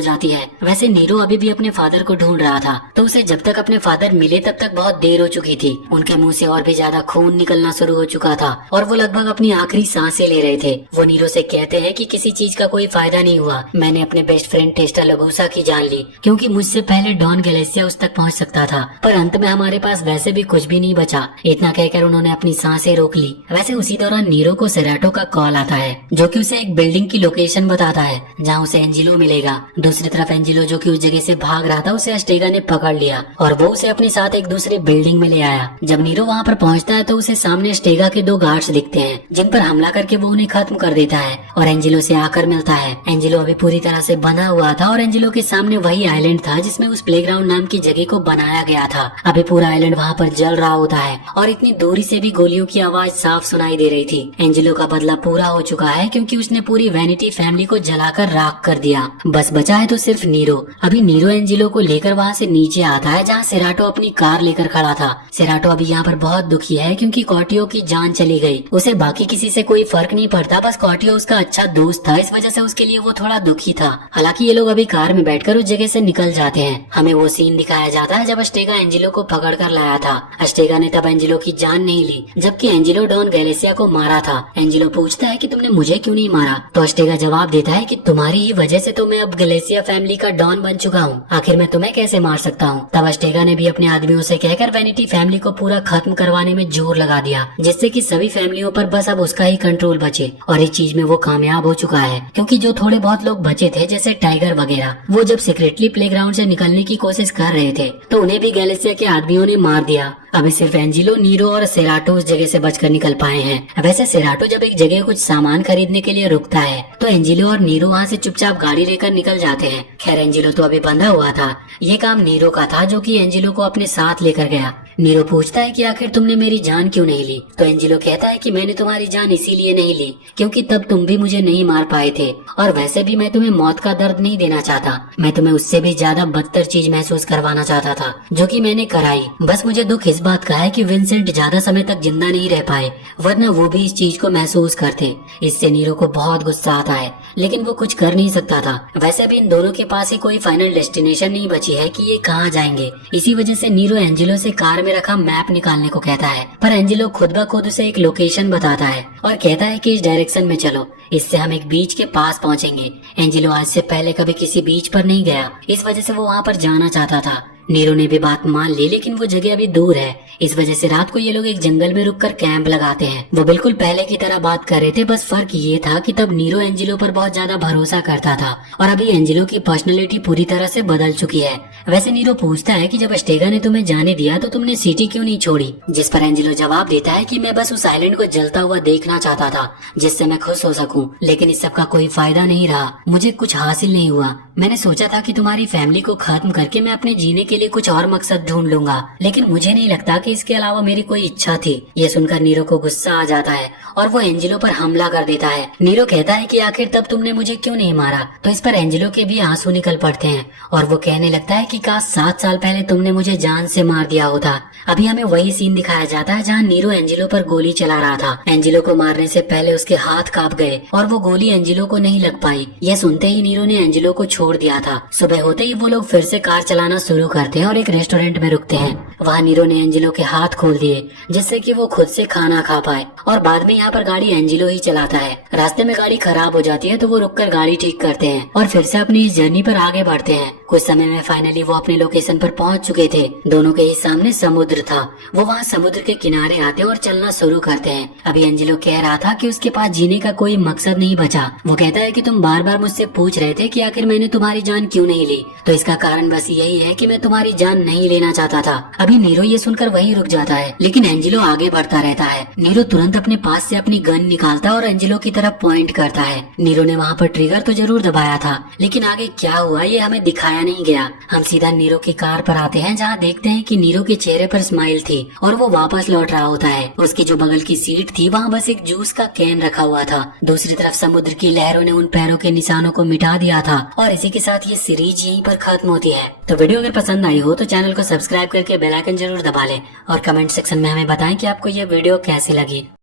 जाती है। वैसे नीरो अभी भी अपने फादर को ढूंढ रहा था, तो उसे जब तक अपने फादर मिले तब तक बहुत देर हो चुकी थी। उनके मुंह से और भी ज्यादा खून निकलना शुरू हो चुका था और वो लगभग अपनी आखिरी सांसें ले रहे थे। वो नीरो से कहते हैं कि किसी चीज का कोई फायदा नहीं हुआ, मैंने अपने बेस्ट फ्रेंड टेस्टा लगुसा की जान ली क्योंकि मुझसे पहले डॉन गैलेसिया उस तक पहुंच सकता था, पर अंत में हमारे पास वैसे भी कुछ भी नहीं बचा। इतना कहकर उन्होंने अपनी सांसें रोक ली। वैसे उसी दौरान नीरो को सेराटो का कॉल आता है, जो कि उसे एक बिल्डिंग की लोकेशन बताता है जहाँ उसे एंजिलो मिलेगा। दूसरी तरफ एंजिलो जो कि उस जगह से भाग रहा था, उसे अस्टेगा ने पकड़ लिया और वो उसे अपने साथ एक दूसरी बिल्डिंग में ले आया। जब नीरो वहाँ पर पहुँचता है तो उसे सामने अस्टेगा के 2 गार्ड्स दिखते हैं, जिन पर हमला करके वो उन्हें खत्म कर देता है और एंजिलो से आकर मिलता है। एंजिलो अभी पूरी तरह से बंधा हुआ था और एंजिलो के सामने वही आइलैंड था जिसमें उस प्लेग्राउंड नाम की जगह को बनाया गया था। अभी पूरा आइलैंड वहाँ पर जल रहा होता है और इतनी दूरी से भी गोलियों की आवाज साफ सुनाई दे रही थी। एंजिलो का बदला पूरा हो चुका है क्योंकि उसने पूरी वैनिटी फैमिली को जलाकर राख कर दिया। बस बचा है तो सिर्फ नीरो। अभी नीरो एंजिलो को लेकर वहाँ से नीचे आता है जहाँ सेराटो अपनी कार लेकर खड़ा था। सेराटो अभी यहाँ पर बहुत दुखी है क्योंकि कॉर्टियो की जान चली गई। उसे बाकी किसी से कोई फर्क नहीं पड़ता, बस कॉर्टियो उसका अच्छा दोस्त था, इस वजह से उसके लिए वो थोड़ा दुखी था। हालांकि ये लोग अभी कार में बैठकर उस जगह से निकल जाते हैं। हमें वो सीन दिखाया जाता है जब अस्टेगा एंजिलो को पकड़ कर लाया था। अस्टेगा ने तब एंजिलो की जान नहीं ली, जबकि एंजिलो डॉन गैलेसिया को मारा था। एंजिलो पूछता है कि तुमने मुझे क्यों नहीं मारा, तो अस्टेगा जवाब देता है कि तुम्हारी ही वजह से तो मैं अब गैलेसिया फैमिली का डॉन बन चुका हूँ, आखिर मैं तुम्हें कैसे मार सकता हूँ। तब अस्टेगा ने भी अपने आदमियों से कहकर वैनिटी फैमिली को पूरा खत्म करवाने में जोर लगा दिया, जिससे कि सभी फैमिलियों पर बस अब उसका ही कंट्रोल बचे। और इस चीज में वो कामयाब हो चुका है क्योंकि जो थोड़े बहुत लोग बचे थे जैसे टाइगर वगैरह, वो जब सीक्रेटली प्लेग्राउंड से निकलने की कोशिश कर रहे थे तो उन्हें भी गैलेसिया के आदमियों ने मार दिया। अभी सिर्फ एंजिलो, नीरो और सेराटो उस जगह से बचकर निकल पाए हैं। वैसे सेराटो जब एक जगह कुछ सामान खरीदने के लिए रुकता है तो एंजिलो और नीरो वहाँ से चुपचाप गाड़ी लेकर निकल जाते हैं। खैर एंजिलो तो अभी बंधा हुआ था, ये काम नीरो का था जो कि एंजिलो को अपने साथ लेकर गया। नीरो पूछता है कि आखिर तुमने मेरी जान क्यों नहीं ली, तो एंजिलो कहता है कि मैंने तुम्हारी जान इसीलिए नहीं ली क्योंकि तब तुम भी मुझे नहीं मार पाए थे, और वैसे भी मैं तुम्हें मौत का दर्द नहीं देना चाहता। मैं तुम्हें उससे भी ज्यादा बदतर चीज महसूस करवाना चाहता था, जो कि मैंने कराई। बस मुझे दुख इस बात का है कि विंसेंट ज्यादा समय तक जिंदा नहीं रह पाए, वरना वो भी इस चीज को महसूस करते। इससे नीरो को बहुत गुस्सा आता है, लेकिन वो कुछ कर नहीं सकता था। वैसे भी इन दोनों के पास ही कोई फाइनल डेस्टिनेशन नहीं बची है कि ये कहाँ जाएंगे। इसी वजह से नीरो एंजेलो से कार में रखा मैप निकालने को कहता है, पर एंजेलो खुद ब खुद उसे एक लोकेशन बताता है और कहता है कि इस डायरेक्शन में चलो, इससे हम एक बीच के पास पहुंचेंगे। एंजेलो आज से पहले कभी किसी बीच पर नहीं गया, इस वजह से वो वहाँ पर जाना चाहता था। नीरो ने भी बात मान ली, लेकिन वो जगह अभी दूर है। इस वजह से रात को ये लोग एक जंगल में रुककर कैंप लगाते हैं। वो बिल्कुल पहले की तरह बात कर रहे थे, बस फर्क ये था कि तब नीरो एंजेलो पर बहुत ज्यादा भरोसा करता था और अभी एंजेलो की पर्सनैलिटी पूरी तरह से बदल चुकी है। वैसे नीरो पूछता है कि जब अस्टेगा ने तुम्हें जाने दिया तो तुमने सिटी क्यों नहीं छोड़ी, जिस पर एंजेलो जवाब देता है कि मैं बस उस आइलैंड को जलता हुआ देखना चाहता था, जिससे मैं खुश हो सकूं, लेकिन इस सब का कोई फायदा नहीं रहा। मुझे कुछ हासिल नहीं हुआ। मैंने सोचा था कि तुम्हारी फैमिली को खत्म करके मैं अपने जीने के लिए कुछ और मकसद ढूंढ लूंगा, लेकिन मुझे नहीं लगता कि इसके अलावा मेरी कोई इच्छा थी। ये सुनकर नीरो को गुस्सा आ जाता है और वो एंजेलो पर हमला कर देता है। नीरो कहता है कि आखिर तब तुमने मुझे क्यों नहीं मारा, तो इस पर एंजेलो के भी आंसू निकल पड़ते हैं और वो कहने लगता है कि काश 7 साल पहले तुमने मुझे जान से मार दिया होता। अभी हमें वही सीन दिखाया जाता है जहाँ नीरो एंजेलो पर गोली चला रहा था। एंजेलो को मारने से पहले उसके हाथ कांप गए और वो गोली एंजेलो को नहीं लग पाई। यह सुनते ही नीरो ने एंजेलो को छोड़ दिया था। सुबह होते ही वो लोग फिर से कार चलाना शुरू करते हैं और एक रेस्टोरेंट में रुकते हैं। वहाँ नीरो ने एंजेलो के हाथ खोल दिए, जिससे कि वो खुद से खाना खा पाए, और बाद में यहाँ पर गाड़ी एंजेलो ही चलाता है। रास्ते में गाड़ी खराब हो जाती है तो वो रुककर गाड़ी ठीक करते हैं और फिर से अपनी इस जर्नी पर आगे बढ़ते हैं। कुछ समय में फाइनली वो अपने लोकेशन पर पहुंच चुके थे। दोनों के ही सामने समुद्र था। वो वहाँ समुद्र के किनारे आते और चलना शुरू करते हैं। अभी एंजेलो कह रहा था कि उसके पास जीने का कोई मकसद नहीं बचा। वो कहता है कि तुम बार बार मुझसे पूछ रहे थे कि आखिर मैंने तुम्हारी जान क्यों नहीं ली, तो इसका कारण बस यही है कि मैं तुम्हारी जान नहीं लेना चाहता था। अभी नीरो ये सुनकर वहीं रुक जाता है, लेकिन एंजेलो आगे बढ़ता रहता है। नीरो तुरंत अपने पास से अपनी गन निकालता है और एंजेलो की तरफ पॉइंट करता है। नीरो ने वहाँ पर ट्रिगर तो जरूर दबाया था, लेकिन आगे क्या हुआ ये हमें दिखाया नहीं गया। हम सीधा नीरो की कार पर आते हैं, जहाँ देखते हैं कि नीरो के चेहरे पर स्माइल थी और वो वापस लौट रहा होता है। उसकी जो बगल की सीट थी वहाँ बस एक जूस का कैन रखा हुआ था। दूसरी तरफ समुद्र की लहरों ने उन पैरों के निशानों को मिटा दिया था और इसी के साथ ये सीरीज यहीं पर खत्म होती है। तो वीडियो अगर पसंद आई हो तो चैनल को सब्सक्राइब करके बेल आइकन जरूर दबा लें और कमेंट सेक्शन में हमें बताएं कि आपको ये वीडियो कैसी लगी।